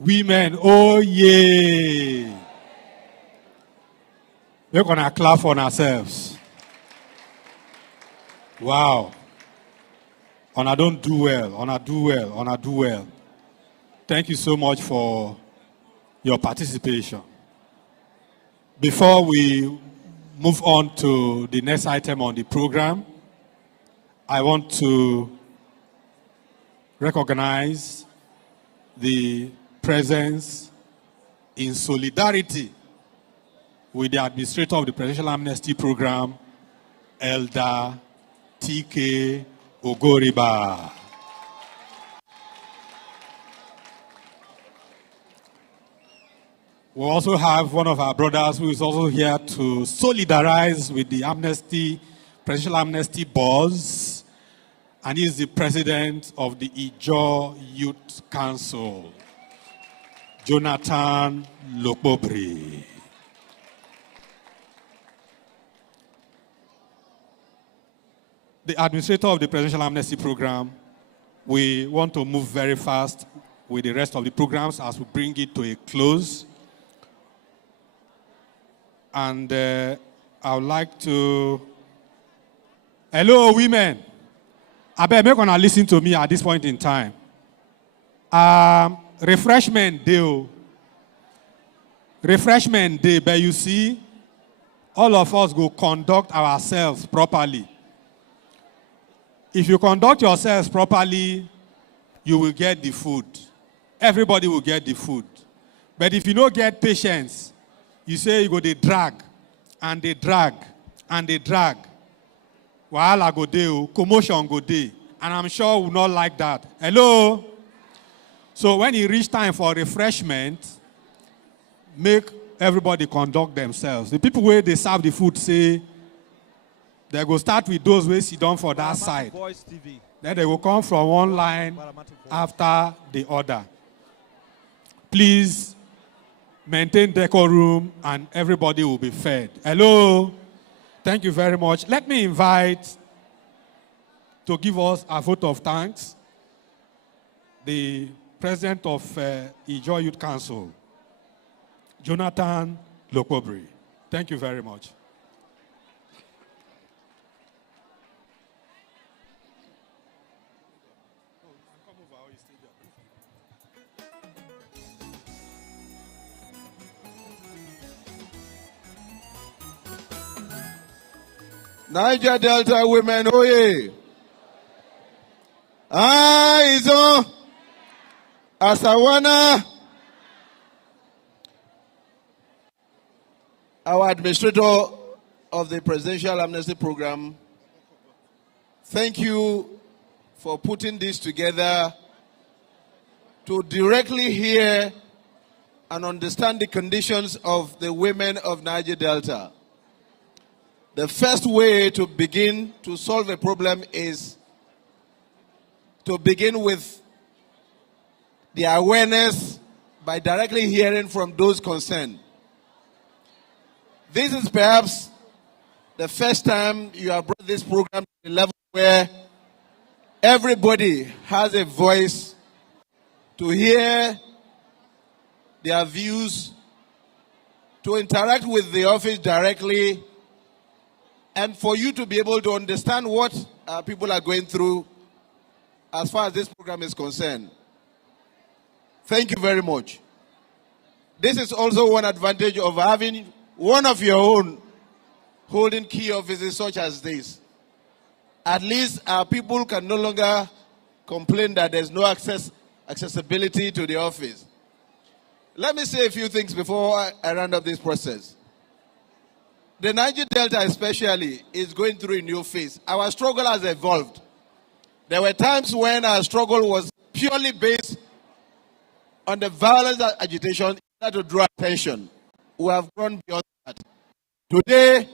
Women, oh yeah. We're going to clap for ourselves. Wow. Ona don't do well. Ona do well. Ona do well. Thank you so much for your participation. Before we move on to the next item on the program, I want to recognize the presence in solidarity with the administrator of the Presidential Amnesty Program, Elder TK Ogoriba. We also have one of our brothers who is also here to solidarize with the Amnesty, Presidential Amnesty boss, and he is the president of the Ijaw Youth Council, Jonathan Lokobri. The administrator of the Presidential Amnesty Program, we want to move very fast with the rest of the programs as we bring it to a close. And I would like to... Hello, women. I bet you're going to listen to me at this point in time. Refreshment day. Refreshment day, but you see, all of us go conduct ourselves properly. If you conduct yourselves properly, you will get the food. Everybody will get the food. But if you don't get patience, you say you go they drag, and they drag, and they drag. Wahala go dey, commotion go dey, and I'm sure we will not like that. Hello? So when it reach time for refreshment, make everybody conduct themselves. The people where they serve the food say, they go start with those who sit down for that side. Then they will come from one line after the other. Please maintain decorum and everybody will be fed. Hello? Thank you very much. Let me invite to give us a vote of thanks the president of Ijaw Youth Council, Jonathan Lokobri. Thank you very much. Niger Delta women, oh yeah. Izo, Asawana, our administrator of the Presidential Amnesty Program, thank you for putting this together to directly hear and understand the conditions of the women of Niger Delta. The first way to begin to solve a problem is to begin with the awareness by directly hearing from those concerned. This is perhaps the first time you have brought this program to a level where everybody has a voice to hear their views, to interact with the office directly, and for you to be able to understand what people are going through as far as this program is concerned. Thank you very much. This is also one advantage of having one of your own holding key offices such as this. At least our people can no longer complain that there's no accessibility to the office. Let me say a few things before I round up this process. The Niger Delta especially is going through a new phase. Our struggle has evolved. There were times when our struggle was purely based on the violence and agitation to draw attention. We have gone beyond that. Today,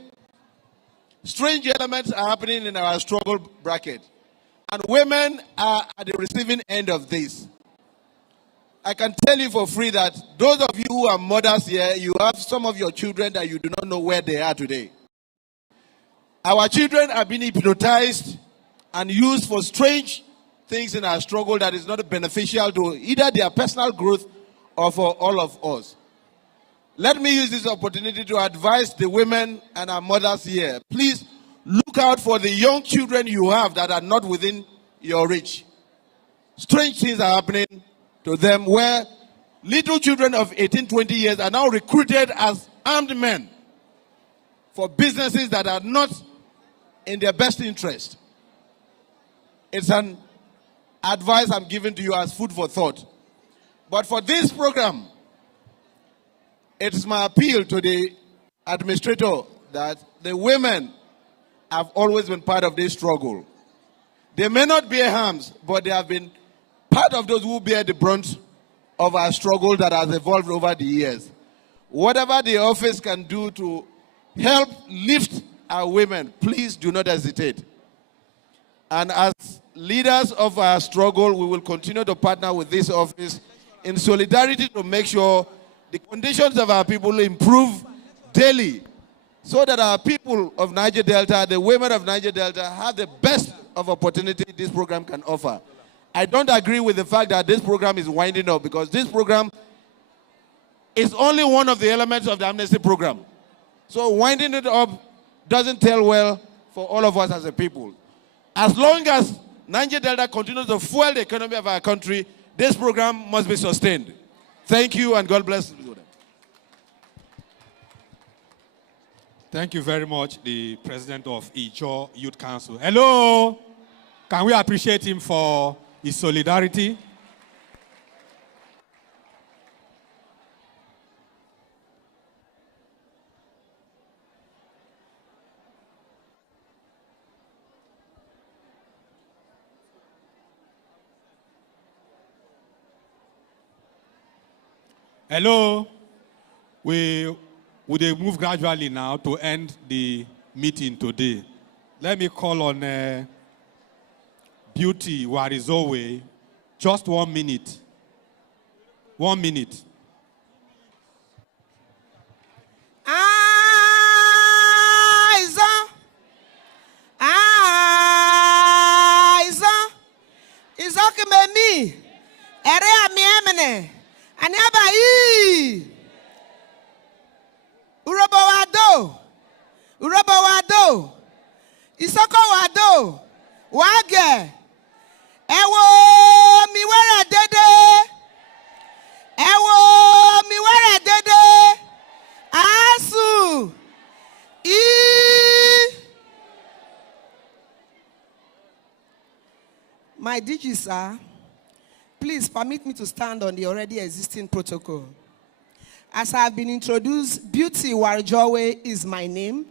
strange elements are happening in our struggle bracket. And women are at the receiving end of this. I can tell you for free that those of you who are mothers here, you have some of your children that you do not know where they are today. Our children are being hypnotized and used for strange things in our struggle that is not beneficial to either their personal growth or for all of us. Let me use this opportunity to advise the women and our mothers here. Please look out for the young children you have that are not within your reach. Strange things are happening to them where little children of 18, 20 years are now recruited as armed men for businesses that are not in their best interest. It's an advice I'm giving to you as food for thought. But for this program, it's my appeal to the administrator that the women have always been part of this struggle. They may not bear harms, but they have been part of those who bear the brunt of our struggle that has evolved over the years. Whatever the office can do to help lift our women, please do not hesitate. And as leaders of our struggle, we will continue to partner with this office in solidarity to make sure the conditions of our people improve daily so that our people of Niger Delta, the women of Niger Delta, have the best of opportunity this program can offer. I don't agree with the fact that this program is winding up because this program is only one of the elements of the amnesty program. So winding it up doesn't tell well for all of us as a people. As long as Niger Delta continues to fuel the economy of our country, this program must be sustained. Thank you and God bless you. Thank you very much, the president of Ijaw Youth Council. Hello. Can we appreciate him for his solidarity? Hello. We will move gradually now to end the meeting today. Let me call on Beauty Warizowe. Just 1 minute. 1 minute. Izokimemi. Ere amiemene. Aniabai. Urobowado. Urobowado. Isoko wado. Wage. Ewo miwere dede. Ewo miwere dede. Asu. My DG, sir, please permit me to stand on the already existing protocol. As I have been introduced, Beauty Warizowe is my name.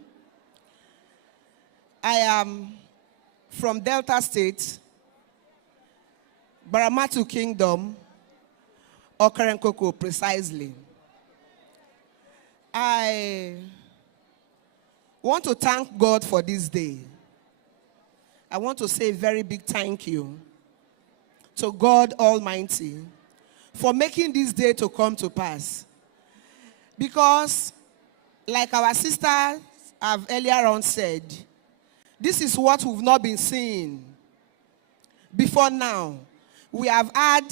I am from Delta State, Baramatu Kingdom, Okarenkoko precisely. I want to thank God for this day. I want to say a very big thank you to God Almighty for making this day to come to pass. Because, like our sisters have earlier on said, this is what we've not been seeing before now. We have had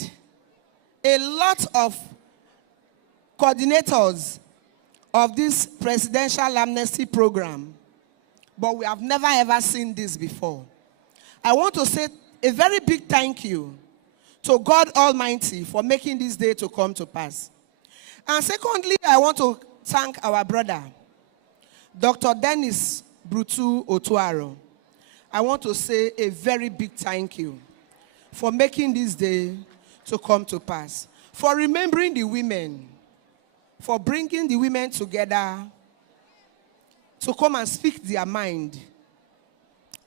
a lot of coordinators of this presidential amnesty program, but we have never ever seen this before. I want to say a very big thank you to God Almighty for making this day to come to pass. And secondly, I want to thank our brother, Dr. Dennis Brutu Otuaro. I want to say a very big thank you for making this day to come to pass, for remembering the women, for bringing the women together to come and speak their mind.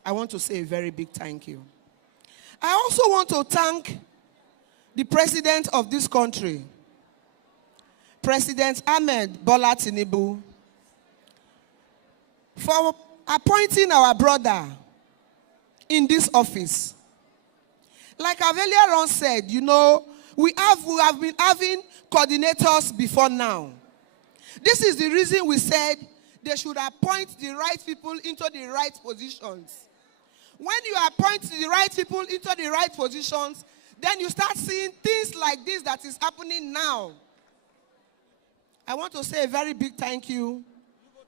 I want to say a very big thank you. I also want to thank the president of this country, President Ahmed Bola Tinubu, for appointing our brother in this office. Like I've earlier on said, you know, we have been having coordinators before now. This is the reason we said they should appoint the right people into the right positions. When you appoint the right people into the right positions, then you start seeing things like this that is happening now. I want to say a very big thank you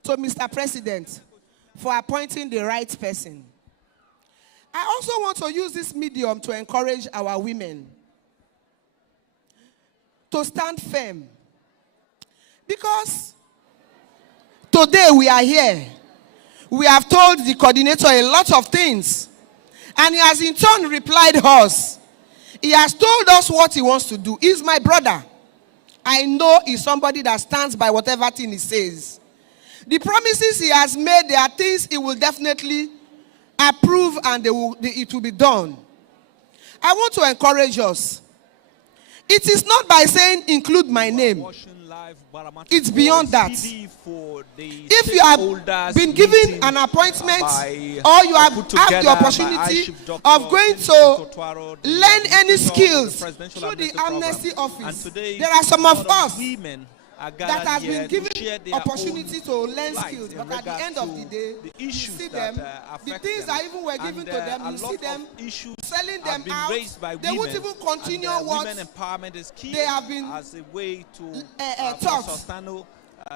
to Mr. President for appointing the right person. I also want to use this medium to encourage our women to stand firm. Because today we are here. We have told the coordinator a lot of things. And he has in turn replied us. He has told us what he wants to do. He's my brother. I know he's somebody that stands by whatever thing he says. The promises he has made, there are things he will definitely approve and it will be done. I want to encourage us. It is not by saying include my name. It's beyond that. If you have been given an appointment or you have had the opportunity of going to learn any skills through the amnesty office, there are some of us that has been given opportunity to learn skills, but at the end of the day, you see them, the things that even were given to them, you see them selling them out. They won't even continue what they have been taught.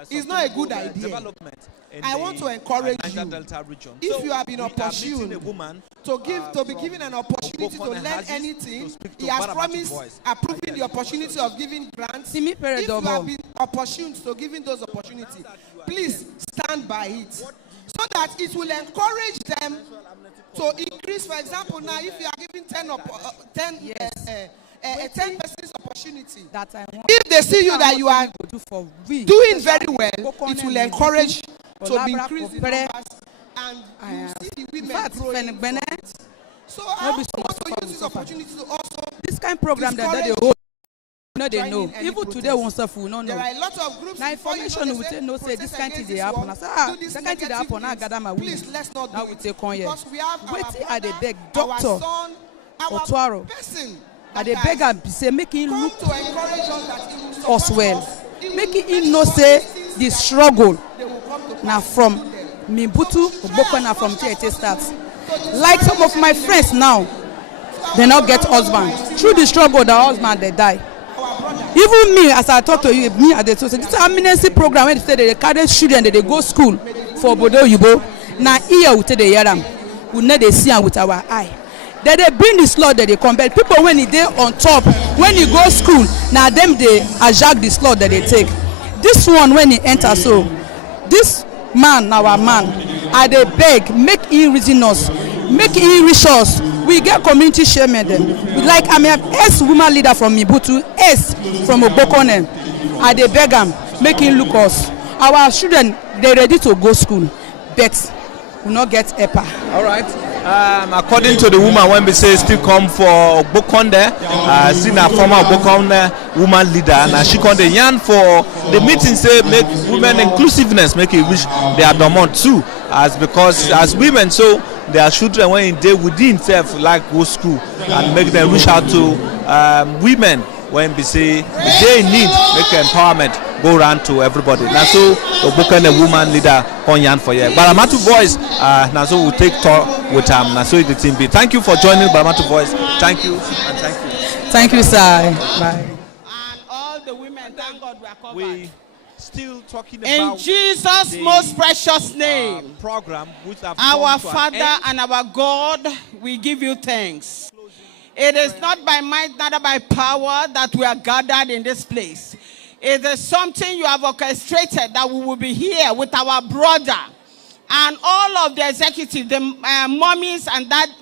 It's not a good idea. I want to encourage you. If you have been opportune to be given an opportunity to learn anything, he has promised approving the opportunity of giving grants. If you have been opportune to giving those opportunities, please stand by it, so that it will encourage them to increase. For example, now if you are giving 10 persons opportunity, if they see you that you are doing very well, it will encourage to be increased in numbers, and you see the women growing. So I also want to use this opportunity to also this kind of program that they hold. No, they know. Even today, one stuff will not know. There are a lot of groups. Now information will say no. Say this kind of thing happen. I say this kind of thing happen. Now gather my women. Please, let's not do now we take on here. Waiting at the beg, Doctor Otuaro. At the beg and say making look us well, making him know say the struggle now from Mimbutu Obokona from THT starts. Like some of my friends now, they now get husband through the struggle. The husband they die. Even me, as I talk to you, me at the this amnesty program when they say they carry children that they go school for Bodo Yubo. Now here we take the yaram, we need to see them with our eye. Then they bring this law that they compel people when they on top, when you go school, now them they ajak this law that they take. This one when he enter, so this man, our man, I they beg, make him reason us, make him reach us. We get community chairman them. Like I'm an ex-woman leader from Mibutu, ex from Obokone. I they beg him, make him look us. Our children, they ready to go school, but we not get EPA. All right. According to the woman, when we say still come for Obokonde, seen a former Obokonde woman leader, and she come the yarn for the meeting say make women inclusiveness, make it reach their domon too, because as women, so their children when they within self like go school and make them reach out to women when we say they need make empowerment go around to everybody. Now so Obokonde woman leader on yarn for you. Baramatu Voice, now so we'll take talk with them. Now so the team be. Thank you for joining Baramatu Voice. Thank you and thank you. Thank you, sir. Bye. And all the women, thank God we are covered. We still talking in about Jesus' most precious name, program which have our come to Father an end. and our God, we give you thanks. It is not by might, neither by power that we are gathered in this place. It is something you have orchestrated that we will be here with our brother and all of the executives, the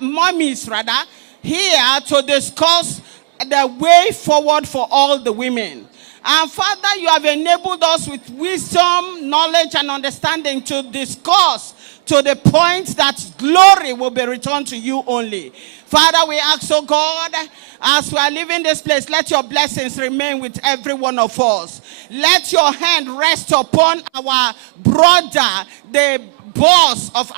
mummies rather, here to discuss the way forward for all the women. And Father, you have enabled us with wisdom, knowledge, and understanding to discuss to the point that glory will be returned to you only. Father, we ask, oh God, as we are leaving this place, let your blessings remain with every one of us. Let your hand rest upon our brother, the boss of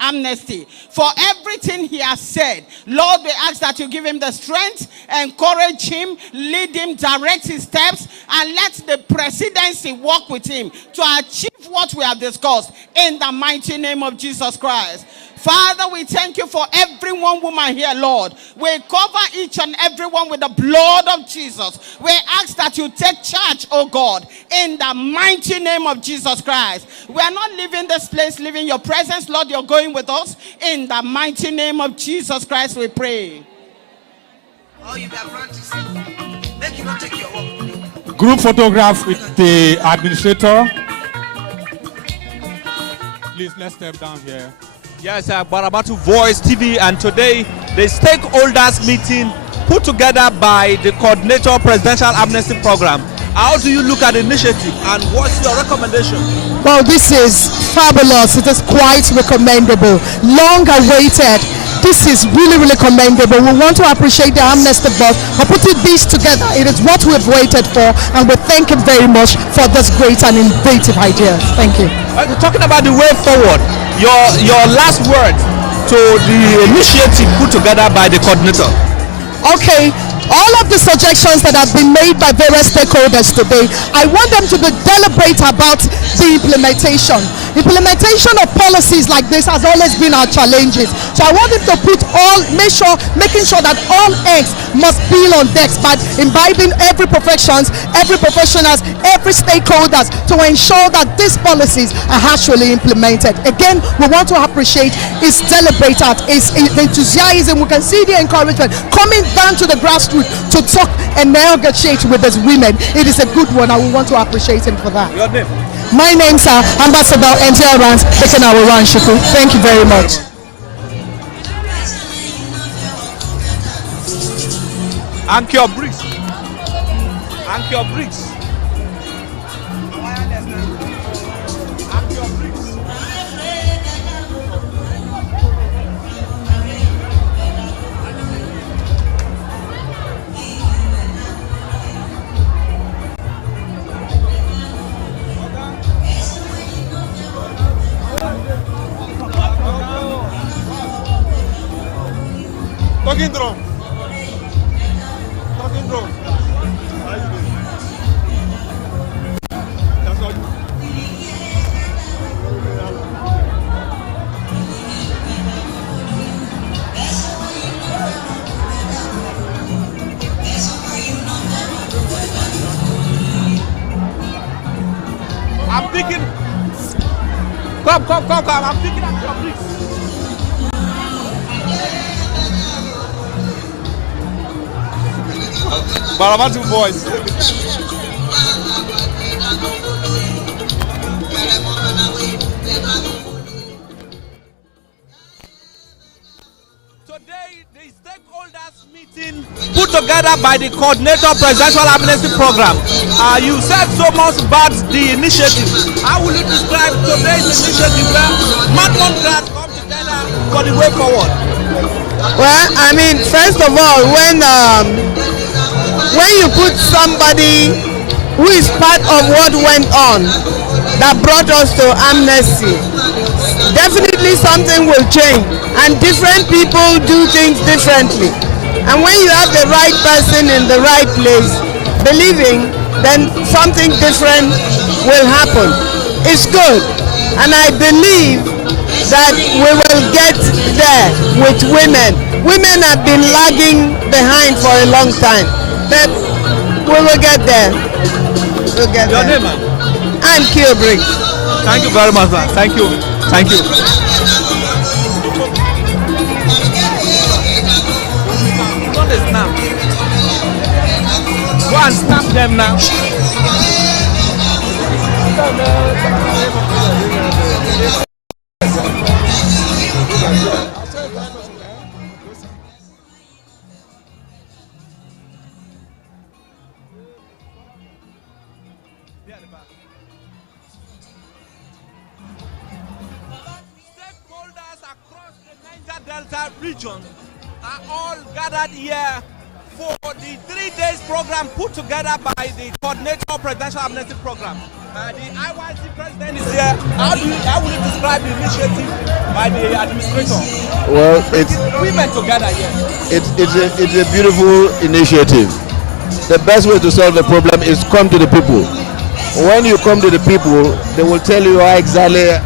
Amnesty, for everything he has said. Lord, we ask that you give him the strength, encourage him, lead him, direct his steps, and let the presidency work with him to achieve what we have discussed in the mighty name of Jesus Christ. Father, we thank you for every one woman here, Lord. We cover each and every one with the blood of Jesus. We ask that you take charge, oh God, in the mighty name of Jesus Christ. We are not leaving this place, leaving your presence, Lord. You're going with us. In the mighty name of Jesus Christ, we pray. Oh, you got practice. Make you not take your work. Group photograph with the administrator. Please, let's step down here. Yes, Baramatu Voice TV, and today the stakeholders meeting put together by the coordinator Presidential Amnesty Program. How do you look at the initiative and what's your recommendation? Well, this is fabulous. It is quite recommendable. Long awaited. This is really, really commendable. We want to appreciate the Amnesty Board for putting this together. It is what we've waited for, and we thank him very much for this great and innovative idea. Thank you. Talking about the way forward, your last word to the initiative put together by the coordinator. Okay, all of the suggestions that have been made by various stakeholders today, I want them to be deliberate about the implementation. Implementation of policies like this has always been our challenges. So I want them to making sure that all eggs must be on decks, but imbibing every professionals, every stakeholders to ensure that these policies are actually implemented. Again, we want to appreciate his deliberate act, his enthusiasm. We can see the encouragement coming down to the grassroots to talk and negotiate with these women. It is a good one, and we want to appreciate him for that. Your name? My name's Ambassador NTL Rans, taking our run, Shuku. Thank you very much. Anchor Bricks. Anchor Bricks. Anchor Bricks. Talking drum. Talking drum. How you doing? That's all you. I'm picking. Come. I'm picking up your bricks. Baramatu Voice. Today, the stakeholders meeting put together by the coordinator Presidential Amnesty Program. You said so much about the initiative. How will you describe today's initiative where Madman Grad come together for the way forward? Well, I mean, first of all, when you put somebody who is part of what went on that brought us to amnesty, definitely something will change, and different people do things differently. And when you have the right person in the right place believing, then something different will happen. It's good, and I believe that we will get there with women. Women have been lagging behind for a long time, but we will get there. We'll get Your there. name, man? I'm Kilbrick. Thank you very much, man. Thank you. Thank you. What is now? Go and snap them now. Delta region are all gathered here for the 3 days program put together by the coordinator of Presidential Amnesty Program. The IYC president is here. How will you describe the initiative by the administrator? Well, it's women together here. It's a beautiful initiative. The best way to solve the problem is come to the people. When you come to the people, they will tell you how exactly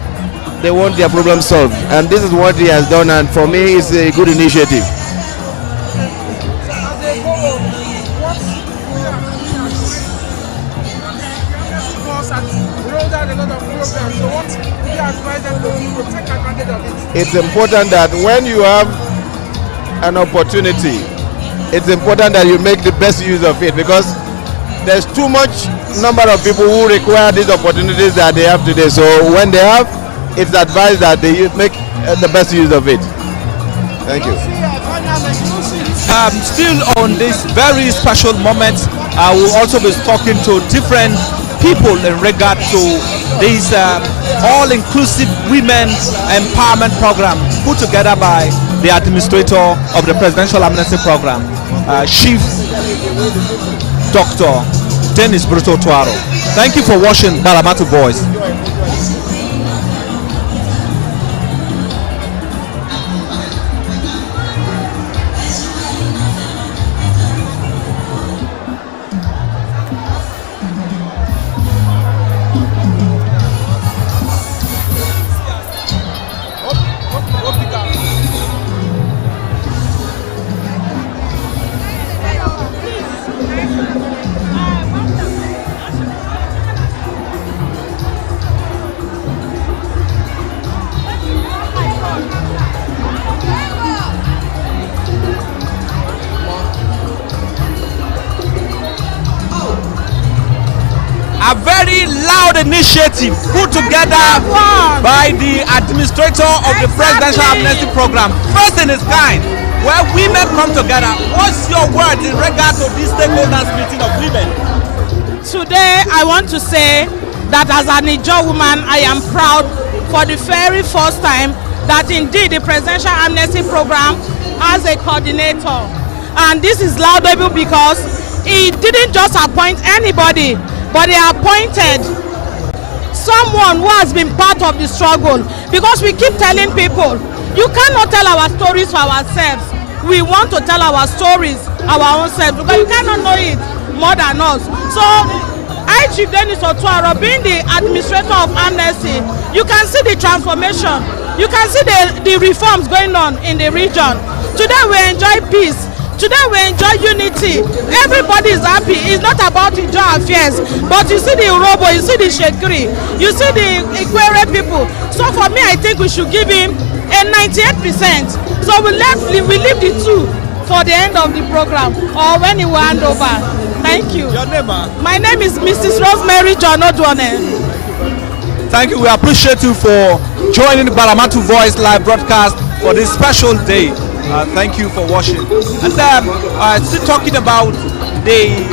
they want their problem solved, and this is what he has done, and for me it's a good initiative. It's important that when you have an opportunity, it's important that you make the best use of it, because there's too much number of people who require these opportunities that they have today. So when they have, it's advised that they make the best use of it. Thank you. Still on this very special moment, I will also be talking to different people in regard to this all-inclusive women empowerment program put together by the administrator of the Presidential Amnesty Program, Chief Dr. Dennis Otuaro. Thank you for watching Baramatu Voice. A very loud initiative put together by the administrator of the Presidential Amnesty Program, first in its kind, where women come together. What's your word in regard to this stakeholders meeting of women? Today, I want to say that as a Niger woman, I am proud for the very first time that indeed the Presidential Amnesty Program has a coordinator. And this is laudable because he didn't just appoint anybody, but they appointed someone who has been part of the struggle. Because we keep telling people, you cannot tell our stories for ourselves. We want to tell our stories our own selves, because you cannot know it more than us. So, I, Chief Dennis Otuaro, being the administrator of Amnesty, you can see the transformation. You can see the reforms going on in the region. Today we enjoy peace. Today we enjoy unity. Everybody is happy. It's not about Ijo affairs, but you see the Urobo, you see the Shekri, you see the Ikwere people. So for me, I think we should give him a 98%. So we leave the two for the end of the program, or when he will hand over. Thank you. Your name, My name is Mrs. Rosemary John Odwane. Thank you. We appreciate you for joining the Baramatu Voice live broadcast for this special day. Thank you for watching. And still talking about the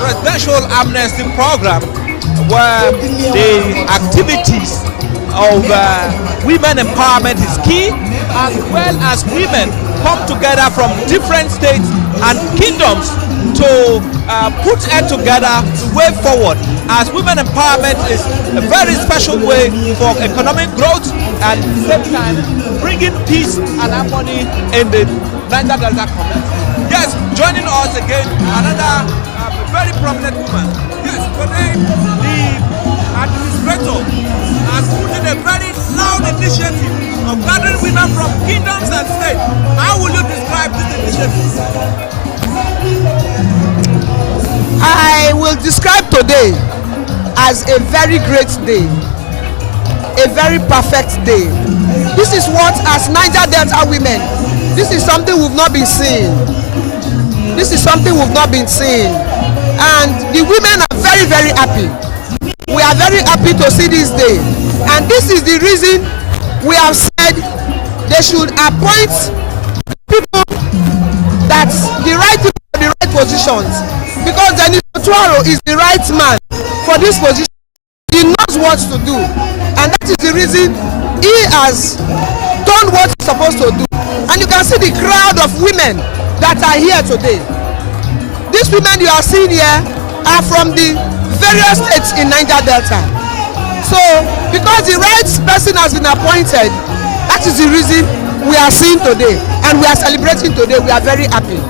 Presidential Amnesty Program, where the activities of women empowerment is key, as well as women come together from different states and kingdoms to put it together the way forward, as women empowerment is a very special way for economic growth and at the same time bringing peace and harmony in the Niger Delta community. Yes, joining us again, another very prominent woman. Yes, today the administrator has put in a very loud initiative of gathering women from kingdoms and states. How will you describe this initiative? I will describe today as a very great day, a very perfect day. This is what, as Niger Delta women, this is something we've not been seeing. This is something we've not been seeing. And the women are very, very happy. We are very happy to see this day. And this is the reason we have said they should appoint people that's the right people for the right positions. Because then Otuaro is the right man for this position. He knows what to do. And that is the reason he has done what he's supposed to do. And you can see the crowd of women that are here today. These women you are seeing here are from the various states in Niger Delta. So, because the right person has been appointed, that is the reason we are seeing today. And we are celebrating today. We are very happy.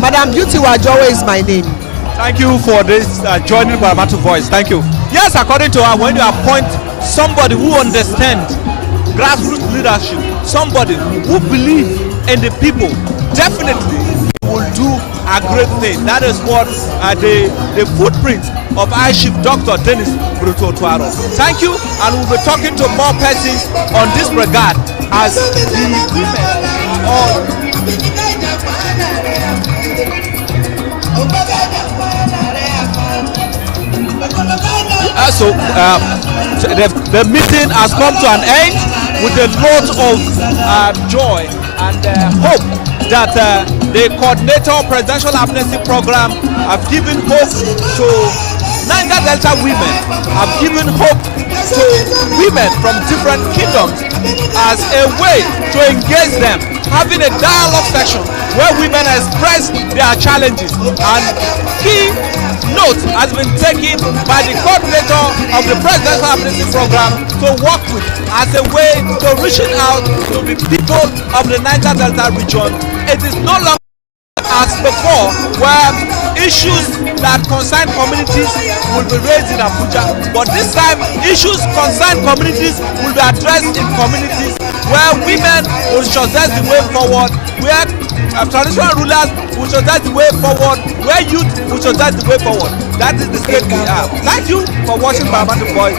Madam Beauty Wajowe is my name. Thank you for this joining Baramatu Voice. Thank you. Yes, according to her, when you appoint somebody who understands grassroots leadership, somebody who believes in the people, definitely will do a great thing. That is what the footprint of High Chief Dr. Dennis Otuaro. Thank you, and we'll be talking to more persons on this regard as the women all. So the meeting has come to an end with a note of joy and hope that the coordinator presidential amnesty program have given hope to Niger Delta women, have given hope to women from different kingdoms as a way to engage them, having a dialogue session where women express their challenges, and key note has been taken by the coordinator of the presidential amnesty program to work with as a way to reaching out to the people of the Niger Delta region. It is no longer as before where issues that concern communities will be raised in Abuja, but this time issues concern communities will be addressed in communities where women will suggest the way forward, where traditional rulers will suggest the way forward, where youth will suggest the way forward. That is the state we have. Thank you for watching Baramatu Voice.